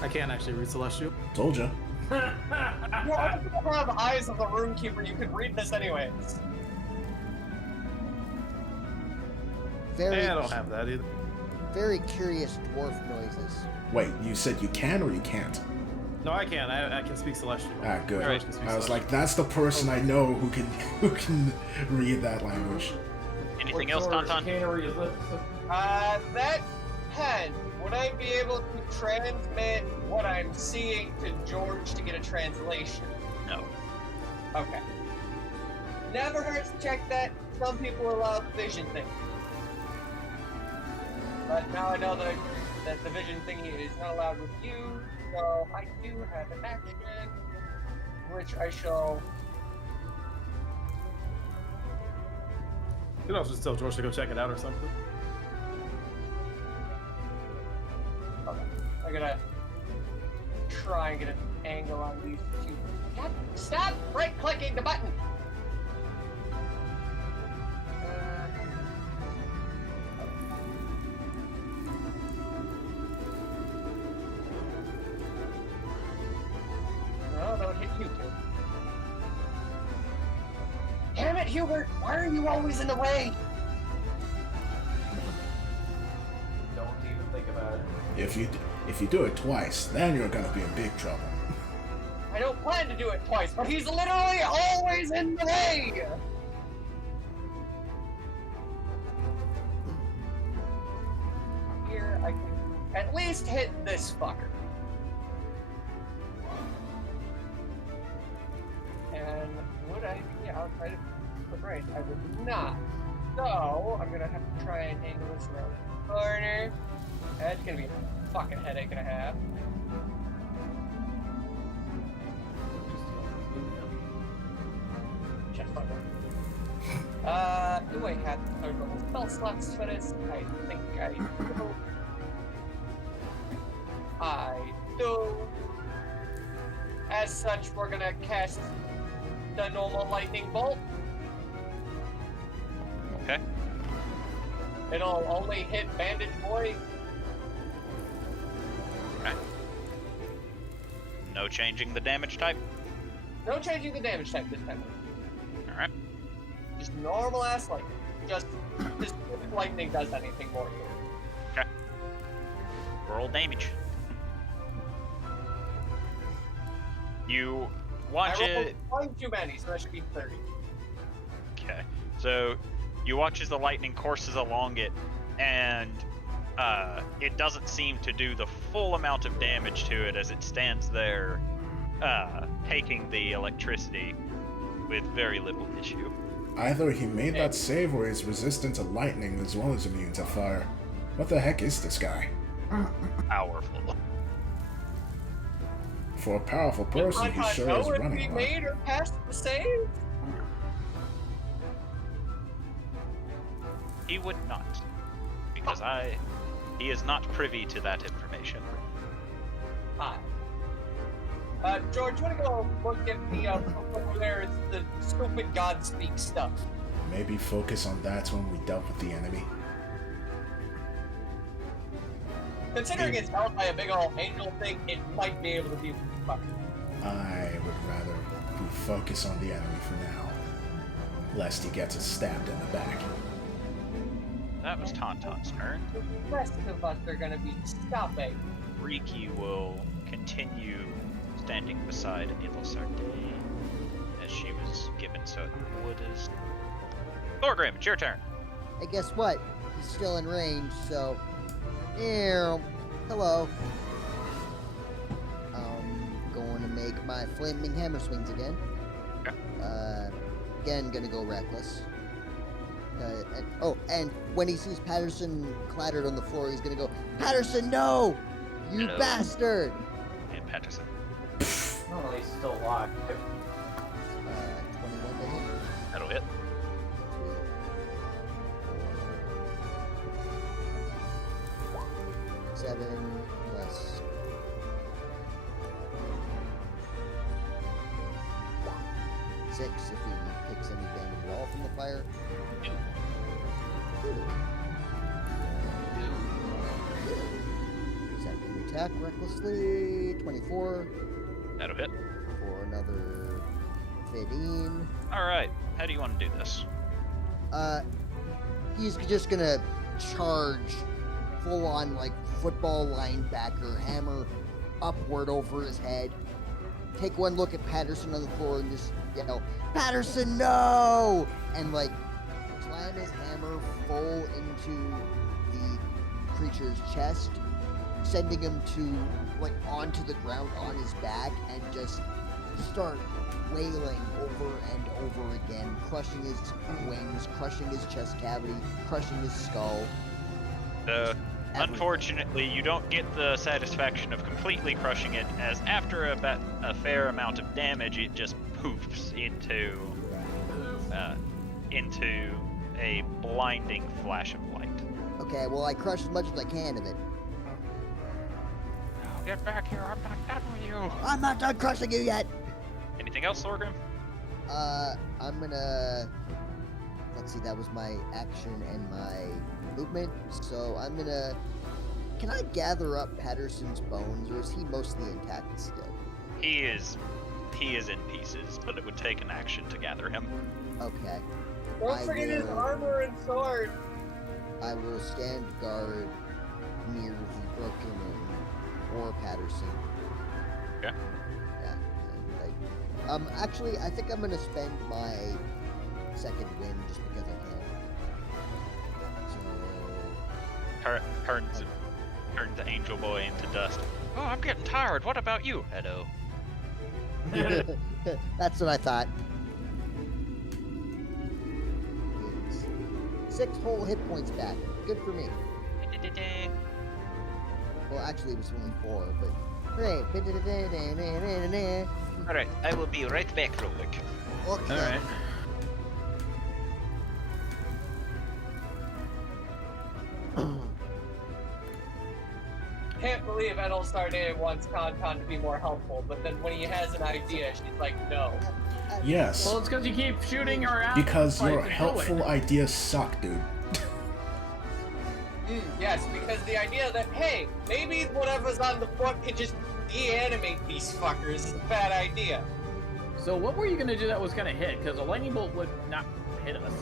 I can't actually read Celestial. Told ya. Well, I don't have eyes of the Runekeeper. You could read this anyways. Very, I don't have that either. very curious dwarf noises. Wait, you said you can or you can't? No, I can. I can speak Celestial. Ah, good. Right. Can speak I was Celestial. like, that's the person I know who can read that language. Anything else, Tauntaun? That pen. Would I be able to transmit what I'm seeing to George to get a translation? No. Okay. Never hurts to check that. Some people allow vision thing. But now I know that the vision thingy is not allowed with you, so I do have an action, which I shall. You could also just tell George to go check it out or something. Okay. I'm gonna try and get an angle on these two. God, stop right-clicking the button! No, don't hit you two. Damn it, Hubert! Why are you always in the way? Don't even think about it. If you do it twice, then you're gonna be in big trouble. I don't plan to do it twice, but he's literally always in the way! Here, I can at least hit this fucker. And would I be outside of the range? I would not. So, I'm gonna have to try and angle this around the corner. That's gonna be a fucking headache and a half. Chest button. Do I have total spell slots for this? I think I do. I do. As such, we're gonna cast the normal lightning bolt. Okay. It'll only hit Bandage Boy. Okay. No changing the damage type? No changing the damage type this time. Alright. Just normal ass lightning. Just if lightning does anything for you. Okay. Roll damage. You watch I rolled it. one too many, so that should be 30. Okay. So you watch as the lightning courses along it, and it doesn't seem to do the full amount of damage to it as it stands there, taking the electricity with very little issue. Either he made that save or he's resistant to lightning as well as immune to fire. What the heck is this guy? Powerful. For a powerful person, he sure is know if running we a lot. made or passed the save? He would not, because he is not privy to that information. Hi. George, you wanna go look at the over there? It's the stupid God speak stuff. Maybe focus on that when we dealt with the enemy. Considering it's held by a big old angel thing, it might be able to be fucked. I would rather we focus on the enemy for now, lest he gets us stabbed in the back. That was Tauntaun's turn. The rest of us are gonna be stopping. Riki will continue standing beside Ilosarte as she was given certain orders. Thorgrim, it's your turn. Hey, guess what? He's still in range, so... Ew. Hello. Going to make my flaming hammer swings again. Okay. Again, gonna go reckless. And when he sees Patterson clattered on the floor, he's gonna go, Patterson, no! You Hello. bastard! And Patterson. Oh, he's still alive. 21 to hit. That'll hit. 7 plus... 6 if he takes any damage at all from the fire. Second attack recklessly. 24 That'll hit. for another 15. Alright, how do you want to do this? He's just gonna charge full on like football linebacker, hammer upward over his head. Take one look at Patterson on the floor and just yell, "Patterson, no!" And like slam his hammer full into the creature's chest, sending him to like onto the ground on his back and just start wailing over and over again, crushing his wings, crushing his chest cavity, crushing his skull. Everything. Unfortunately, you don't get the satisfaction of completely crushing it, as after a fair amount of damage, it just poofs into a blinding flash of light. Okay, well I crush as much as I can of it. Oh, get back here! I'm not done with you. I'm not done crushing you yet! Anything else, Thorgrim? I'm gonna... Let's see, that was my action and my movement, so I'm gonna... Can I gather up Patterson's bones, or is he mostly intact still? He is in pieces, but it would take an action to gather him. Okay. Don't I forget his will- armor and sword. I will stand guard near the broken inn, or Patterson. Okay. Yeah. And actually, I think I'm gonna spend my second win just because I can. So... Turns the Angel Boy into dust. Oh, I'm getting tired. What about you, Edo? That's what I thought. 6 whole hit points back. Good for me. Well, actually, it was only 4, but... Hooray. Alright, I will be right back, Rolik. Okay. Alright. Can't believe Edelstarday wants Con to be more helpful, but then when he has an idea, she's like, no. Yes. Well, it's because you keep shooting her out. Because like, your to do helpful it. ideas suck, dude. Yes, because the idea that, hey, maybe whatever's on the book could just deanimate these fuckers is a bad idea. So what were you gonna do that was gonna hit? Because a lightning bolt would not hit us.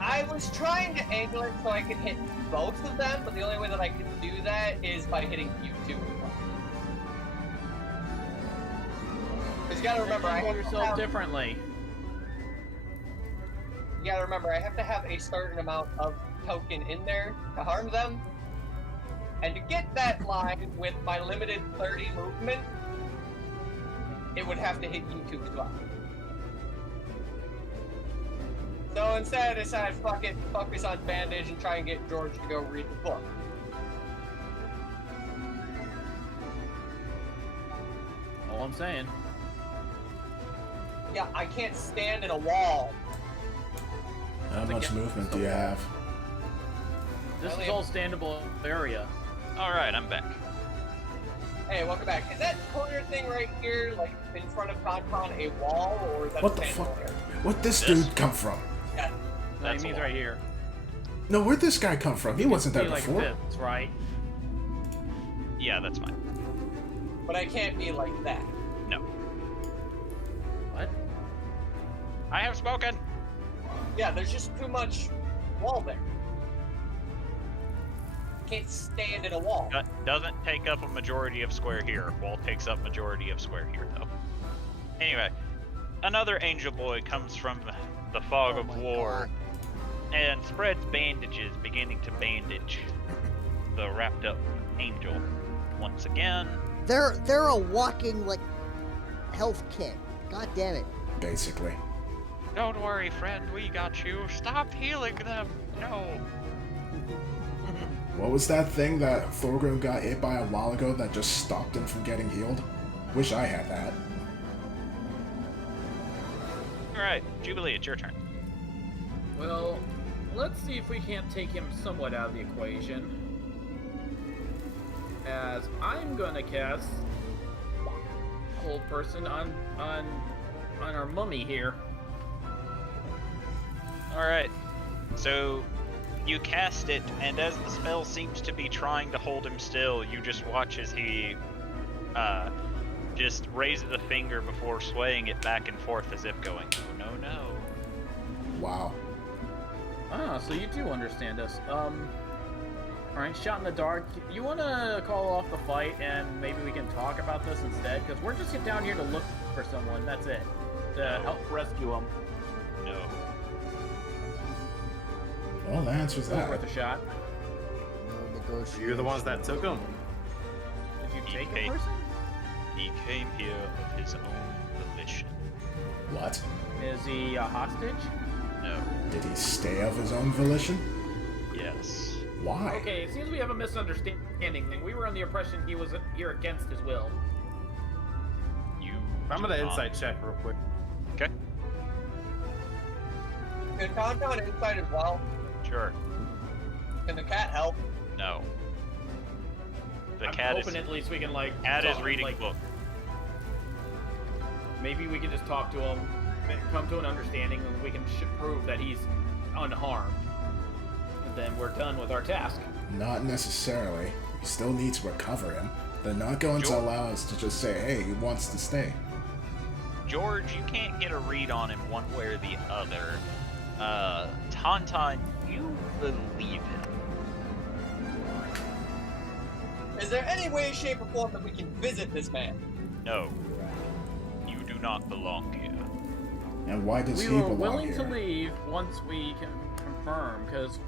I was trying to angle it so I could hit both of them, but the only way that I could do that is by hitting you two. Because you gotta remember, I Angle have to yourself have, differently. you gotta remember, I have to have a certain amount of token in there to harm them. And to get that line with my limited 30 movement, it would have to hit you two as well. So instead, I decided, fuck it, focus on bandage and try and get George to go read the book. All I'm saying. Yeah, I can't stand in a wall. How much movement do you have? This Only is all standable area. Alright, I'm back. Hey, welcome back. Is that corner thing right here, like, in front of Con a wall, or is that What a the standable fuck? area? Where'd this This? dude come from? Yeah. No, That's he means a lot. right here. No, where'd this guy come from? He wasn't there Be like before. this, right? Yeah, that's fine. But I can't be like that. No. What? I have spoken! Yeah, there's just too much wall there. Can't stand in a wall. Doesn't take up a majority of square here. Wall takes up majority of square here, though. Anyway, another Angel Boy comes from the fog Oh of my war and spreads bandages, beginning to bandage the wrapped up angel. Once again, They're a walking, like, health kit. God damn it. Basically. don't worry, friend, we got you. Stop healing them. No. What was that thing that Thorgrim got hit by a while ago that just stopped him from getting healed? Wish I had that. Alright, Jubilee, it's your turn. Well, let's see if we can't take him somewhat out of the equation. As I'm gonna cast Hold Person on on our mummy here. Alright. So you cast it, and as the spell seems to be trying to hold him still, you just watch as he just raises a finger before swaying it back and forth as if going, no, no, no. Wow. Ah, so you do understand us. Alright, shot in the dark. You want to call off the fight and maybe we can talk about this instead? Because we're just down here to look for someone, that's it. To help rescue him. No. Well, the answer's that. Worth a shot. No negotiation. You're the ones that took him. Did you take Okay. a person? He came here of his own volition. What? Is he a hostage? No. Did he stay of his own volition? Yes. Why? Okay, it seems we have a misunderstanding then. We were under the impression he was here against his will. You. I'm do gonna not- insight check real quick. Okay. Can Tauntaun insight as well? Sure. Can the cat help? No. The I'm cat hoping is. at least we can like. Cat is talk, reading like, book. Maybe we can just talk to him, come to an understanding, and we can prove that he's unharmed. And then we're done with our task. Not necessarily. We still need to recover him. They're not going to Sure. allow us to just say, hey, he wants to stay. George, you can't get a read on him one way or the other. Tauntaun, you believe him. Is there any way, shape, or form that we can visit this man? No. You do not belong here. And why does We he were belong willing here? to leave once we can confirm, because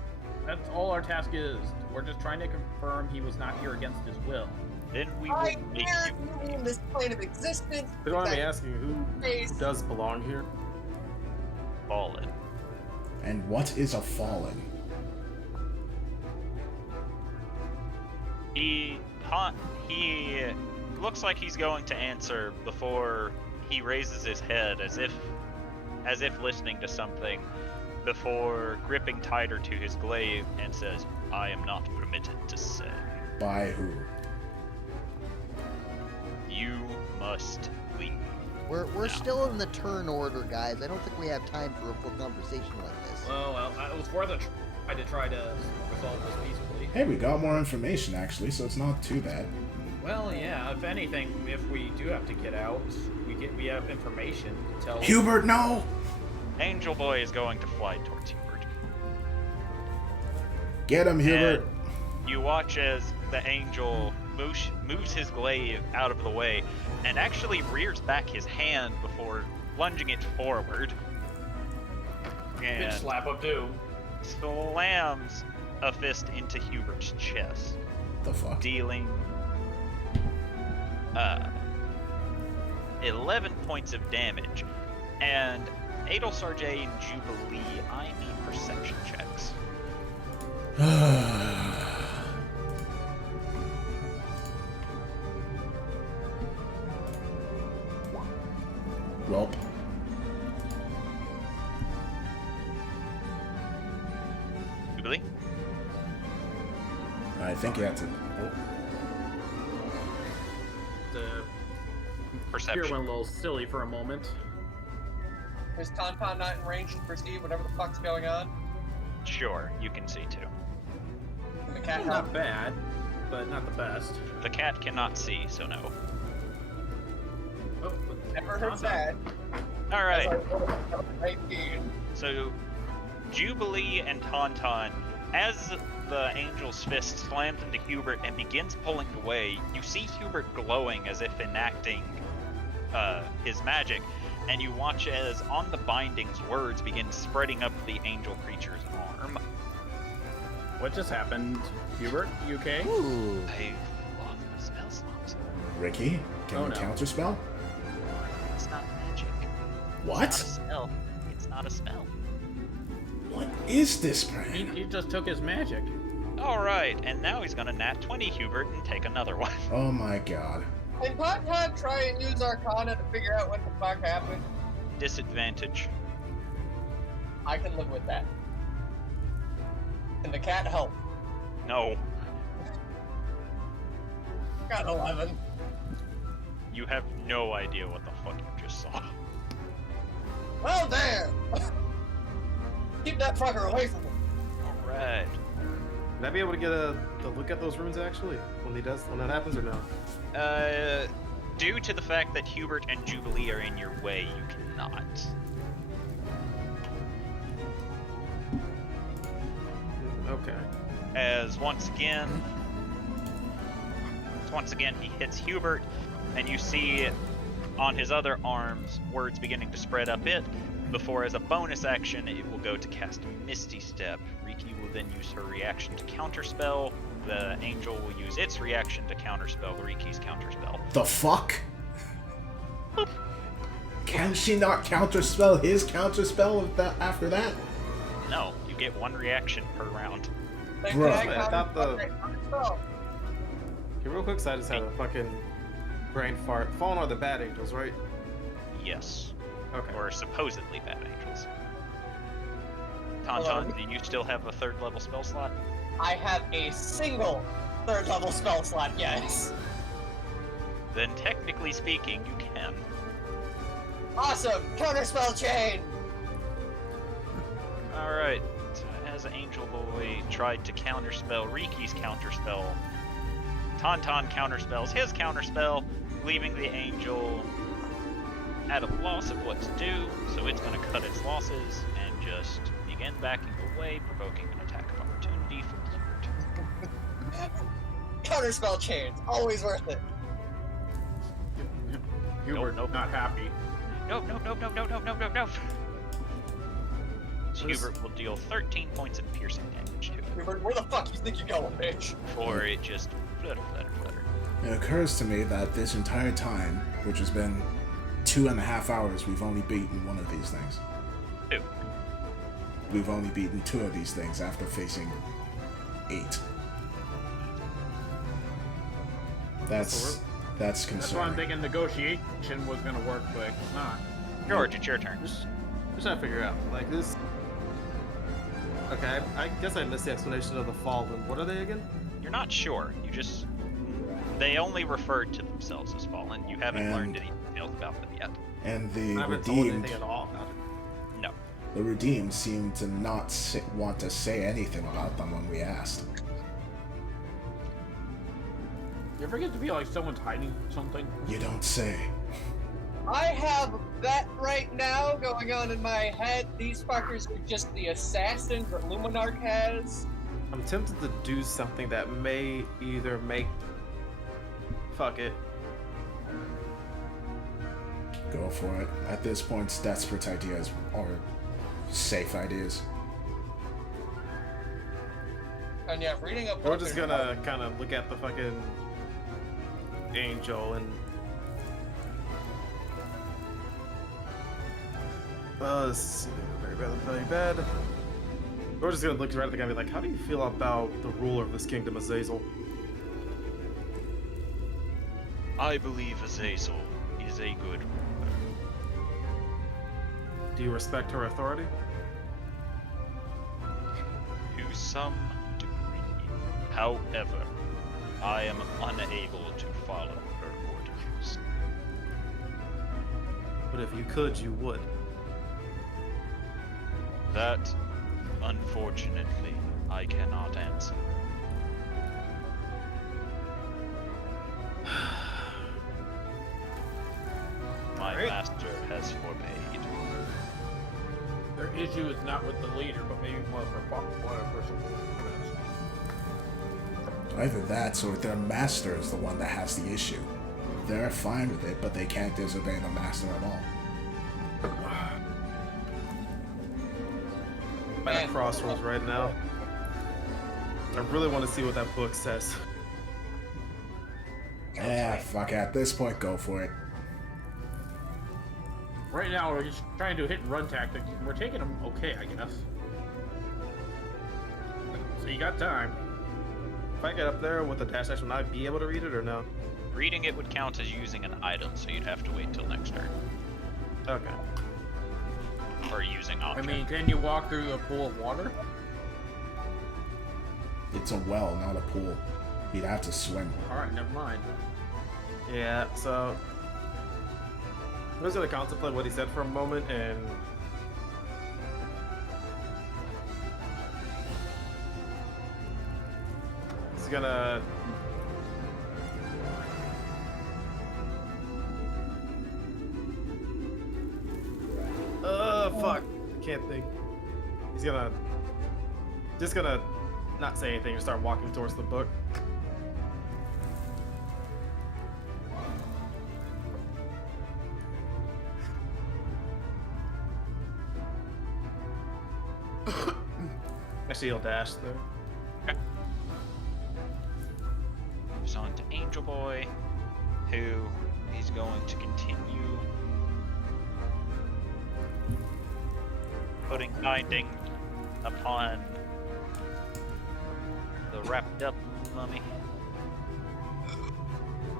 that's all our task is. We're just trying to confirm he was not here against his will. Then we I will make dare you. you in this plane of existence. If you don't mind me that asking, who face. does belong here? Fallen. And what is a fallen? He looks like he's going to answer before he raises his head as if listening to something, before gripping tighter to his glaive and says, I am not permitted to say. By who? You must leave. We're still in the turn order, guys. I don't think we have time for a full conversation like this. Well, it was worth a try to resolve this peacefully. Hey, we got more information actually, so it's not too bad. Well, yeah. If anything, if we do have to get out, we have information to tell. Hubert, no! Angel Boy is going to fly towards Hubert. Get him, Hubert! And you watch as the angel moves his glaive out of the way and actually rears back his hand before lunging it forward. And Bitch slap up too. slams a fist into Hubert's chest, The fuck? dealing 11 points of damage. And Adel Sarjay and Jubilee, I need perception checks. Welp. Jubilee? I think you have to. The Perception. Here went a little silly for a moment. Is Tauntaun not in range to perceive whatever the fuck's going on? Sure, you can see too. Can the cat help? Not bad, but not the best. The cat cannot see, so no. Oh, but Never heard Tauntaun. that. Alright, As I 19. so Jubilee and Tauntaun, as the angel's fist slams into Hubert and begins pulling away, you see Hubert glowing as if enacting his magic, and you watch as on the bindings words begin spreading up the angel creature's arm. What just happened, Hubert? You okay? Ooh. I lost the spell slot. Ricky, can Oh, you no. counterspell? It's not magic. It's What? not a spell. It's not a spell. What is this, Bran? He just took his magic. Alright, and now he's gonna nat 20 Hubert and take another one. Oh my god. Can Tauntaun try and use Arcana to figure out what the fuck happened? Disadvantage. I can live with that. Can the cat help? No. Got 11. You have no idea what the fuck you just saw. Well, damn! Keep that fucker away from me. Alright. Would I be able to get a look at those runes actually when that happens or no? Due to the fact that Hubert and Jubilee are in your way, you cannot. Okay. As once again he hits Hubert, and you see on his other arms words beginning to spread up it, before as a bonus action it will go to cast Misty Step. Riki will then use her reaction to counterspell. The angel will use its reaction to counterspell Riki's counterspell. The fuck? Can she not counterspell his counterspell after that? No, you get one reaction per round. Then Bro. can I thought the- Oh, Okay, real quick, so I just had a fucking brain fart. Fallen are the bad angels, right? Yes. Okay. Or supposedly bad angels. Hold on. Tauntaun, do you still have a 3rd level spell slot? I have a single 3rd level spell slot, yes. Then technically speaking, you can. Awesome! Counterspell chain! Alright. So as Angel Boy tried to counterspell Riki's counterspell, Tauntaun counterspells his counterspell, leaving the angel at a loss of what to do, so it's going to cut its losses and just begin backing away, provoking an attack of opportunity for Hubert. Counterspell chains, always worth it. Hubert, Nope. not happy. No. So Hubert will deal 13 points of piercing damage to it, Hubert, where the fuck you think you're going, bitch? before it just flutter. It occurs to me that this entire time, which has been 2.5 hours, we've only beaten one of these things. 2. We've only beaten 2 of these things after facing 8. That's That's why I'm concerning. thinking negotiation was gonna work, but it's not. George, it's your turn. Just trying to figure out, like, this... Okay, I guess I missed the explanation of the Fallen. What are they again? You're not sure. They only referred to themselves as fallen. You haven't learned any details about them yet. And I the haven't told redeemed, anything at all about it. No. the redeemed seem to not want to say anything about them when we asked. You ever get to feel like someone's hiding something? You don't say. I have that right now going on in my head. These fuckers are just the assassins that Luminarch has. I'm tempted to do something that may either make... Fuck it. Go for it. At this point, desperate ideas are safe ideas. And yeah, reading a book. We're just gonna kind of look at the fucking angel and... this is very bad. We're just gonna look right at the guy and be like, how do you feel about the ruler of this kingdom, Azazel? I believe Azazel is a good ruler. Do you respect her authority? To some degree. However, I am unable to follow her orders. But if you could, you would. That, unfortunately, I cannot answer. My Alright. master has forbade. Their issue is not with the leader, but maybe more of her person. Either that, or their master is the one that has the issue. They're fine with it, but they can't disobey the master at all. I'm at a crossroads right now. I really want to see what that book says. Yeah, fuck it. At this point, go for it. Right now, we're just trying to hit and run tactics. We're taking them okay, I guess. So you got time. If I get up there with the dash action, would I be able to read it or no? Reading it would count as using an item, so you'd have to wait till next turn. Okay. Or using I object. mean, can you walk through a pool of water? It's a well, not a pool. You'd have to swim. Alright, never mind. Yeah, so... I'm just gonna contemplate what he said for a moment and He's gonna. Fuck. I can't think. He's gonna. Just gonna not say anything and start walking towards the book. Actually, he'll dash though. Okay. Moves on to Angel Boy, who he's going to continue putting binding upon the wrapped up mummy.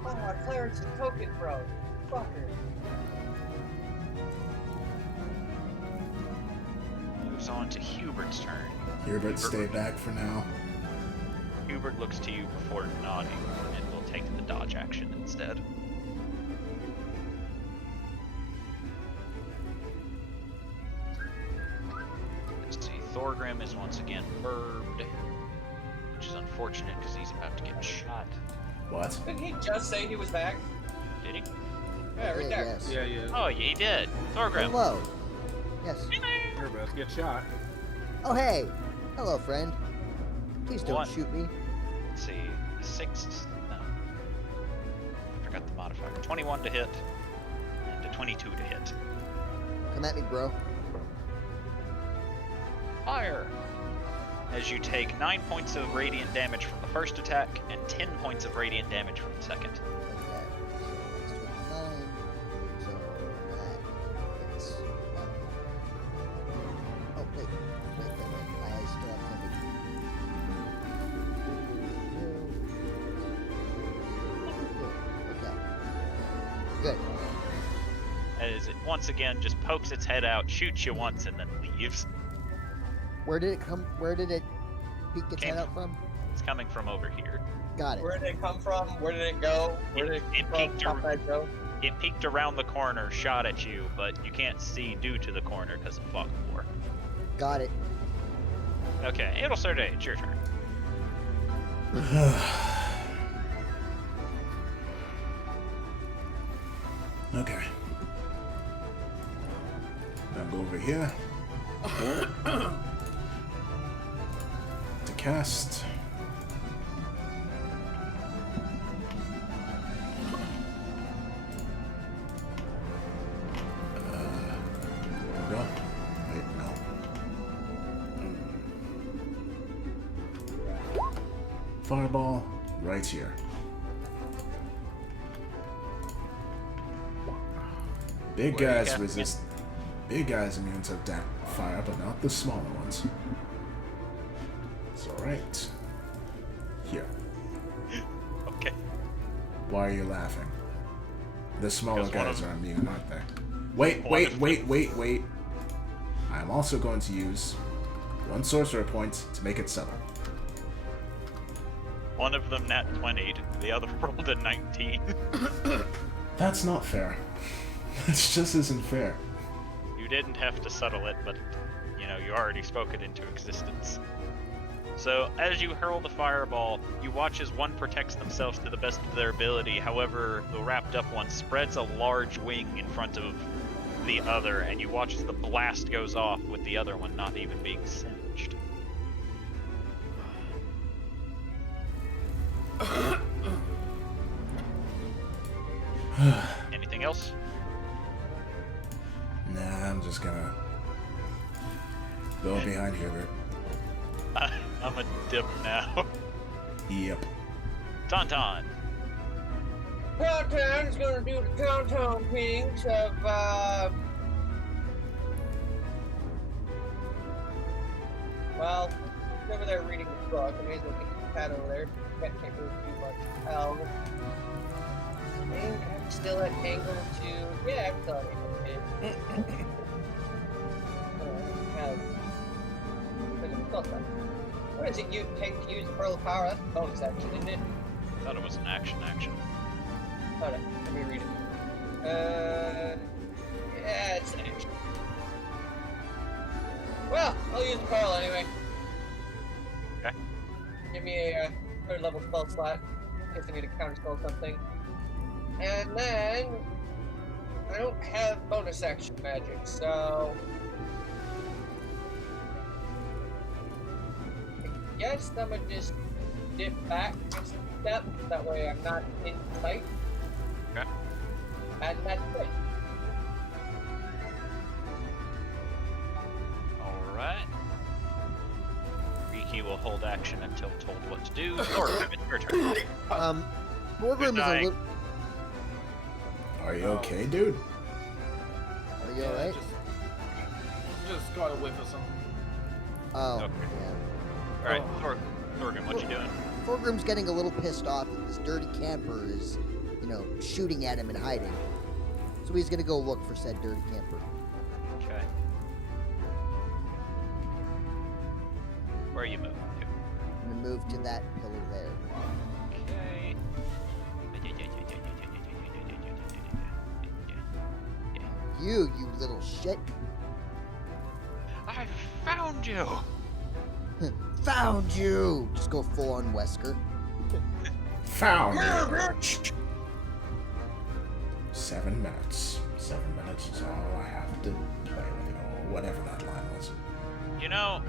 Oh, Clarence is token, bro. Fucker. Moves on to Hubert's turn. Hubert, stay back for now. Hubert looks to you before nodding and will take the dodge action instead. Let's see, Thorgrim is once again burbed, which is unfortunate because he's about to get shot. What? Didn't he just say he was back? Did he? Yeah, right there. Yes. Yeah, yeah. Oh, yeah, he did. Thorgrim. Hello. Yes. You're about to get shot. Oh, hey. Hello, friend. Please don't What? shoot me. Let's see, 6. No. I forgot the modifier. 21 to hit, and a 22 to hit. Come at me, bro. Fire! As you take 9 points of radiant damage from the first attack, and 10 points of radiant damage from the second. Okay. So that's 29. So that is. Oh, wait. I still have 10. Okay. Good. As it once again just pokes its head out, shoots you once, and then leaves. Where did it come? Where did it peek its Came head out from? It's coming from over here. Got it. Where did it come from? Where did it go? Where did It it come peeked from? Top that go? It peeked around the corner, shot at you, but you can't see due to the corner because of fog of war. Got it. Okay, it'll start A. It's your turn. Okay. Now go over here. To cast. There we go. Wait, no. Fireball right here. Big Where are you guys casting it? resist. Big guys immune to fire, but not the smaller ones. It's alright. Here. Okay. Why are you laughing? The smaller Because one guys of- are immune, aren't they? Wait. I'm also going to use one sorcerer point to make it subtle. One of them nat 20'd, the other rolled a 19. That's not fair. This just isn't fair. You didn't have to settle it, but, you know, you already spoke it into existence. So, as you hurl the fireball, you watch as one protects themselves to the best of their ability. However, the wrapped up one spreads a large wing in front of the other, and you watch as the blast goes off with the other one not even being singed. Anything else? Nah, I'm just gonna go behind Hubert. I'm a dip now. Yep. Tauntaun. Tauntaun's gonna do the Tauntaun things of, well, he's over there reading the book. I may as well get the cat over there. Cat can't really do much. I think I'm still at angle 2. Yeah, I'm still at angle 2. What does it take to use the Pearl of Power? That's a bonus action, isn't it? Thought it was an action. Hold on, let me read it. Yeah, it's an action. Well, I'll use the Pearl anyway. Okay. Give me a third level spell slot in case I need to counterspell something. And then I don't have bonus action magic, so I guess I'm gonna just dip back just a step. That way I'm not in sight. Okay. And that's it. Alright. Riki will hold action until told what to do. Thorgrim, it's your turn. Thorgrim is a dying. little. Are you okay, dude? Are you alright? Just got a whiff of something. Oh, Okay. yeah. Alright, Thorgrim, what you doing? Thorgrim's getting a little pissed off that this dirty camper is, shooting at him and hiding. So he's gonna go look for said dirty camper. Okay. Where are you moving to? I'm gonna move to that pillar there. Okay. You little shit. I found you! Found you! Just go full on Wesker. Found it. 7 minutes. 7 minutes is all I have to play with it, or whatever that line was. You know,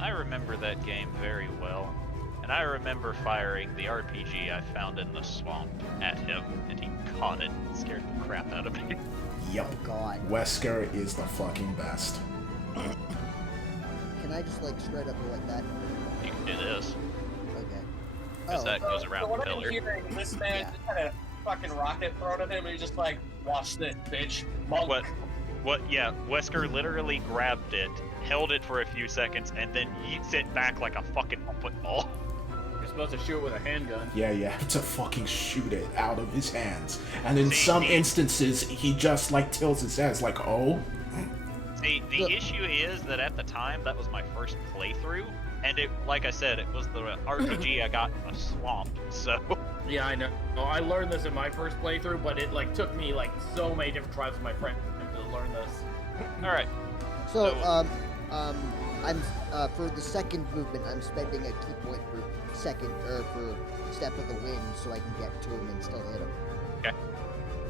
I remember that game very well, and I remember firing the RPG I found in the swamp at him, and he caught it and scared the crap out of me. Yep. Oh god. Wesker is the fucking best. Can I just straight up go like that? You can do this, Okay. because that goes around So the what I'm pillar. hearing, this man Yeah. just had a fucking rocket thrown at him, and he's just like, "Watch this, bitch, monk." What? Yeah, Wesker literally grabbed it, held it for a few seconds, and then yeets it back like a fucking football. You're supposed to shoot with a handgun. Yeah, you have to fucking shoot it out of his hands. And in See, some instances, he just tilts his head, oh. See, the issue is that at the time, that was my first playthrough, and it, like I said, it was the RPG I got in a swamp, so... Yeah, I know. Oh, I learned this in my first playthrough, but it took me so many different tries with my friend to learn this. Alright, So, So- I'm for the second movement, I'm spending a key point for step of the wind, so I can get to him and still hit him. Okay.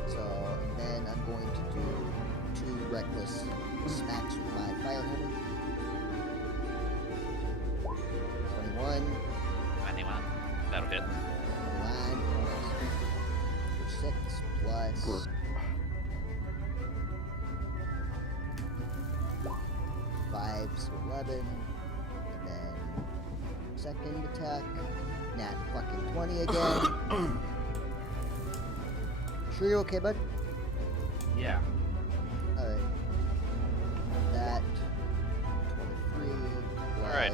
So, and then I'm going to do 2 reckless smacks with my fire hammer. 21, 21. That'll hit. 9 for 6 plus 5, so 11, and then second attack, nat fucking 20 again. Sure you're okay, bud? Yeah. Alright. That 23 plus Alright.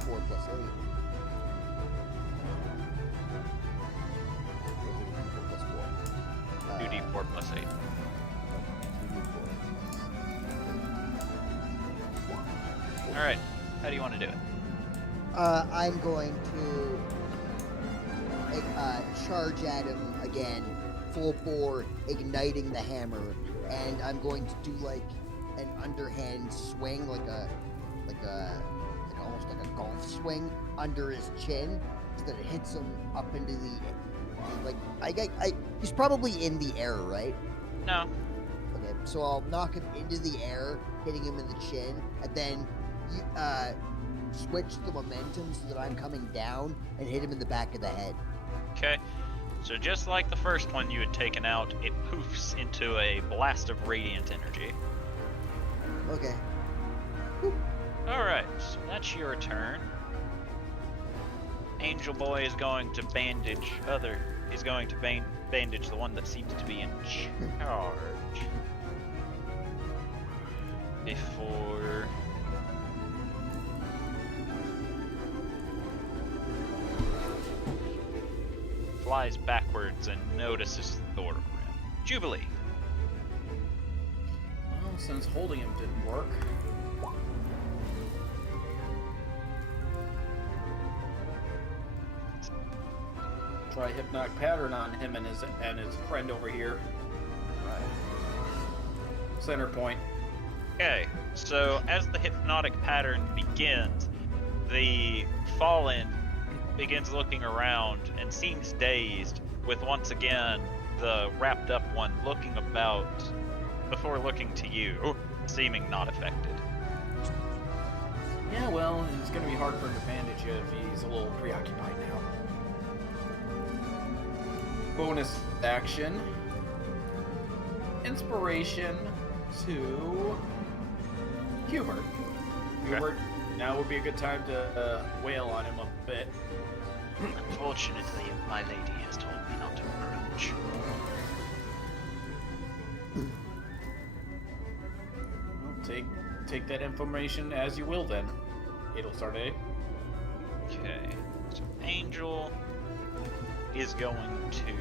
4 plus 8. 4 plus 4. 2d4 plus 8. 2d4 plus Alright, how do you want to do it? I'm going to charge at him again, full bore, igniting the hammer, and I'm going to do an underhand swing, like almost like a golf swing under his chin, so that it hits him up into the he's probably in the air, right? No. Okay, so I'll knock him into the air, hitting him in the chin, and then switch the momentum so that I'm coming down and hit him in the back of the head. Okay. So just like the first one you had taken out, it poofs into a blast of radiant energy. Okay. Alright, so that's your turn. Angel Boy is going to bandage bandage the one that seems to be in charge. Before... flies backwards and notices Thorgrim. Jubilee. Well, since holding him didn't work. Try hypnotic pattern on him and his friend over here. Center point. Okay, so as the hypnotic pattern begins, the fallen begins looking around and seems dazed, with once again the wrapped up one looking about before looking to you, seeming not affected. Yeah, well, it's gonna be hard for him to bandage you if he's a little preoccupied now. Bonus action. Inspiration to Hubert. Hubert, now would be a good time to wail on him a bit. Unfortunately, my lady has told me not to approach. Well, take that information as you will then. Adelsarde. Okay, so Angel is going to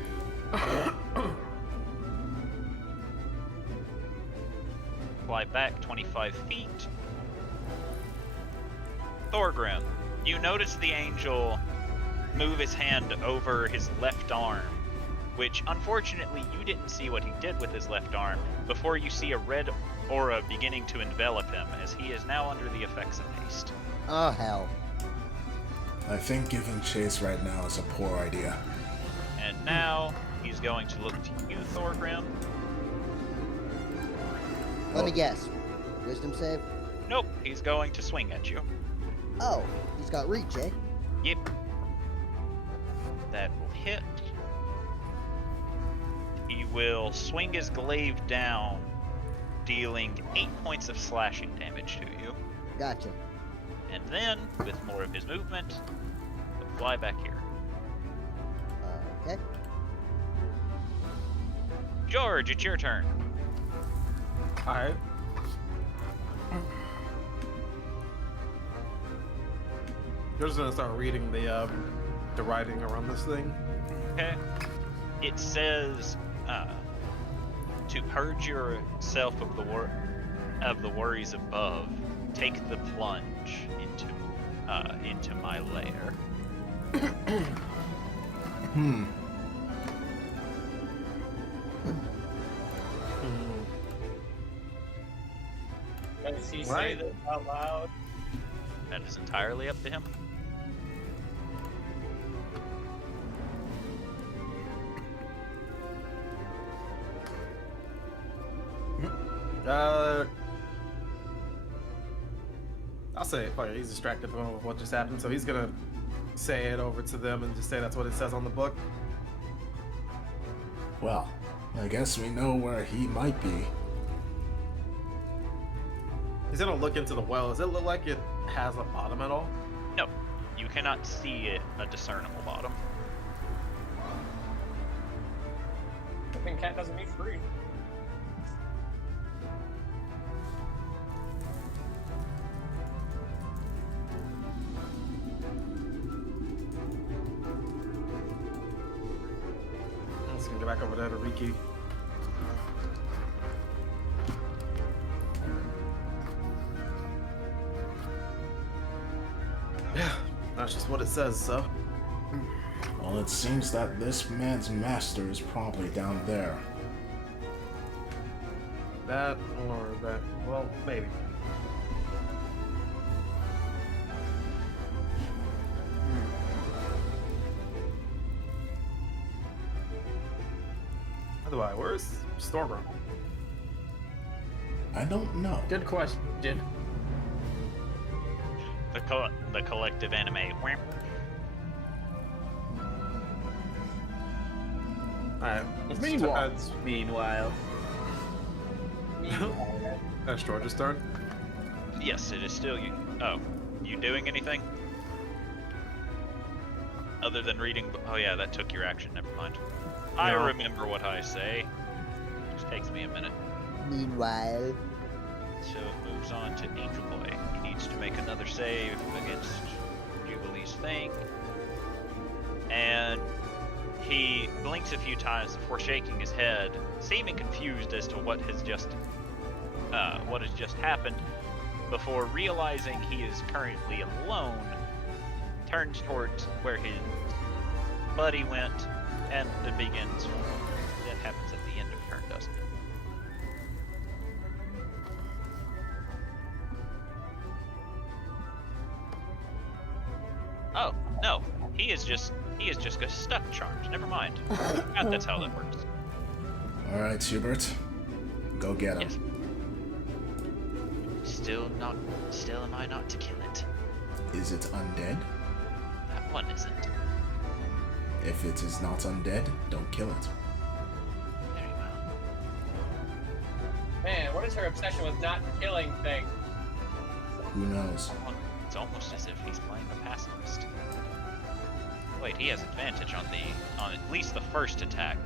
fly back 25 feet. Thorgrim, you notice the angel move his hand over his left arm, which unfortunately you didn't see what he did with his left arm before you see a red aura beginning to envelop him, as he is now under the effects of haste. Oh, hell. I think giving chase right now is a poor idea. And now he's going to look to you, Thorgrim. Let me guess. Wisdom save? Nope, he's going to swing at you. Oh, he's got reach, eh? Yep. That will hit. He will swing his glaive down, dealing 8 points of slashing damage to you. Gotcha. And then, with more of his movement, he'll fly back here. Okay. George, it's your turn. Alright. You're just gonna start reading the writing around this thing. Okay. It says, to purge yourself of the worries above, take the plunge into my lair. Does he say Right. this out loud? That is entirely up to him. I'll say it. Fuck it, he's distracted from what just happened, so he's gonna say it over to them and just say that's what it says on the book. Well, I guess we know where he might be. He's gonna look into the well. Does it look like it has a bottom at all? No, you cannot see a discernible bottom. I think cat doesn't need free. I'm just gonna go back over there to Riki. Yeah, that's just what it says, so. Well, it seems that this man's master is probably down there. That or that. Well, maybe. Otherwise, where's Stormroom? I don't know. Good question. The collective anime. Wham. Alright. Meanwhile. That's George's turn. Yes, it is still you. Oh, you doing anything? Other than reading. Oh yeah, that took your action. Never mind. I No. remember what I say. Just takes me a minute. Meanwhile. So it moves on to Angel Boy. He needs to make another save against Jubilee's thing. And he blinks a few times before shaking his head, seeming confused as to what has just happened, before realizing he is currently alone, turns towards where his buddy went, and it begins. That happens at the end of turn, doesn't it? Oh, no. He is just got stuck charmed. Never mind. God, that's how that works. All right, Hubert, go get him. Yes. Still am I not to kill it? Is it undead? That one isn't. If it is not undead, don't kill it. Very well. Man, what is her obsession with not killing things? Who knows? It's almost as if he's playing the pacifist. Wait, he has advantage on at least the first attack,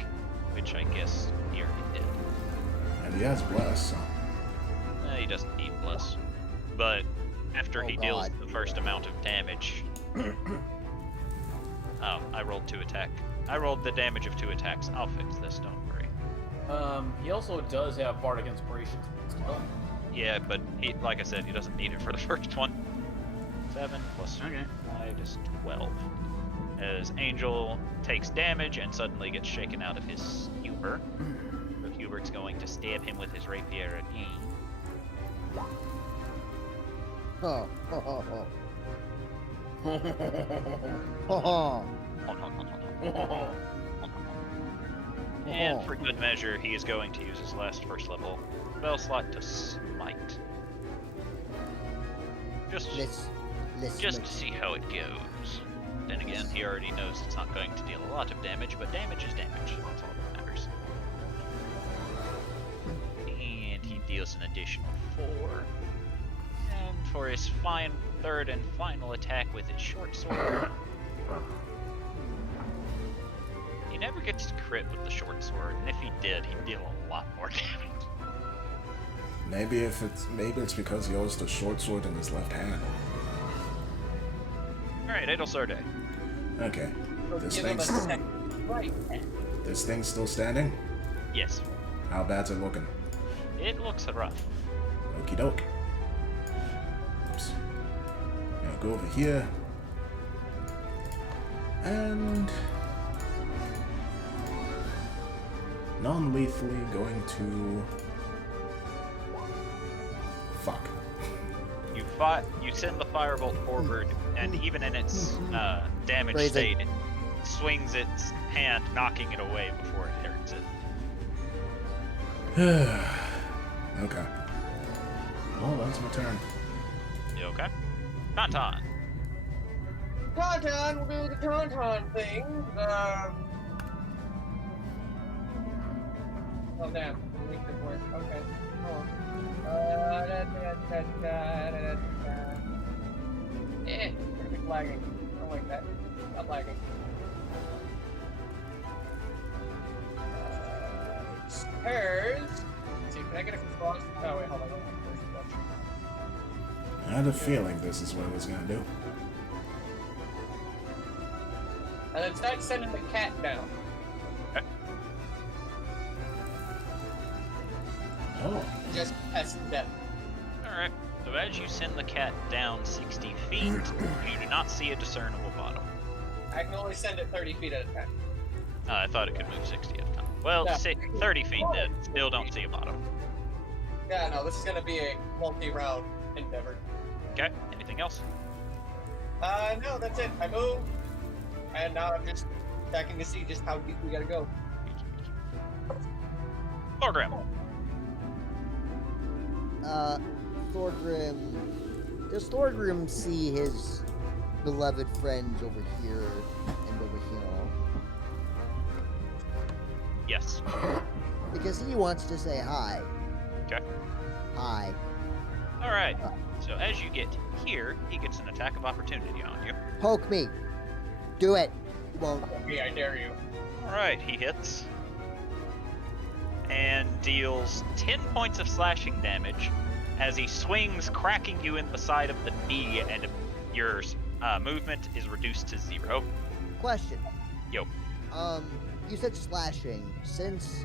which I guess he already did. And he has bless, so. He doesn't need bless. But after Oh, he deals God. the first amount of damage... Oh, I rolled 2 attack. I rolled the damage of 2 attacks. I'll fix this, don't worry. He also does have Bardic Inspiration still. Yeah, but he, like I said, he doesn't need it for the first one. 7 plus Okay. 5 is 12. As Angel takes damage and suddenly gets shaken out of his Huber. So Hubert's going to stab him with his rapier again. Oh, oh, oh, oh. Oh, And for good measure, he is going to use his last first level spell slot to smite. Just to see how it goes. Then again, he already knows it's not going to deal a lot of damage, but damage is damage. That's all that matters. And he deals an additional 4. And for his third and final attack with his short sword, he never gets to crit with the short sword, and if he did, he'd deal a lot more damage. Maybe it's because he holds the short sword in his left hand. Alright, Edelsarde. Okay. So This give him a thing's second. Right. this thing's still standing? Yes, How bad's it looking? it looks rough. Okie doke. Oops. Gonna go over here. And non-lethally going to fuck. You send the firebolt forward, and even in its damaged Raise it. state, it swings its hand, knocking it away before it hurts it. Okay. Well, that's my turn. You okay? Tauntaun. Tauntaun, we'll do the Tauntaun thing. Oh damn, the link didn't work. Okay. Hold on. Perfect lagging. I don't like that. Not lagging. Hers. Let's see, can I get a response? Oh wait, hold on. I don't want first question. I had a feeling this is what it was gonna do. And then start sending the cat down. Oh. Just test them. Alright, so as you send the cat down 60 feet, you do not see a discernible bottom. I can only send it 30 feet at a time. I thought it could move 60 at a time. Well, Yeah. 30 feet then. Still don't see a bottom. Yeah, no, this is gonna be a multi-round endeavor. Okay, anything else? No, that's it. I move, and now I'm just checking to see just how deep we gotta go. Thorgrim. Thorgrim. Does Thorgrim see his beloved friends over here and over here? Yes. Because he wants to say hi. Okay. Hi. Alright, so as you get here, he gets an attack of opportunity on you. Poke me. Do it. You won't. Okay, I dare you. Alright, he hits. And deals 10 points of slashing damage as he swings, cracking you in the side of the knee, and your movement is reduced to 0. Question. Yo. You said slashing. Since,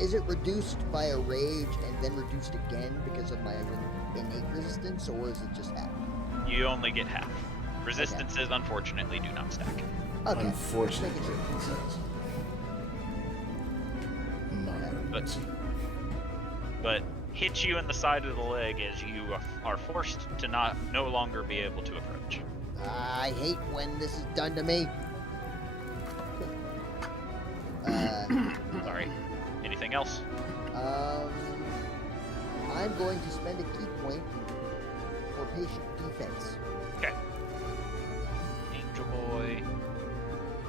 is it reduced by a rage and then reduced again because of my innate resistance, or is it just half? You only get half. Resistances, unfortunately, do not stack. Okay. Unfortunately, Making sure. he says. But- But hits you in the side of the leg as you are forced to no longer be able to approach. I hate when this is done to me. Sorry. Anything else? I'm going to spend a key point for patient defense. Okay.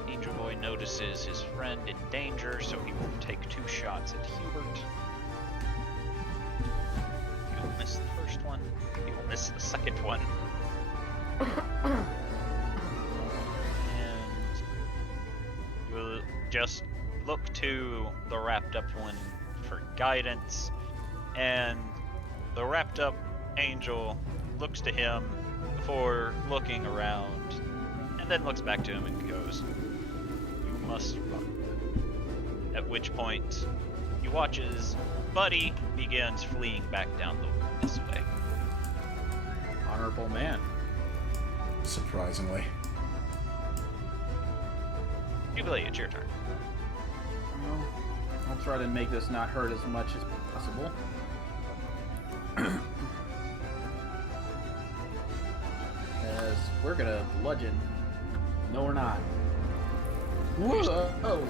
Angel Boy notices his friend in danger, so he will take 2 shots at Hubert. He will miss the first one. He will miss the second one. And you will just look to the wrapped up one for guidance, and the wrapped up angel looks to him before looking around, and then looks back to him and goes, "You must run." At which point, he watches Buddy begins fleeing back down this way. Honorable man. Surprisingly. Jubilee, it's your turn. Well, I'll try to make this not hurt as much as possible. As we're gonna bludgeon. No, we're not. Whoa!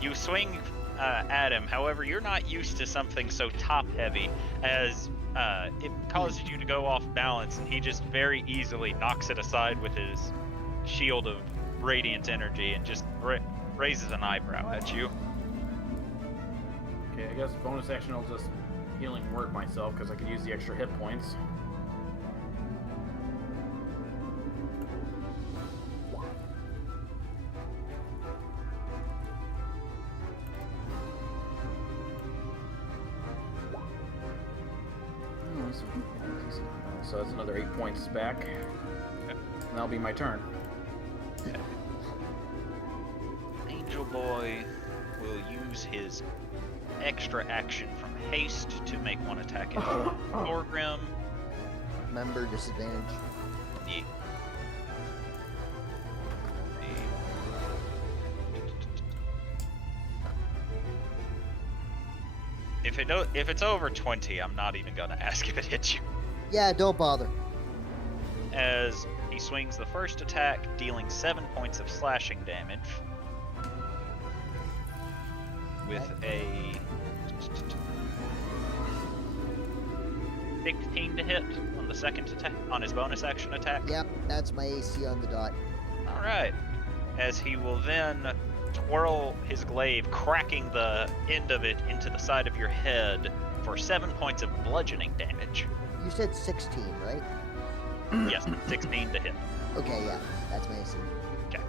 You swing at him. However, you're not used to something so top heavy, as it causes you to go off balance, and he just very easily knocks it aside with his shield of radiant energy and just raises an eyebrow at you. Okay, I guess bonus action I'll just healing word myself because I could use the extra hit points. So that's another 8 points back. Okay. And that'll be my turn. Angel Boy will use his extra action from haste to make one attack at Thorgrim. Member disadvantage. If it's over 20, I'm not even gonna ask if it hits you. Yeah, don't bother. As he swings the first attack, dealing 7 points of slashing damage. With a 16 to hit on the second attack, on his bonus action attack. Yep, that's my AC on the dot. Alright. As he will then twirl his glaive, cracking the end of it into the side of your head for 7 points of bludgeoning damage. You said 16, right? Yes, 16 to hit. Okay, yeah, that's my AC. Okay.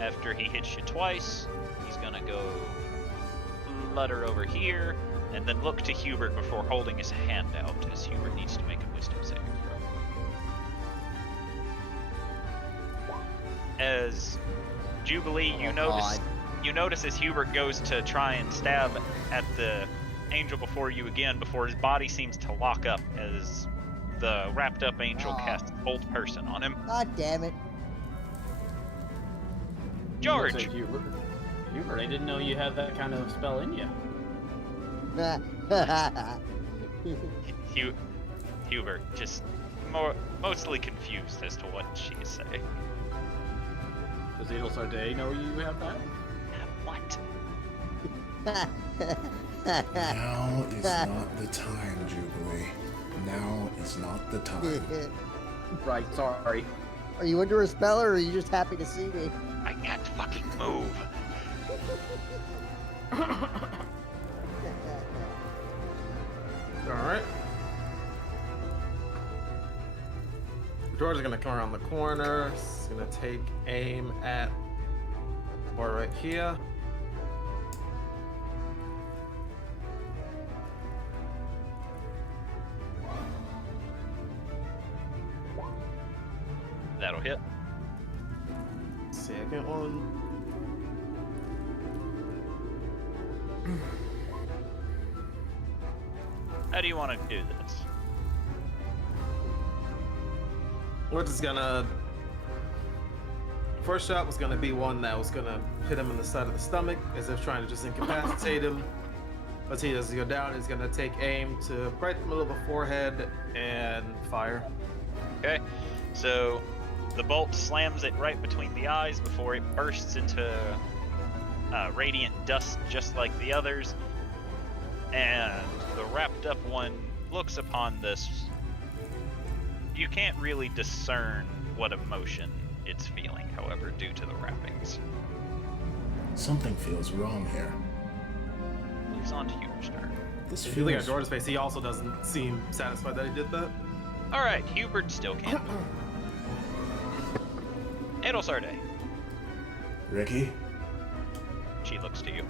After he hits you twice, he's gonna go flutter over here, and then look to Hubert before holding his hand out, as Hubert needs to make a wisdom saving throw. As Jubilee, you notice as Hubert goes to try and stab at the angel before you again, before his body seems to lock up as the wrapped up angel casts Hold Person on him. God damn it. George! Hubert, I didn't know you had that kind of spell in you. Hubert, just mostly confused as to what she is saying. Does Adelsarday know you have that? What? Now is not the time, Jubilee. Now is not the time. Right, sorry. Are you under a spell or are you just happy to see me? I can't fucking move. Alright. George is gonna come around the corner. He's gonna take aim at boy right here. That'll hit. Second one. How do you want to do this? We're just gonna. First shot was gonna be one that was gonna hit him in the side of the stomach, as if trying to just incapacitate him. As he does go down, he's gonna take aim to right in the middle of the forehead and fire. Okay, so The bolt slams it right between the eyes before it bursts into radiant dust just like the others. And the wrapped up one looks upon this. You can't really discern what emotion it's feeling, however, due to the wrappings. Something feels wrong here. Moves on to Hubert's turn. This If you look at feels... Jordan's face, he also doesn't seem satisfied that he did that. Alright, Hubert still can't move. Edelsarde. Ricky, She looks to you.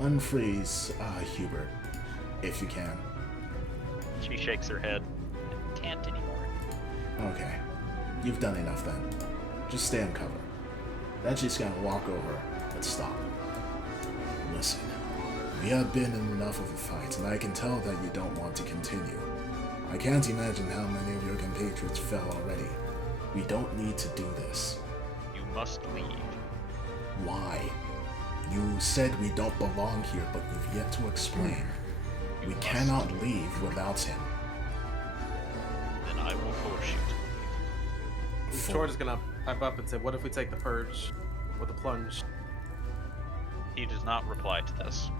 unfreeze Hubert, if you can. She shakes her head. Can't anymore. Okay. You've done enough then. Just stay in cover. Then she's gonna walk over and stop. Listen, we have been in enough of a fight, and I can tell that you don't want to continue. I can't imagine how many of your compatriots fell already. We don't need to do this. You must leave. Why? You said we don't belong here, but you've yet to explain. We cannot leave without him. Then I will force you to leave. Jordan's gonna pipe up and say, "What if we take the purge with a plunge?" He does not reply to this.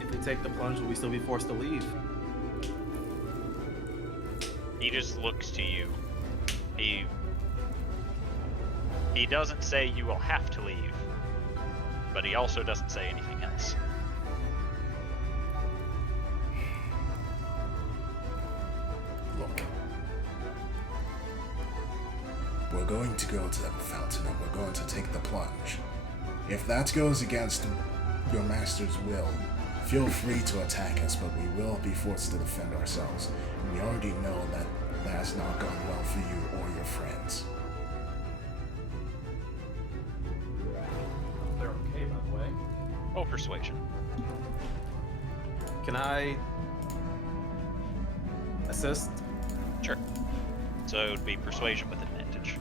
If we take the plunge, will we still be forced to leave? He just looks to you. He doesn't say you will have to leave, but he also doesn't say anything else. Look. We're going to go to that fountain and we're going to take the plunge. If that goes against your master's will, feel free to attack us, but we will be forced to defend ourselves. And we already know that that has not gone well for you or your friends. They're okay, by the way. Oh, persuasion. Can I assist? Sure. So it would be persuasion with advantage.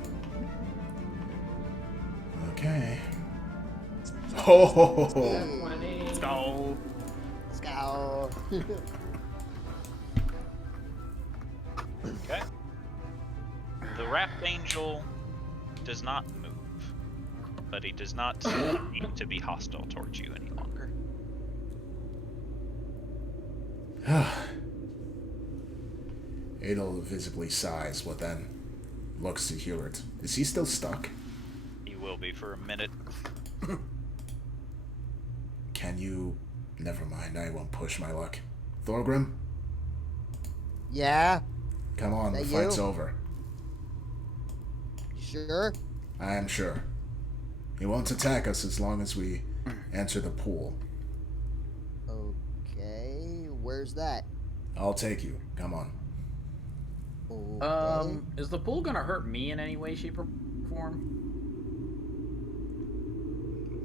Okay. Oh, Let's go. Let's go. Okay. The wrapped angel does not move, but he does not seem to be hostile towards you any longer. Adel visibly sighs, but then looks to Hewart. Is he still stuck? He will be for a minute. Can you... Never mind, I won't push my luck. Thorgrim, Yeah? come on, the That fight's you? over. You sure? I am sure. He won't attack us as long as we enter the pool. Okay. Where's that? I'll take you. Come on. Okay. Is the pool gonna hurt me in any way, shape, or form?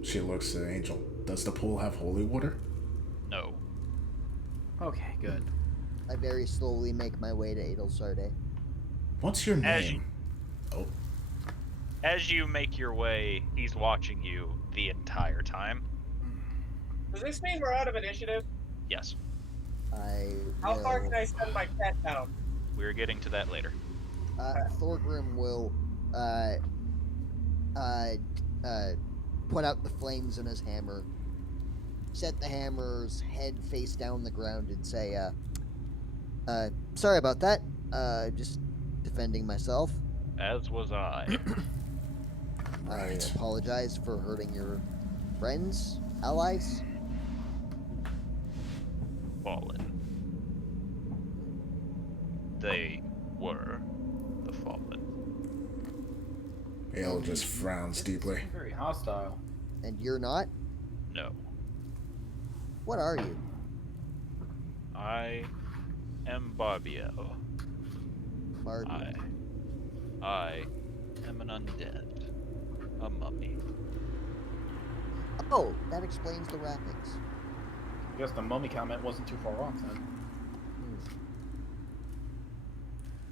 She looks at Angel. Does the pool have holy water? No. Okay, good. I very slowly make my way to Adelsarde. What's your As name? Oh, As you make your way, he's watching you the entire time. Does this mean we're out of initiative? Yes. How far can I send my cat down? We're getting to that later. Thorgrim will put out the flames in his hammer, set the hammer's head face down the ground, and say, sorry about that. Just defending myself. As was I. I Right. apologize for hurting your friends, allies. Fallen. They were the fallen. Adel just frowns deeply. Very hostile. And you're not? No. What are you? I am Barbiel. Barbie. I am an undead. A mummy. Oh, that explains the wrappings. I guess the mummy comment wasn't too far off then.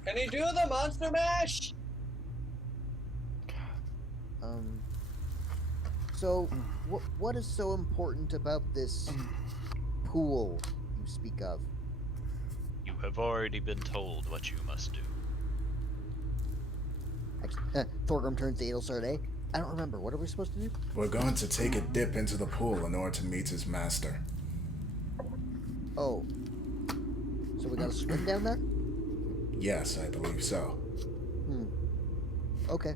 Can you do the monster mash? So, what is so important about this pool you speak of? You have already been told what you must do. Actually, Thorgrim turns to Adelsarde. I don't remember. What are we supposed to do? We're going to take a dip into the pool in order to meet his master. Oh. So we gotta swim down there? Yes, I believe so. Okay.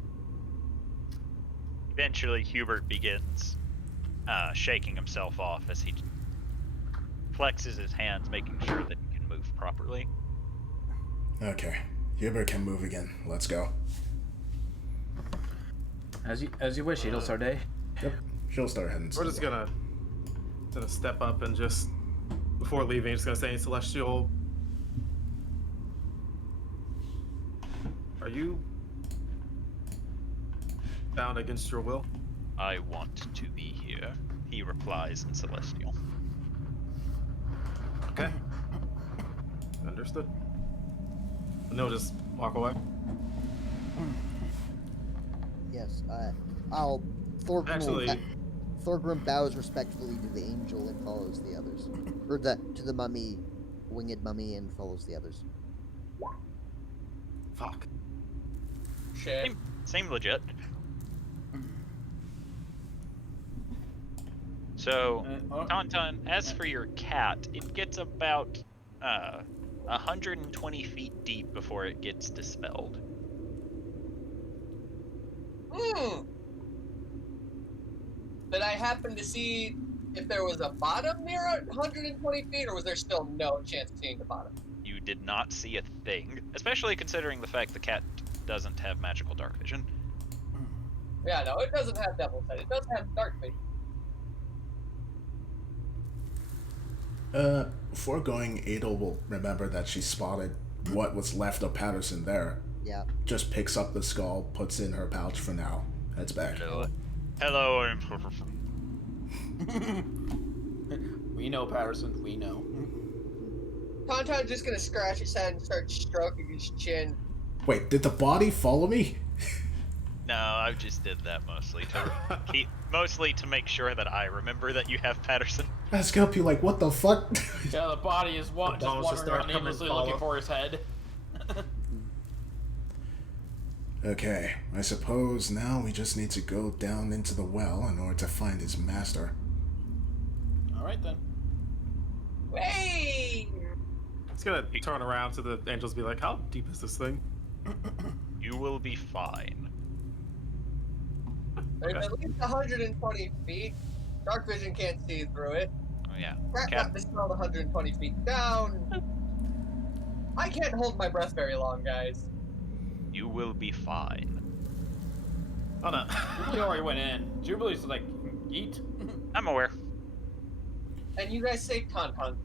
Eventually, Hubert begins shaking himself off as he flexes his hands, making sure that he can move properly. Okay. Hubert can move again. Let's go. As you wish, Adelsarde. Yep. She'll start heading to We're the just well. gonna step up and just before leaving, just gonna say, Celestial, are you bound against your will? I want to be here, he replies in Celestial. Okay. Understood. No, just walk away. Yes. I'll. Actually, Thorgrim bows respectfully to the angel and follows the others, or to the mummy, winged mummy, and follows the others. fuck. Shit. Same legit. So, Tauntaun, as for your cat, it gets about 120 feet deep before it gets dispelled. Did I happen to see if there was a bottom near 120 feet, or was there still no chance of seeing the bottom? You did not see a thing, especially considering the fact the cat doesn't have magical dark vision. Yeah, no, it doesn't have devil sight. It does have dark vision. Before going, Adel will remember that she spotted what was left of Patterson there. Yeah. Just picks up the skull, puts it in her pouch for now. Heads back. Hello, I'm... We know, Patterson. We know. Tauntaun's just gonna scratch his head and start stroking his chin. Wait, did the body follow me? No, I just did that mostly to make sure that I remember that you have Patterson. I was gonna be like, what the fuck? Yeah, the body is just bones just wandering start around coming aimlessly follow. looking for his head. Okay, I suppose now we just need to go down into the well in order to find his master. Alright then. Hey! It's gonna turn around to the angels and be like, how deep is this thing? You will be fine. There's at least 120 feet. Dark vision can't see through it. Oh yeah. Cat got dispelled 120 feet down. I can't hold my breath very long, guys. You will be fine. Oh no. Jubilee already went in. Jubilee's like, eat. I'm aware. And you guys say Tauntaun.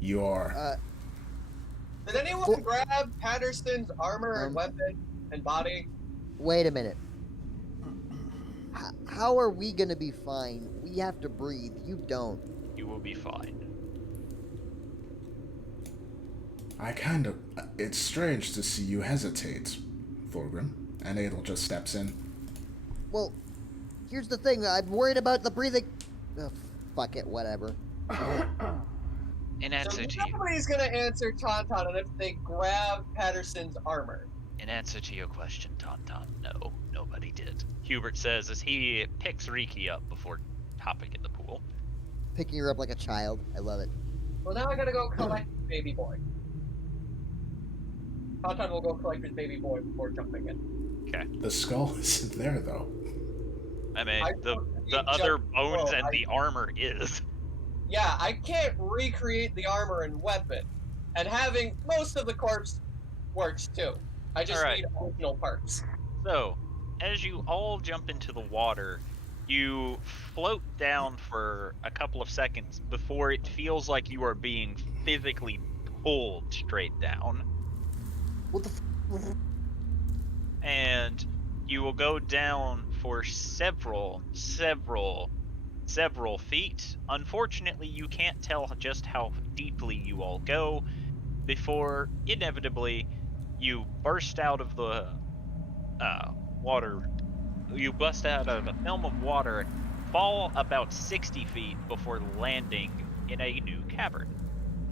You are. Did anyone grab Patterson's armor and weapon and body? Wait a minute. How are we gonna be fine? We have to breathe. You don't. You will be fine. It's strange to see you hesitate, Thorgrim. And Adel just steps in. Well, here's the thing. I'm worried about the breathing. Fuck it. Whatever. In So answer to you, nobody's gonna answer Tauntaun if they grab Patterson's armor. in answer to your question, Tauntaun, no, nobody did. Hubert says as he picks Riki up before hopping in the pool. Picking her up like a child. I love it. Well, now I gotta go collect baby boy. Tauntaun will go collect his baby boy before jumping in. Okay. The skull isn't there, though. I mean, I the don't other jump- bones well, and I- the armor is. Yeah, I can't recreate the armor and weapon. And having most of the corpse works too. I just Alright. need original parts. So, as you all jump into the water, you float down for a couple of seconds before it feels like you are being physically pulled straight down. What the? And you will go down for several feet. Unfortunately, you can't tell just how deeply you all go before inevitably you burst out of the water. You bust out of a film of water, fall about 60 feet before landing in a new cavern.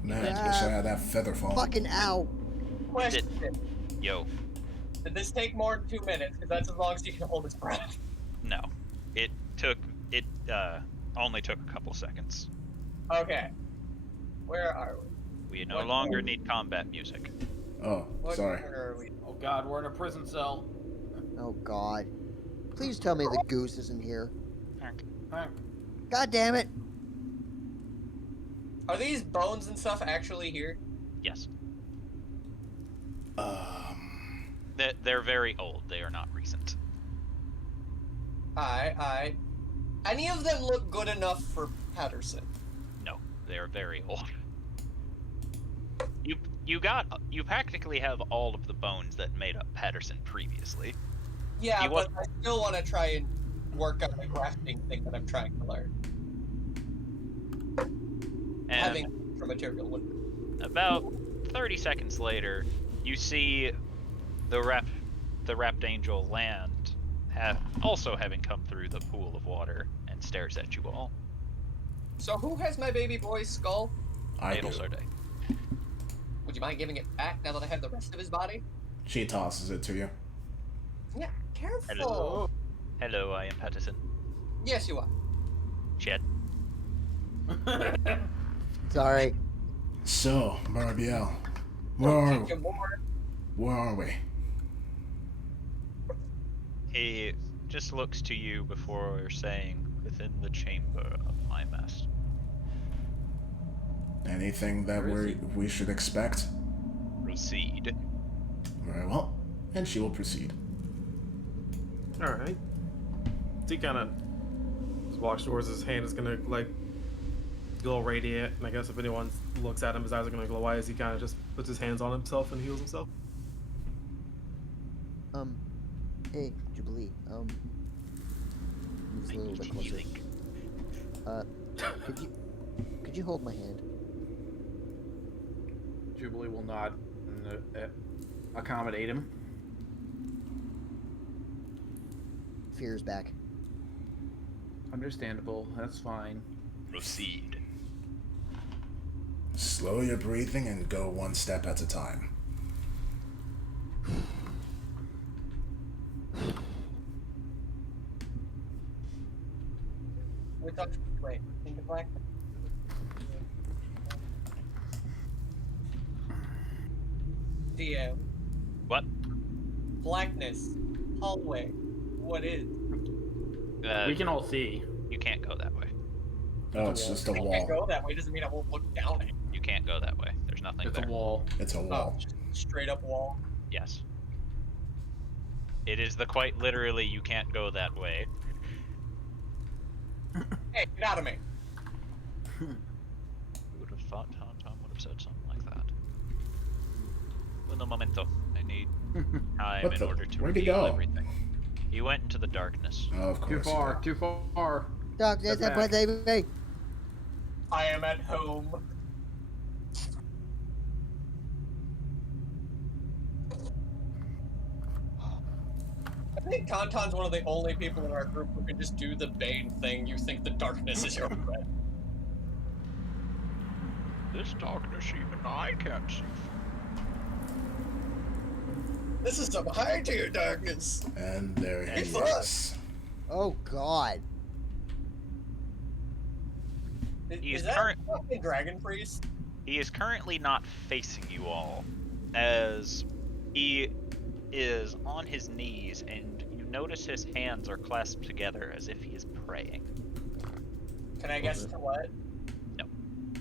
Man, wish I had that feather fall. Fucking ow. Question. Yo, Did this take more than 2 minutes? Because that's as long as you can hold his breath. no. It only took a couple seconds. Okay. Where are we? We no What- longer need combat music. Oh, What sorry. corner are we? Oh god, we're in a prison cell. Oh god. Please tell me the goose isn't here. Hank. God damn it. Are these bones and stuff actually here? Yes. Um, They're very old. They are not recent. Aye. Any of them look good enough for Patterson? No, they are very old. You practically have all of the bones that made up Patterson previously. Yeah, You but want- I still want to try and work on the crafting thing that I'm trying to learn. And Having extra material would. about 30 seconds later, you see the wrapped angel land, also having come through the pool of water, and stares at you all. So who has my baby boy's skull? I do. Adelsarde. Would you mind giving it back now that I have the rest of his body? She tosses it to you. Yeah, careful. Hello. Hello, I am Patterson. Yes, you are. Chet. Sorry. So, Barbiel, Don't take him more. where are we? He just looks to you before saying, "Within the chamber of my master." Anything that Where is we should expect? Proceed. Very well. And she will proceed. All right. So he kind of just walks towards his hand. Is gonna like glow radiant, and I guess if anyone looks at him, his eyes are gonna glow white as he kind of just puts his hands on himself and heals himself. Hey, Jubilee, moves a I little need bit closer. healing. Could you hold my hand? Jubilee will nod and accommodate him. Fear's back. Understandable, that's fine. Proceed. Slow your breathing and go one step at a time. We talked. Wait, in the black. DM. What? Blackness. Hallway. What is? We can all see. You can't go that way. Oh, it's just a I can't wall. go that way. Doesn't mean I won't look down it. You can't go that way. There's nothing It's there. a wall. It's a Oh, wall. just straight up wall. Yes. It is the quite literally you can't go that way. Hey, get out of me. Who would have thought Tom would have said something like that? Un momento. I need time What in the- order to where'd he reveal go? everything. He went into the darkness. Oh, of course. Too far. Doc, there's Step that back. baby. I am at home. I think Kantan's one of the only people in our group who can just do the Bane thing. You think the darkness is your friend. This darkness even I can't see. This is some high tier darkness. And there he It's is. Oh god. He is Is that current- fucking Dragon Priest? He is currently not facing you all, as he is on his knees, and you notice his hands are clasped together as if he is praying. Can I guess to what?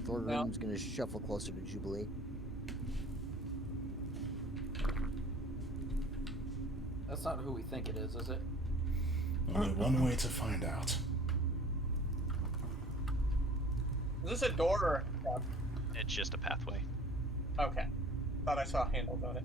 Thorgrim's gonna shuffle closer to Jubilee. That's not who we think it is it? Only one way to find out. Is this a door or a trap? It's just a pathway. Okay. Thought I saw handles on it.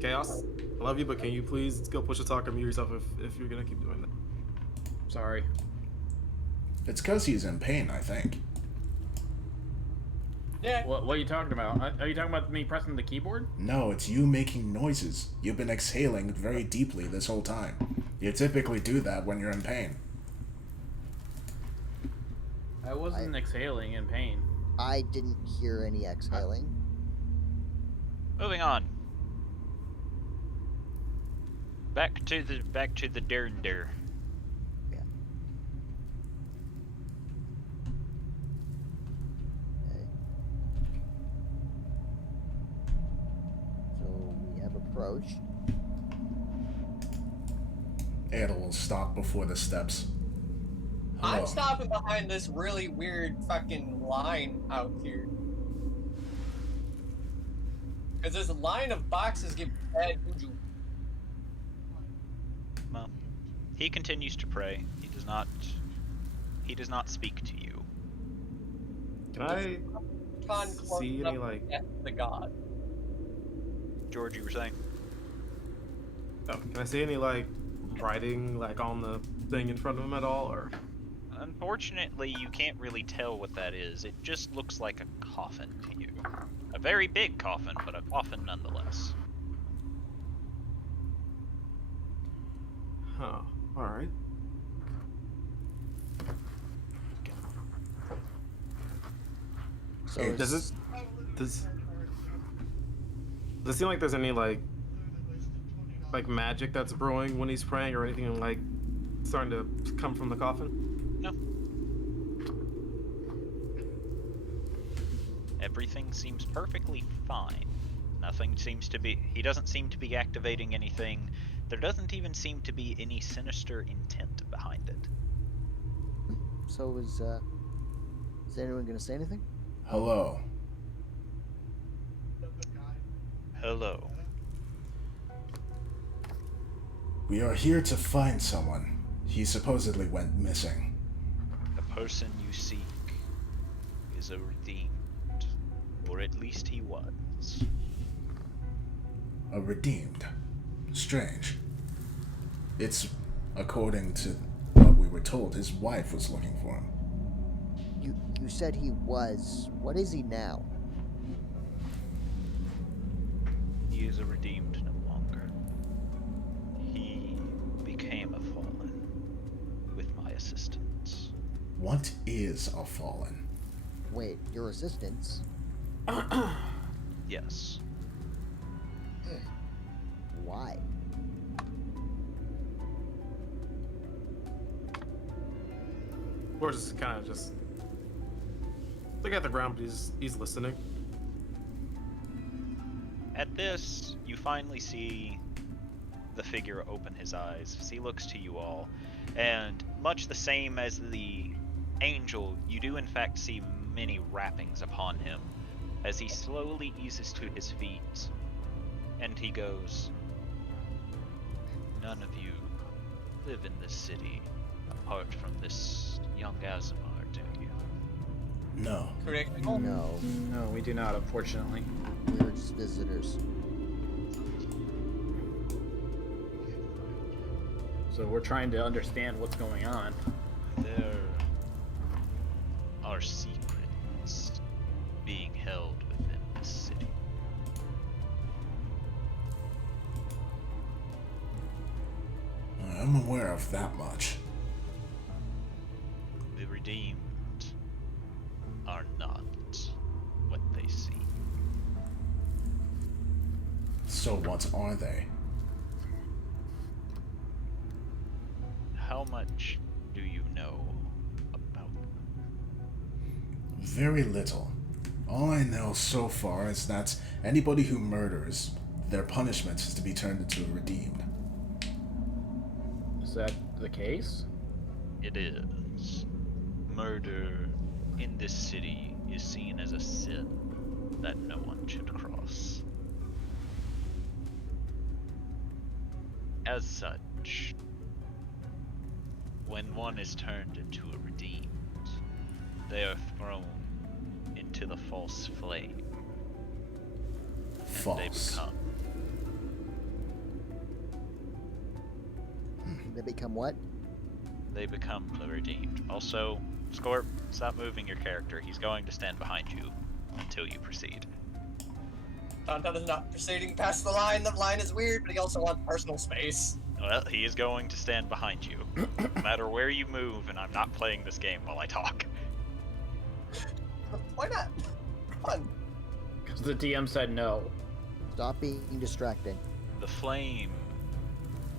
Chaos, I love you, but can you please go push a talk and mute yourself if you're gonna keep doing that? Sorry. It's because he's in pain, I think. Yeah. What are you talking about? Are you talking about me pressing the keyboard? No, it's you making noises. You've been exhaling very deeply this whole time. You typically do that when you're in pain. I wasn't exhaling in pain. I didn't hear any exhaling. Moving on. Back to the Dnd. Yeah. Okay. So we have approached. Adel will stop before the steps. I'm Hello. stopping behind this really weird fucking line out here. Because this line of boxes give bad juju. Well, he continues to pray. He does not speak to you. Can I Con see any, like... the god. George, you were saying? Oh, can I see any, like, writing, like, on the thing in front of him at all, or... Unfortunately, you can't really tell what that is. It just looks like a coffin to you. A very big coffin, but a coffin nonetheless. Huh. Alright. So Hey, it's- does it seem like there's any, like magic that's brewing when he's praying, or anything, like, starting to come from the coffin? No. Everything seems perfectly fine. Nothing seems to be... He doesn't seem to be activating anything. There doesn't even seem to be any sinister intent behind it. So is anyone gonna say anything? Hello. Hello. We are here to find someone. He supposedly went missing. The person you seek is a redeemed. Or at least he was. A redeemed. Strange. It's according to what we were told. His wife was looking for him. You said he was. What is he now? He is a redeemed no longer. He became a fallen with my assistance. What is a fallen? Wait, your assistants? Yes. Why? Or just kind of just look at the ground, but he's listening. At this, you finally see the figure open his eyes as he looks to you all, and much the same as the angel, you do in fact see many wrappings upon him as he slowly eases to his feet, and he goes, "None of you live in this city apart from this young Azamar, do you?" No. Correct. No, No, we do not, unfortunately. we're just visitors. So we're trying to understand what's going on. There are secrets being held within this city. I'm aware of that much. The redeemed are not what they seem. So what are they? How much do you know about them? Very little. All I know so far is that anybody who murders, their punishment is to be turned into a redeemed. Is that the case? It is. Murder in this city is seen as a sin that no one should cross. As such, when one is turned into a redeemed, they are thrown into the false flame. And they False. Become what? They become the redeemed. Also, Scorp, stop moving your character. He's going to stand behind you. until you proceed. Tonton is not proceeding past the line. The line is weird, but he also wants personal space. Well, he is going to stand behind you, no matter where you move, and I'm not playing this game while I talk. Why not? Fun. Because the DM said no. Stop being distracting. The flame,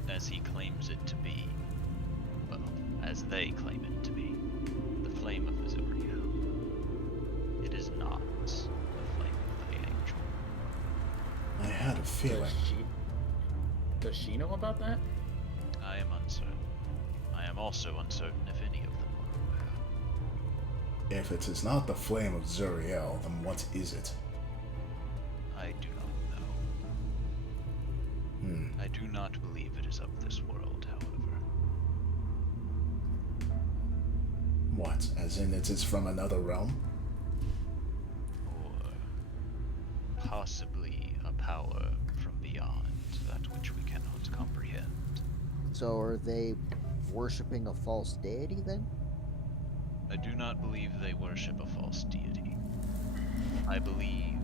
as he claims it to be, well, as they claim it to be, the flame of Azuria. It is not the flame of the angel. I had a feeling. Does she know about that? I am uncertain. I am also uncertain if any of them are aware. If it is not the flame of Zuriel, then what is it? I do not know. I do not believe it is of this world, however. What, as in it is from another realm? Or possibly a power from beyond that which we cannot comprehend. So are they worshipping a false deity then? I do not believe they worship a false deity. I believe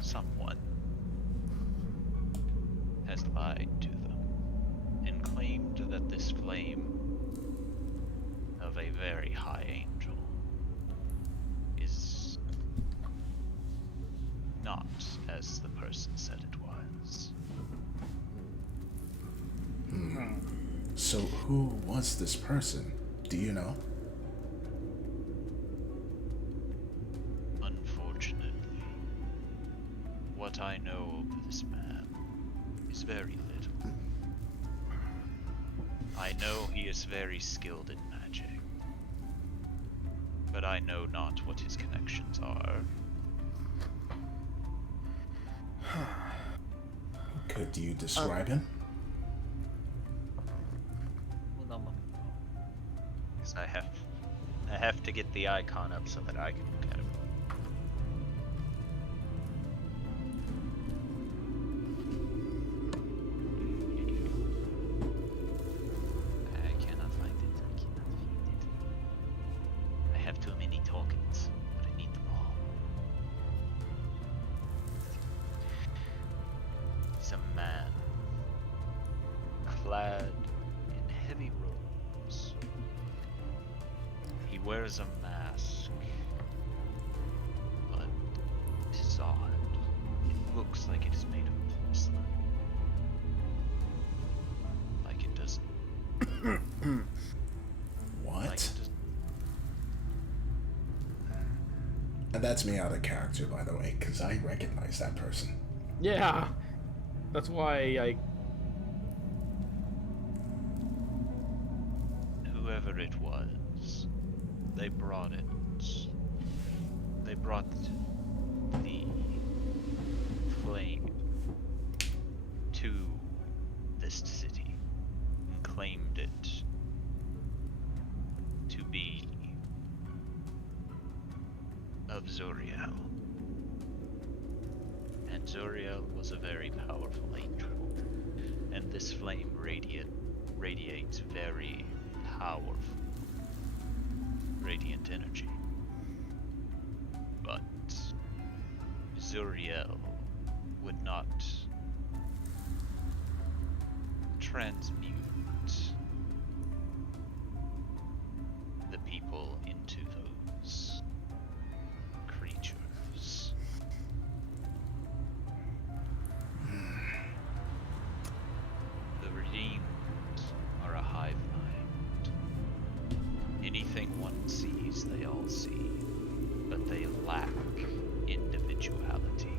someone has lied to them and claimed that this flame of a very high angel is not as the person said it was. So who was this person? Do you know? Unfortunately, what I know of this man is very little. I know he is very skilled in magic, but I know not what his connections are. Could you describe him? Because I have to get the icon up so that I can look at him. I cannot find it. I have too many tokens, but I need them all. He's a man clad in heavy robes. He wears a mask, but it is odd. It looks like it is made of porcelain. Like it doesn't. What? Like it doesn't. And that's me out of character, by the way, because I recognize that person. Yeah. That's why I. Whoever it was, they brought it. They brought the flame to this city and claimed it to be of Zuriel. And Zuriel was a very powerful angel, and this flame radiates very powerful radiant energy. But Zuriel would not transmute the people into those creatures. The redeemed are a hive mind. Anything one sees, they all see, but they lack individuality.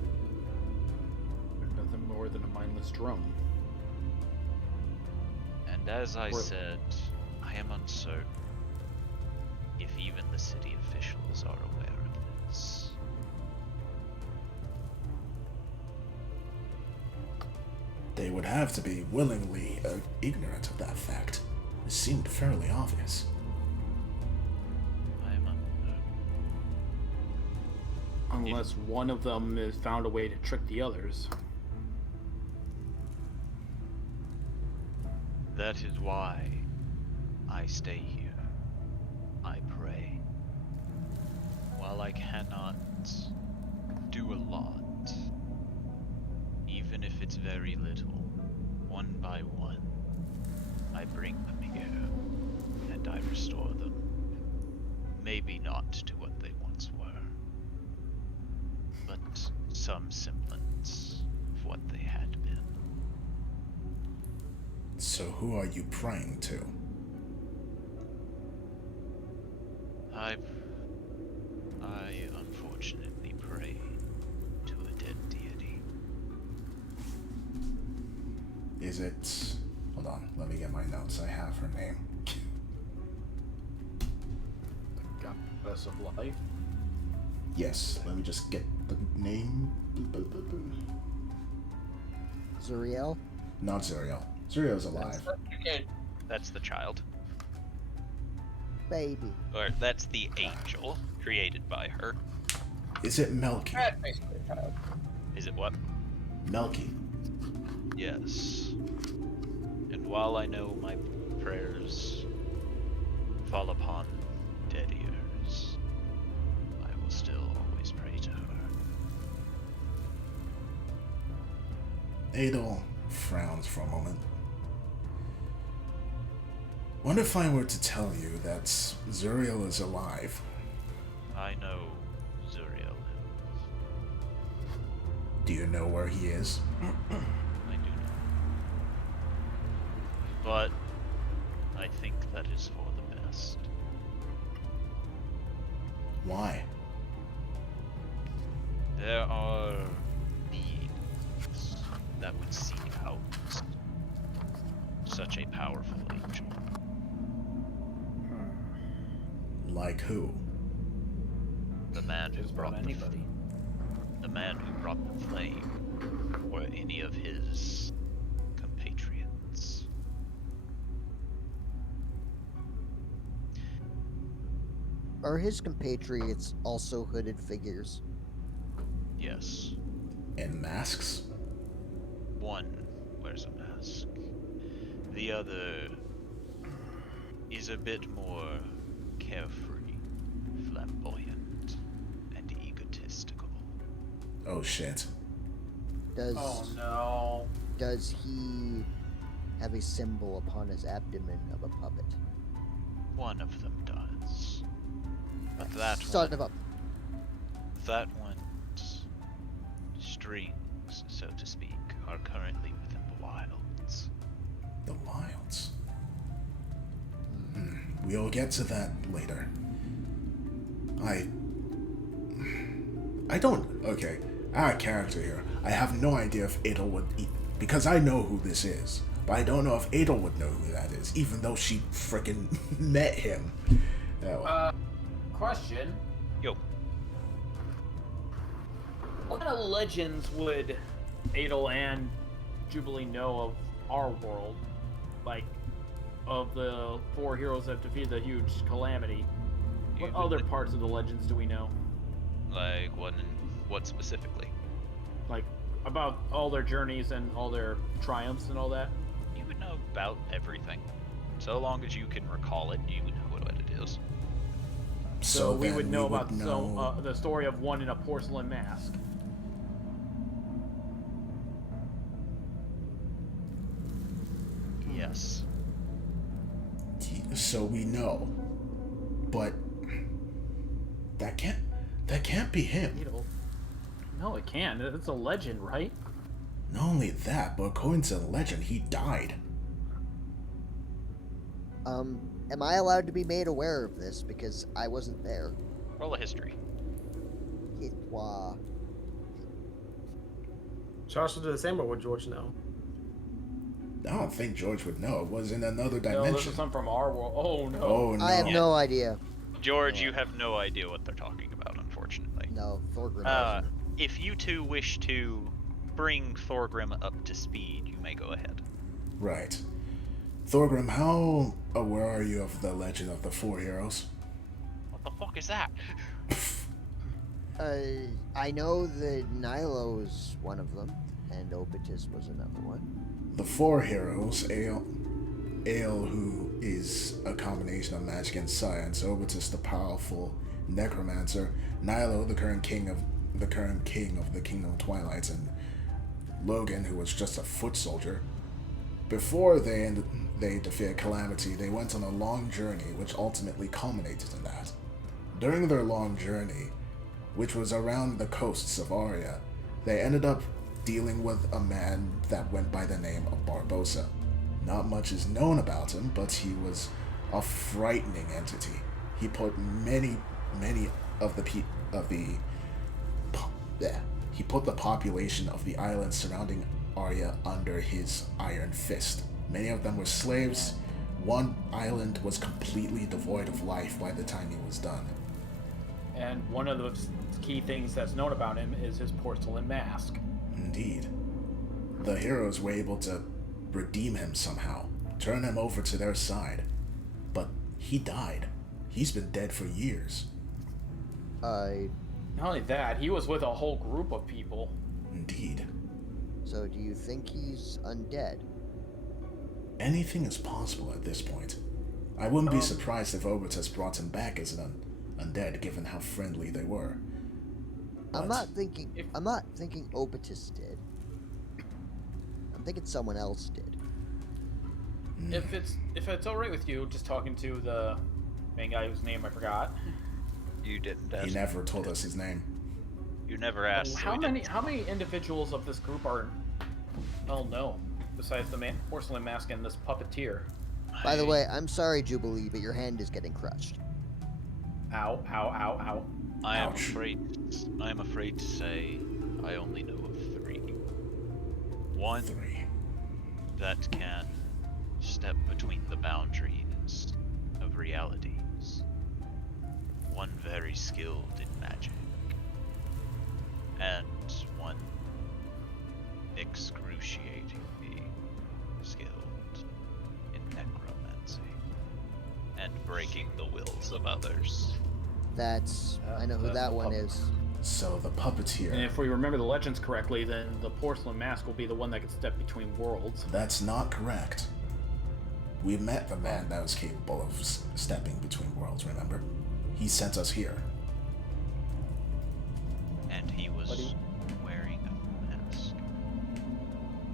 They're nothing more than a mindless drum. And as I Or- said, I am uncertain if even the city officials are aware of this. They would have to be willingly ignorant of that fact. It seemed fairly obvious. I am Unless one of them has found a way to trick the others. That is why I stay here. I pray. While I cannot do a lot. Even if it's very little, one by one, I bring them here, and I restore them. Maybe not to what they once were, but some semblance of what they had been. So who are you praying to? I unfortunately pray to a dead deity. Is it... Hold on, let me get my notes. I have her name. Goddess of life. Yes, let me just get the name. Zuriel? Not Zuriel. Zuriel's alive. Okay. That's the child. Baby. Or that's the angel created by her. Is it Melky? That's basically a child. Is it what? Melky. Yes. And while I know my prayers fall upon dead ears, I will still always pray to her. Adel frowns for a moment. What if I were to tell you that Zuriel is alive? I know Zuriel is. Do you know where he is? I do know. But I think that is for the best. Why? There are beings that would seek out such a powerful angel. Like who? The man who Just brought about the anybody. the man who brought the flame, or any of his compatriots. Are his compatriots also hooded figures? Yes. In masks? One wears a mask. The other is a bit more carefree, flamboyant, and egotistical. Oh shit. Does Oh no. does he have a symbol upon his abdomen of a puppet? One of them does. But that Son one, of a... that one's strings, so to speak, are currently within the wilds. The wilds. We'll get to that later. I don't... Okay, our character here. I have no idea if Adel would... Because I know who this is. But I don't know if Adel would know who that is, even though she frickin' met him. Question. Yo, What kind of legends would Adel and Jubilee know of our world? Like, of the four heroes that defeated the huge calamity. What You- other parts of the legends do we know? like what specifically? Like, about all their journeys and all their triumphs and all that? You would know about everything. So long as you can recall it, you would know what it is. So we then would know about know... the story of one in a porcelain mask. Yes. So we know. But... That can't be him. Adel. No, it can. It's a legend, right? Not only that, but according to the legend, he died. Am I allowed to be made aware of this because I wasn't there? Roll a history. It was... Josh will do the same, or would George know? I don't think George would know. It was in another No, this dimension. is something from our world. Oh no. Oh no. I have no idea. George, you have no idea what they're talking about, unfortunately. No, Thorgrim doesn't. If you two wish to bring Thorgrim up to speed, you may go ahead. Right. Thorgrim, how aware are you of the legend of the four heroes? What the fuck is that? I know that Nilo is one of them, and Obitus was another one. The four heroes, Ale, who is a combination of magic and science, Obitus the powerful necromancer, Nilo, the current king of the Kingdom of Twilight, and Logan, who was just a foot soldier. Before they defeated Calamity, they went on a long journey, which ultimately culminated in that. During their long journey, which was around the coasts of Aria, they ended up dealing with a man that went by the name of Barbossa. Not much is known about him, but he was a frightening entity. He put many of the population of the islands surrounding Aria under his iron fist. Many of them were slaves. One island was completely devoid of life by the time he was done. And one of the key things that's known about him is his porcelain mask. Indeed. The heroes were able to redeem him somehow, turn him over to their side. But he died. He's been dead for years. Not only that, he was with a whole group of people. Indeed. So do you think he's undead? Anything is possible at this point. I wouldn't be surprised if Obertus brought him back as an undead, given how friendly they were. But I'm not thinking Obertus did. I'm thinking someone else did. If it's alright with you, just talking to the main guy whose name I forgot. You didn't ask. He never told us his name. You never asked. so How we many didn't. individuals of this group are well known, besides the porcelain mask and this puppeteer? By the way, I'm sorry, Jubilee, but your hand is getting crushed. Ow, ow, ow, ow. I am Ouch. afraid to say I only know of 3. One 3. that can step between the boundaries of realities. One very skilled in magic. And one excruciatingly skilled in necromancy and breaking the wills of others. I know who That's that the one is. So the puppeteer. And if we remember the legends correctly, then the porcelain mask will be the one that can step between worlds. That's not correct. We met the man that was capable of stepping between worlds, remember? He sent us here. And he was Buddy. wearing a mask.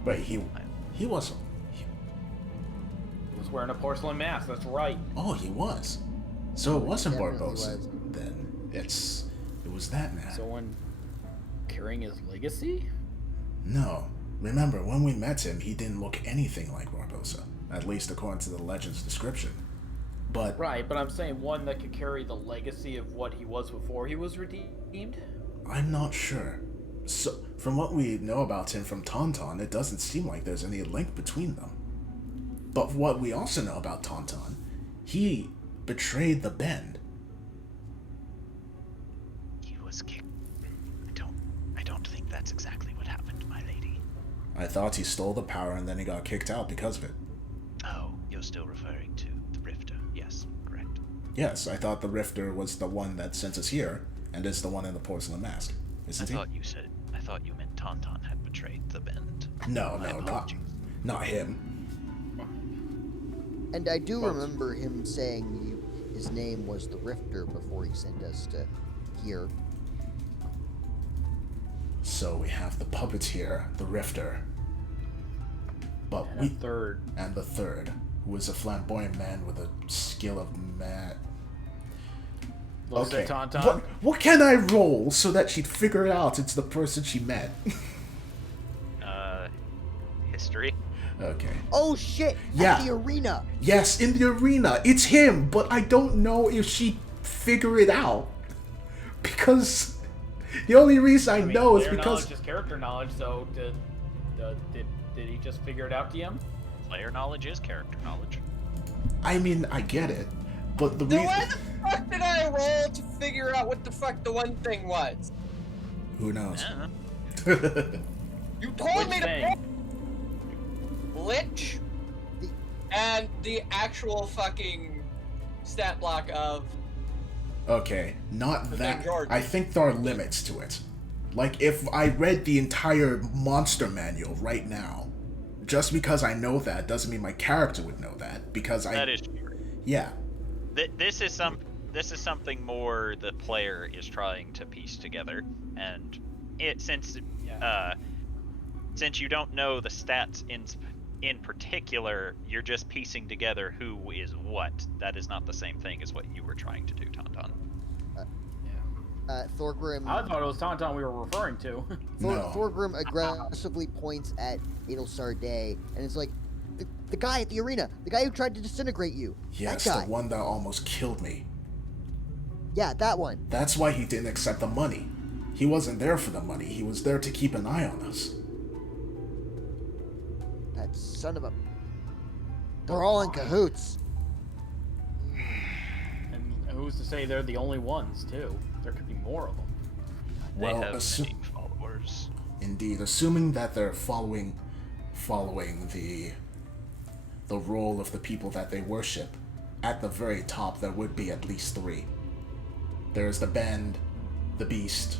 But he wasn't. He was wearing a porcelain mask, that's right. Oh, he was. So it wasn't Definitely Barbossa. was. Then it was that man. Someone carrying his legacy? No. Remember, when we met him, he didn't look anything like Barbossa. At least according to the legend's description. But Right, but I'm saying one that could carry the legacy of what he was before he was redeemed? I'm not sure. So, from what we know about him from Tauntaun, it doesn't seem like there's any link between them. But what we also know about Tauntaun, he betrayed the Bend. He was kicked. I don't think that's exactly what happened, my lady. I thought he stole the power and then he got kicked out because of it. Oh, you're still referring to the Rifter. Yes, correct. Yes, I thought the Rifter was the one that sent us here, and is the one in the porcelain mask. Isn't he? I thought you meant Tauntaun had betrayed the Bend. No, My not apologies. him. And I do remember him saying his name was the Rifter before he sent us to here. So we have the puppeteer, the Rifter. But And a third. And the third, who is a flamboyant man with a skill of Looks at Tauntaun. What can I roll so that she'd figure it out it's the person she met? History. Okay. Oh shit! Yeah. At the arena! Yes, in the arena. It's him, but I don't know if she'd figure it out. Because the only reason I know is player because... knowledge is character knowledge, so did he just figure it out, DM? Player knowledge is character knowledge. I mean, I get it. But the Then reason... why the fuck did I roll to figure out what the fuck the one thing was? Who knows? Yeah. You told Which me to thing? Lich and the actual fucking stat block of Okay, not The that. thing Jordan. I think there are limits to it. Like, if I read the entire monster manual right now, just because I know that doesn't mean my character would know that, because That is true. Yeah. This is this is something more the player is trying to piece together, and since you don't know the stats in particular, you're just piecing together who is what. That is not the same thing as what you were trying to do, Tauntaun. Thorgrim. I thought it was Tauntaun we were referring to. No. Thorgrim aggressively points at Adelsar Day, and it's like, the guy at the arena, the guy who tried to disintegrate you. Yes, that guy. the one that almost killed me. Yeah, that one. That's why he didn't accept the money. He wasn't there for the money. He was there to keep an eye on us. That son of a... They're all in cahoots. And who's to say they're the only ones, too? There could be more of them. They Well, have many followers. Indeed, assuming that they're following the role of the people that they worship, at the very top there would be at least 3. There's the Bend, the Beast,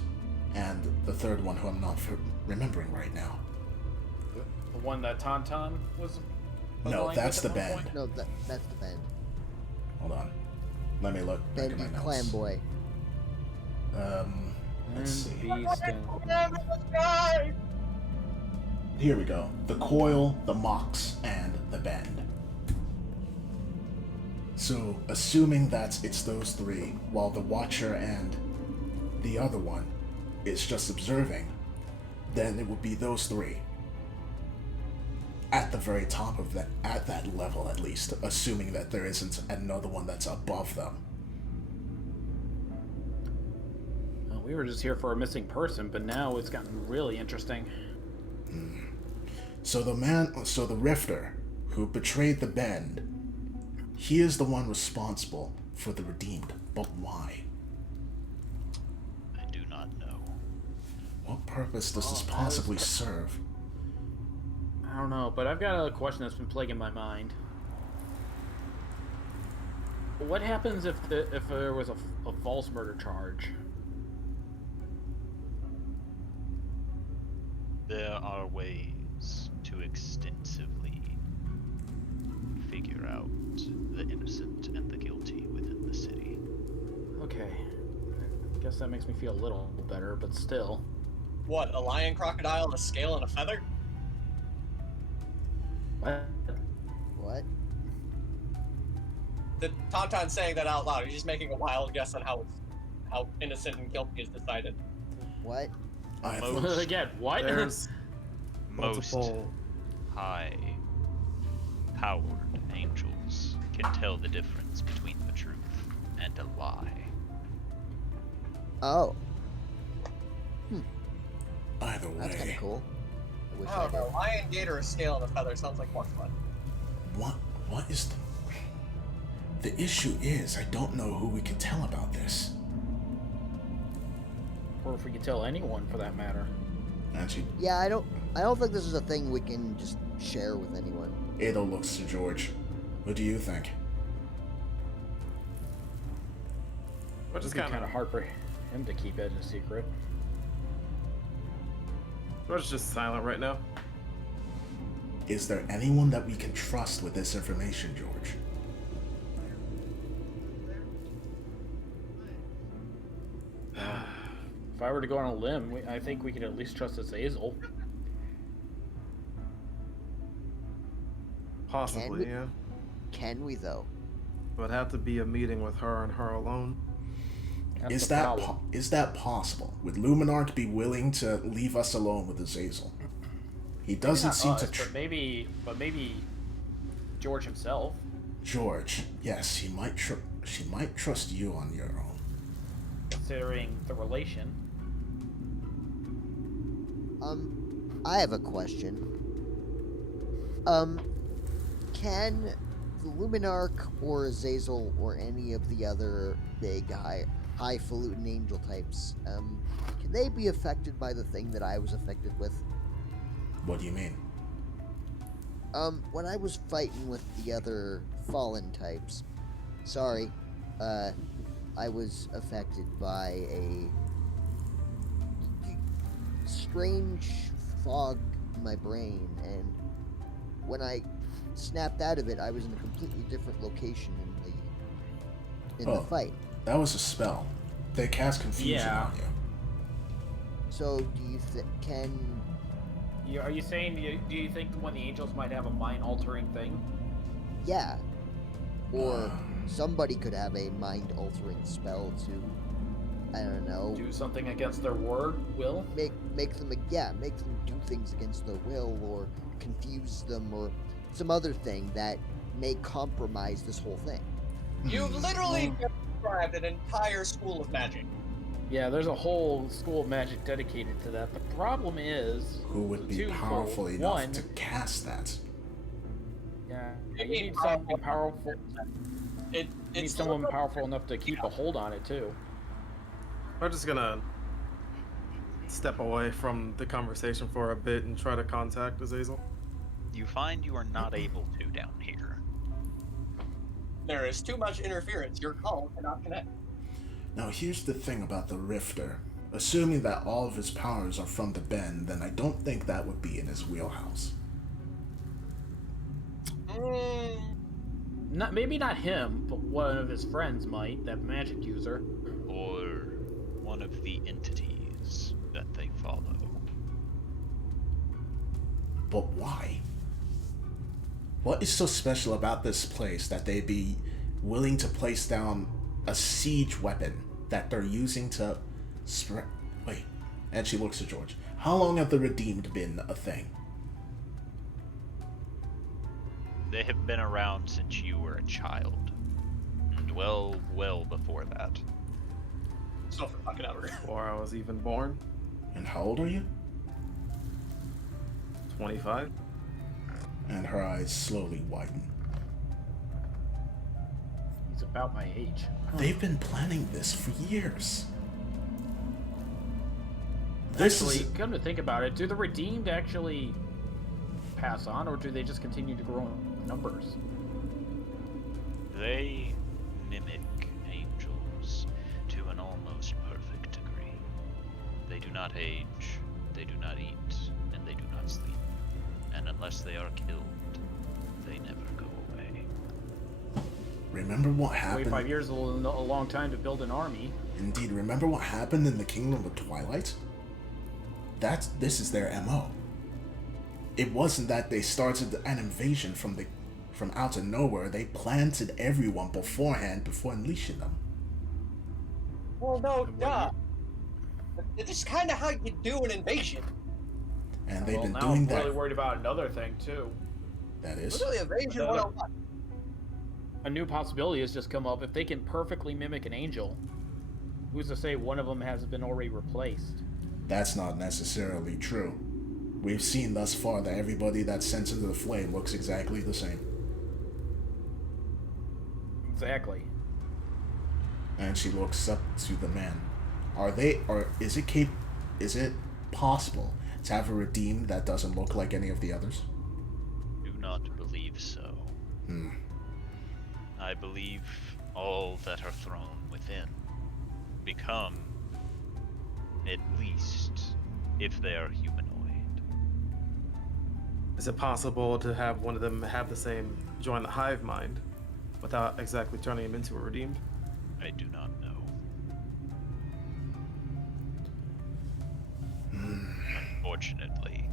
and the third one who I'm not remembering right now. The one that Tauntaun was... No, aligned that's with the at one Bend. point? No, that's the Bend. Hold on. Let me look back at my Bendy notes. Clan Boy. Let's see. Beast and... Here we go. The Coil, the Mox, and the Bend. So, assuming that it's those 3, while the Watcher and the other one is just observing, then it would be those 3. At the very top of that, at that level at least, assuming that there isn't another one that's above them. Well, we were just here for a missing person, but now it's gotten really interesting. So the Rifter, who betrayed the Bend, he is the one responsible for the Redeemed. But why? I do not know. What purpose does this possibly serve? I don't know, but I've got a question that's been plaguing my mind. What happens if there was a false murder charge? There are ways to extensively figure out the innocent and the guilty within the city. Okay. I guess that makes me feel a little better, but still. What, a lion, crocodile, a scale, and a feather? What? What? The Tauntaun's saying that out loud. He's just making a wild guess on how innocent and guilty is decided. What? I have Most- Again, what? There's Most multiple. high-powered angels can tell the difference between the truth and a lie. Oh, either that's kind way. of cool. I wish I I don't did. know. Lion, gator, a scale, and a feather sounds like more fun. What is the issue is I don't know who we can tell about this. Or if we could tell anyone, for that matter. Actually, Yeah, I don't think this is a thing we can just share with anyone. Ada looks to George. What do you think? Which is It'd be kind kind of of hard for him to keep it a secret. George is just silent right now. Is there anyone that we can trust with this information, George? If I were to go on a limb, I think we could at least trust Azazel. Possibly, we- yeah. Can we though? But it'd have to be a meeting with her and her alone. That's Is the that problem. is that possible? Would Luminarch be willing to leave us alone with Azazel? He doesn't Not seem us, to. but maybe George himself. George, yes, he might. She might trust you on your own. Considering the relation. I have a question. Can the Luminarch or Azazel or any of the other big highfalutin angel types, can they be affected by the thing that I was affected with? What do you mean? When I was fighting with the other fallen types, sorry, I was affected by a strange fog in my brain, and when I snapped out of it, I was in a completely different location in the Oh. fight. That was a spell. They cast confusion Yeah. on you. So do you Are you saying, do you think one of the angels might have a mind-altering thing? yeah. Or somebody could have a mind-altering spell to, I don't know, Do something against their will? make them do things against their will, or confuse them, or some other thing that may compromise this whole thing. You've literally described an entire school of magic. Yeah, there's a whole school of magic dedicated to that. The problem is... Who would be twofold. powerful enough One, to cast that? Yeah, You you need need someone powerful. You need It's someone powerful enough to keep a hold on it, too. I'm just gonna step away from the conversation for a bit and try to contact Azazel. You find you are not able to down here. There is too much interference. Your call cannot connect. Now, here's the thing about the Rifter. Assuming that all of his powers are from the Bend, then I don't think that would be in his wheelhouse. Maybe not him, but one of his friends might, that magic user. Or one of the entities that they follow. But why? What is so special about this place that they'd be willing to place down a siege weapon that they're using to spread... Wait, and she looks at George. How long have the Redeemed been a thing? They have been around since you were a child. And well before that. So for fucking ever. Before I was even born. And how old are you? 25. And her eyes slowly widen. He's about my age. They've been planning this for years. This Actually, is... come to think about it, do the redeemed actually pass on, or do they just continue to grow in numbers? They mimic angels to an almost perfect degree. They do not age, they do not eat, and they do not sleep. And unless they are killed, they never go away. Remember what happened... 25 years is a long time to build an army. Indeed, remember what happened in the Kingdom of Twilight? This is their MO. It wasn't that they started an invasion from out of nowhere. They planted everyone beforehand before unleashing them. Well, no, duh. This is kind of how you do an invasion. And they've been now doing I'm that. really worried about another thing, too. That is. Literally, invasion 101. A new possibility has just come up. If they can perfectly mimic an angel, who's to say one of them has been already replaced? That's not necessarily true. We've seen thus far that everybody that's sent into the flame looks exactly the same. Exactly. And she looks up to the man. Is it possible to have a redeemed that doesn't look like any of the others? Do not believe so. I believe all that are thrown within become, at least, if they are humanoid. Is it possible to have one of them have the same join the hive mind without exactly turning him into a redeemed? I do not know. Unfortunately,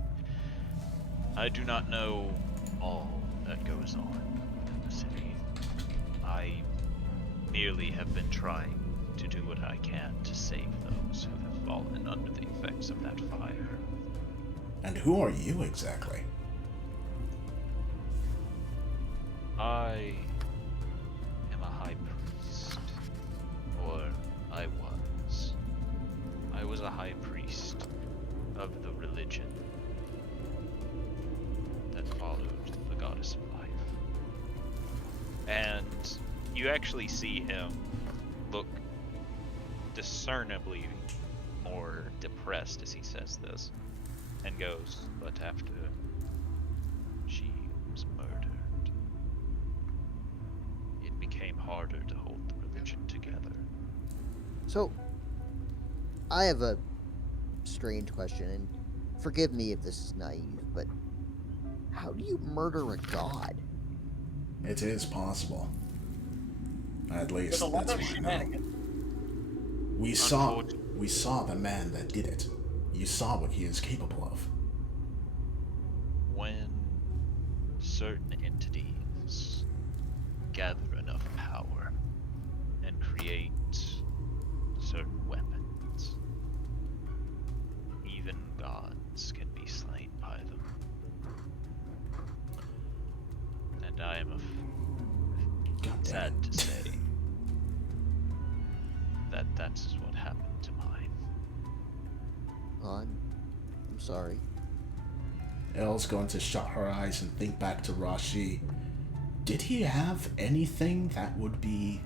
I do not know all that goes on in the city. I merely have been trying to do what I can to save those who have fallen under the effects of that fire. And who are you exactly? I am a high priest. Or I was. I was a high priest of the religion that followed the goddess of life. And you actually see him look discernibly more depressed as he says this, and goes, but after she was murdered, it became harder to hold the religion together. So, I have a strange question, and forgive me if this is naive, but how do you murder a god? It is possible. At There's least a lot that's of what I know. shenanigans. We saw the man that did it. You saw what he is capable of. When certain entities gather enough power and create certain weapons, even gods can be slain by them. And I am sad to say that that's what happened to mine. I'm sorry. Elle's going to shut her eyes and think back to Rashi. Did he have anything that would be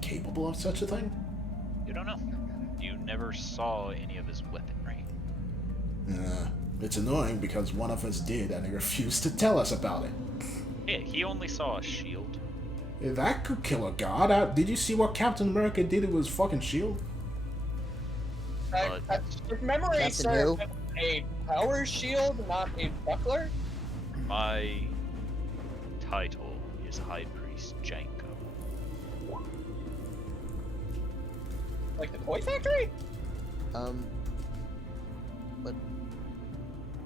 capable of such a thing? You don't know. You never saw any of his weaponry. It's annoying because one of us did and he refused to tell us about it. Yeah, he only saw a shield. That could kill a god. Did you see what Captain America did with his fucking shield? If memory Captain serves, who? a power shield, not a buckler. My title is High Priest Janko. Like the toy factory? But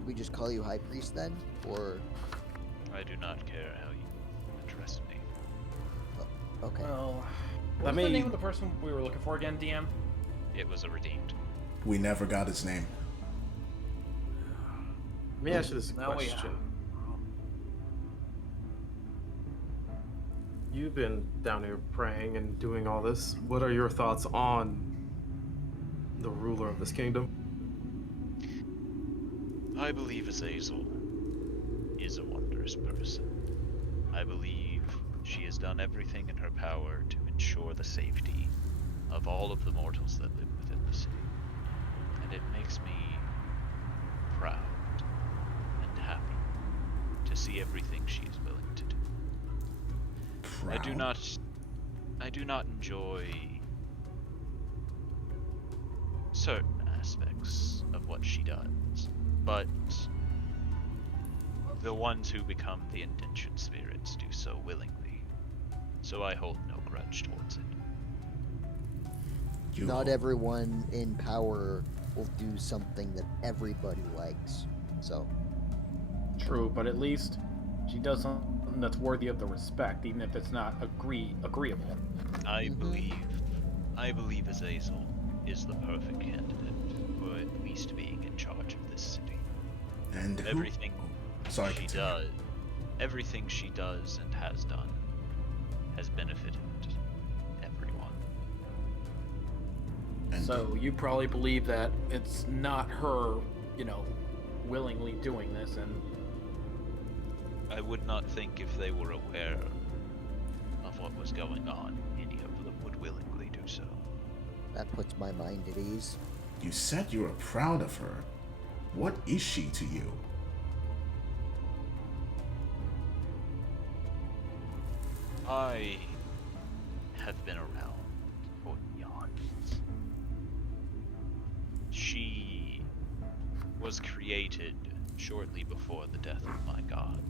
we just call you High Priest then, or I do not care how you address me. okay? Well, what's the name of the person we were looking for again, DM? It was a redeemed. We never got his name. Let me ask you this Now we question. have- You've been down here praying and doing all this. What are your thoughts on the ruler of this kingdom? I believe Azazel is a wondrous person. I believe she has done everything in her power to ensure the safety of all of the mortals that live within the city. And it makes me proud and happy to see everything she is willing to do. Proud? I do not enjoy certain aspects of what she does, but the ones who become the indentured spirits do so willingly, so I hold no grudge towards it. Not everyone in power will do something that everybody likes. So, True, but at least she does something that's worthy of the respect, even if it's not agreeable. I believe Azazel is the perfect candidate for at least being in charge of this city. And who? Everything Sorry, she continue. does, everything she does and has done, has benefited everyone. And So you probably believe that it's not her, willingly doing this, and I would not think if they were aware of what was going on, any of them would willingly do so. that puts my mind at ease. you said you were proud of her. What is she to you? I have been around for eons. She was created shortly before the death of my god.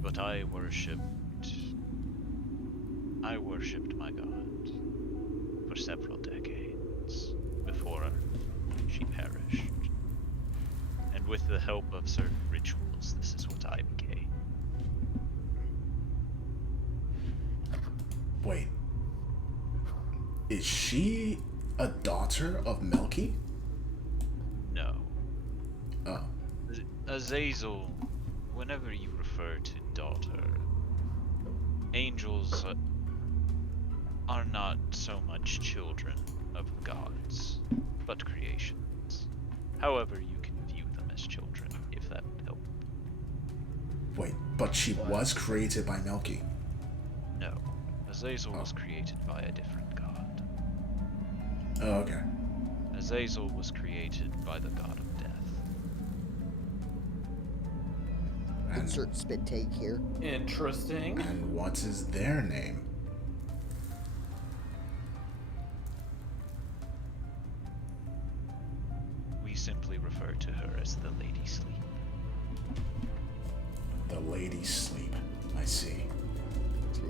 But I worshipped my god for several decades before she perished. And with the help of certain rituals, this is what I became. Wait. Is she a daughter of Melky? No. Oh. Azazel, whenever you refer to daughter, angels are not so much children of gods, but creations. However, you can view them as children, if that would help. Wait, but she was created by Melky. No. Azazel was created by a different god. Oh, okay. Azazel was created by the god of death. And, Insert spit take here. interesting. and what is their name? We simply refer to her as the Lady Sleep. The Lady Sleep. I see. See,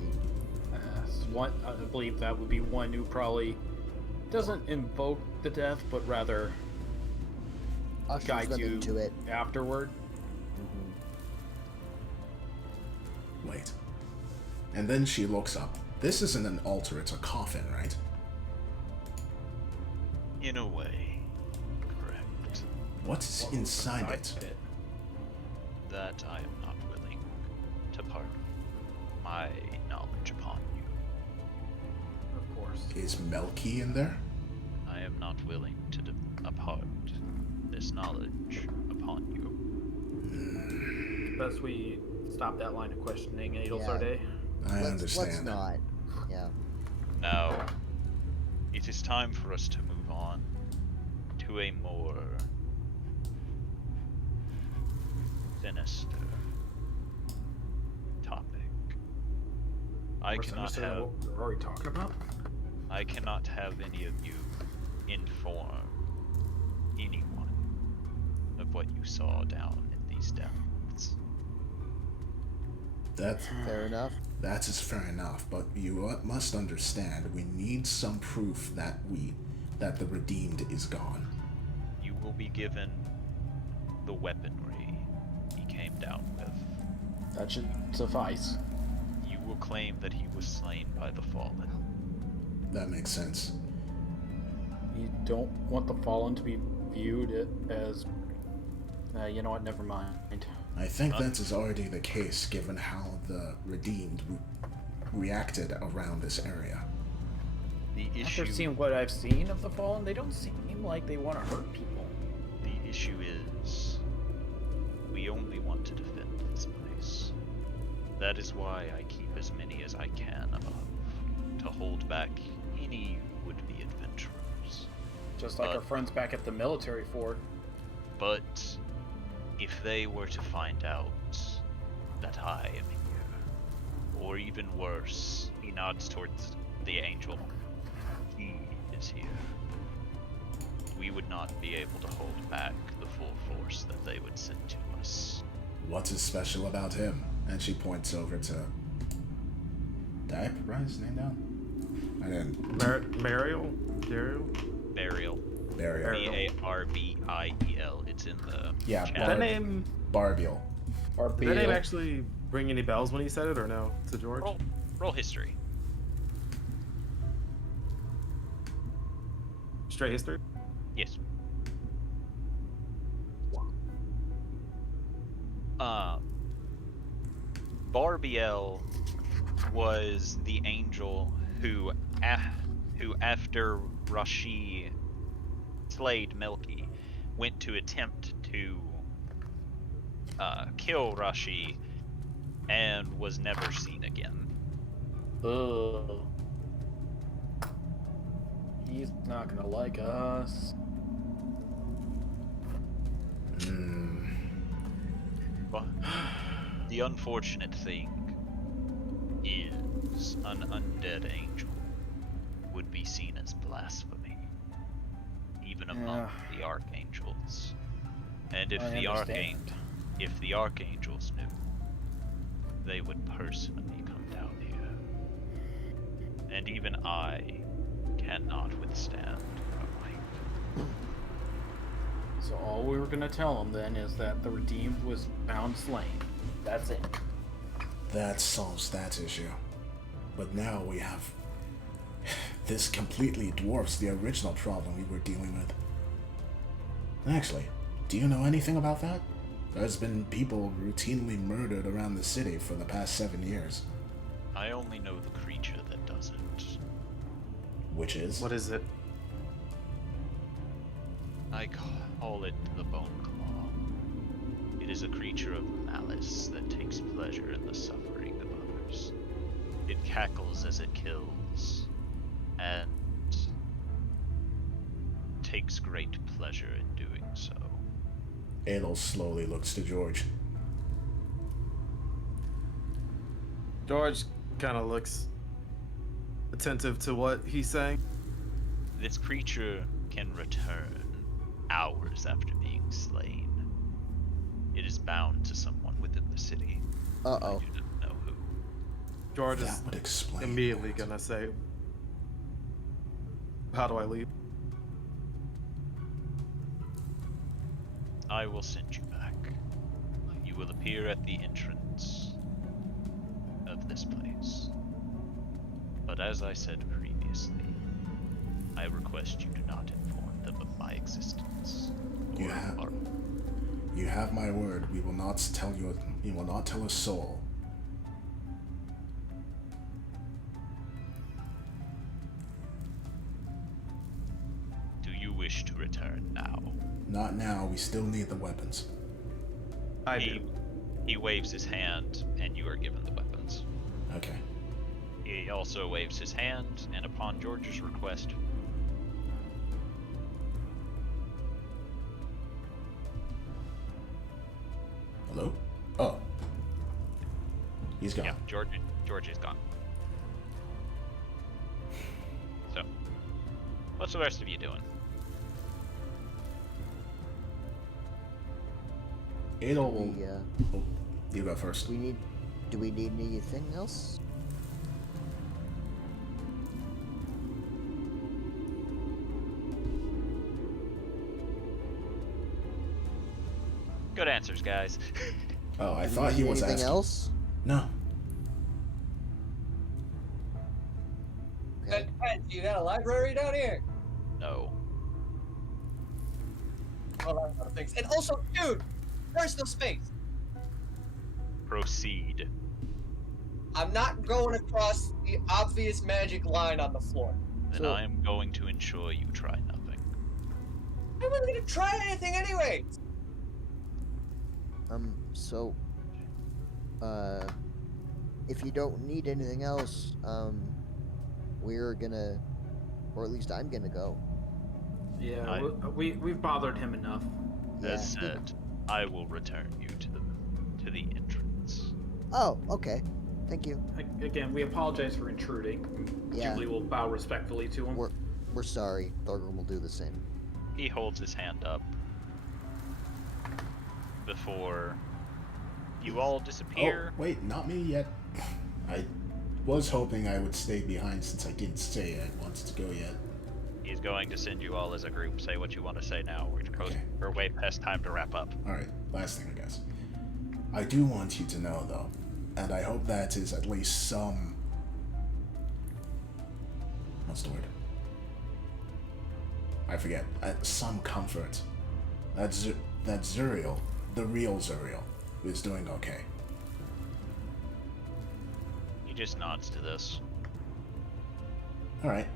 one. I believe that would be one who probably doesn't invoke the death, but rather Ushers guide them you into it. afterward. Wait. And then she looks up. This isn't an altar, it's a coffin, right? In a way, correct. What's inside it? That I am not willing to pardon my knowledge upon you. Of course. Is Melky in there? I am not willing to impart this knowledge upon you. Best we stop that line of questioning, Adelsarde. I Let's understand. not. Yeah. Now, it is time for us to move on to a more sinister topic. I cannot have what we're already talking about. I cannot have any of you inform anyone of what you saw down in these depths. That's Fair enough. that is fair enough, but you must understand we need some proof that the redeemed is gone. You will be given the weaponry he came down with. That should suffice. You will claim that he was slain by the fallen. That makes sense. You don't want the fallen to be viewed as. You know what? Never mind. I think that is already the case given how the redeemed reacted around this area. The After issue seeing what I've seen of the fallen, they don't seem like they want to hurt people. The issue is, we only want to defend this place. That is why I keep as many as I can above, to hold back any would-be adventurers. Just like But- our friends back at the military fort. But if they were to find out that I am here, or even worse, he nods towards the angel, he is here, we would not be able to hold back the full force that they would send to us. What is special about him? And she points over to. Did I write his name down? I didn't. Mariel? Daryl? Burial. Burial. Barbiel. It's in the Yeah, chat. Did that name Barbiel. Or did that name actually ring any bells when he said it or no to George? Roll history. Straight history? Yes. Barbiel was the angel who after Rashi slayed Melky, went to attempt to kill Rashi and was never seen again. Ugh. He's not gonna like us. But the unfortunate thing is an undead angel would be seen as blasphemy, even among the archangels. And if I the understand. archangels knew, they would personally come down here. And even I cannot withstand a fight. So all we were gonna tell him then is that the redeemed was found slain. That's it. That solves that issue. But now we have. This completely dwarfs the original problem we were dealing with. Actually, do you know anything about that? There's been people routinely murdered around the city for the past 7 years. I only know the creature that does it. Which is? What is it? I call it the Bone Claw. It is a creature of malice that takes pleasure in the suffering of others. It cackles as it kills, and takes great pleasure in doing so. Adel slowly looks to George. George kind of looks attentive to what he's saying. This creature can return hours after being slain. It is bound to someone within the city. Uh-oh. I do not know who. George is That would explain. immediately gonna say, "How do I leave?" I will send you back. You will appear at the entrance of this place. But as I said previously, I request you do not inform them of my existence. You have my word. We will not tell you. We will not tell a soul. Do you wish to return now? Not now. We still need the weapons. I do. He waves his hand, and you are given the weapons. Okay. He also waves his hand, and upon George's request, Hello? Oh. He's gone. yeah, George is gone. So, what's the rest of you doing? Adol We, will. Oh, you go first. do we need anything else? Good answers, guys. Oh, I Do we thought he need was anything asking. else? No. Okay. You got a library down here? No. Oh, that's other things. And also, dude, personal space. Proceed. I'm not going across the obvious magic line on the floor. Then So- I am going to ensure you try nothing. I wasn't gonna try anything anyway. So, if you don't need anything else, we're gonna, or at least I'm gonna go. Yeah, we've bothered him enough. Yeah. As said, I will return you to the entrance. Oh, okay. Thank you. Again, we apologize for intruding. Yeah. Julie will bow respectfully to him. We're sorry. Thorgrim will do the same. He holds his hand up before you all disappear. Oh, wait, not me yet. I was hoping I would stay behind since I didn't say I wanted to go yet. He's going to send you all as a group. Say what you want to say now. Okay. We're way past time to wrap up. Alright, last thing, I guess. I do want you to know, though, and I hope that is at least some... What's the word? I forget. Some comfort. That Zuriel, the real Zuriel, is doing okay. He just nods to this. Alright.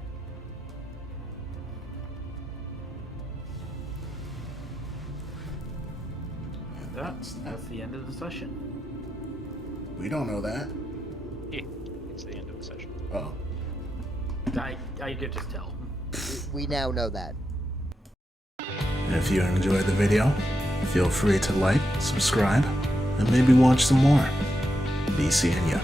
That's the end of the session. We don't know that. It's the end of the session. Oh. I could just tell. We now know that. If you enjoyed the video, feel free to like, subscribe, and maybe watch some more. Be seeing ya.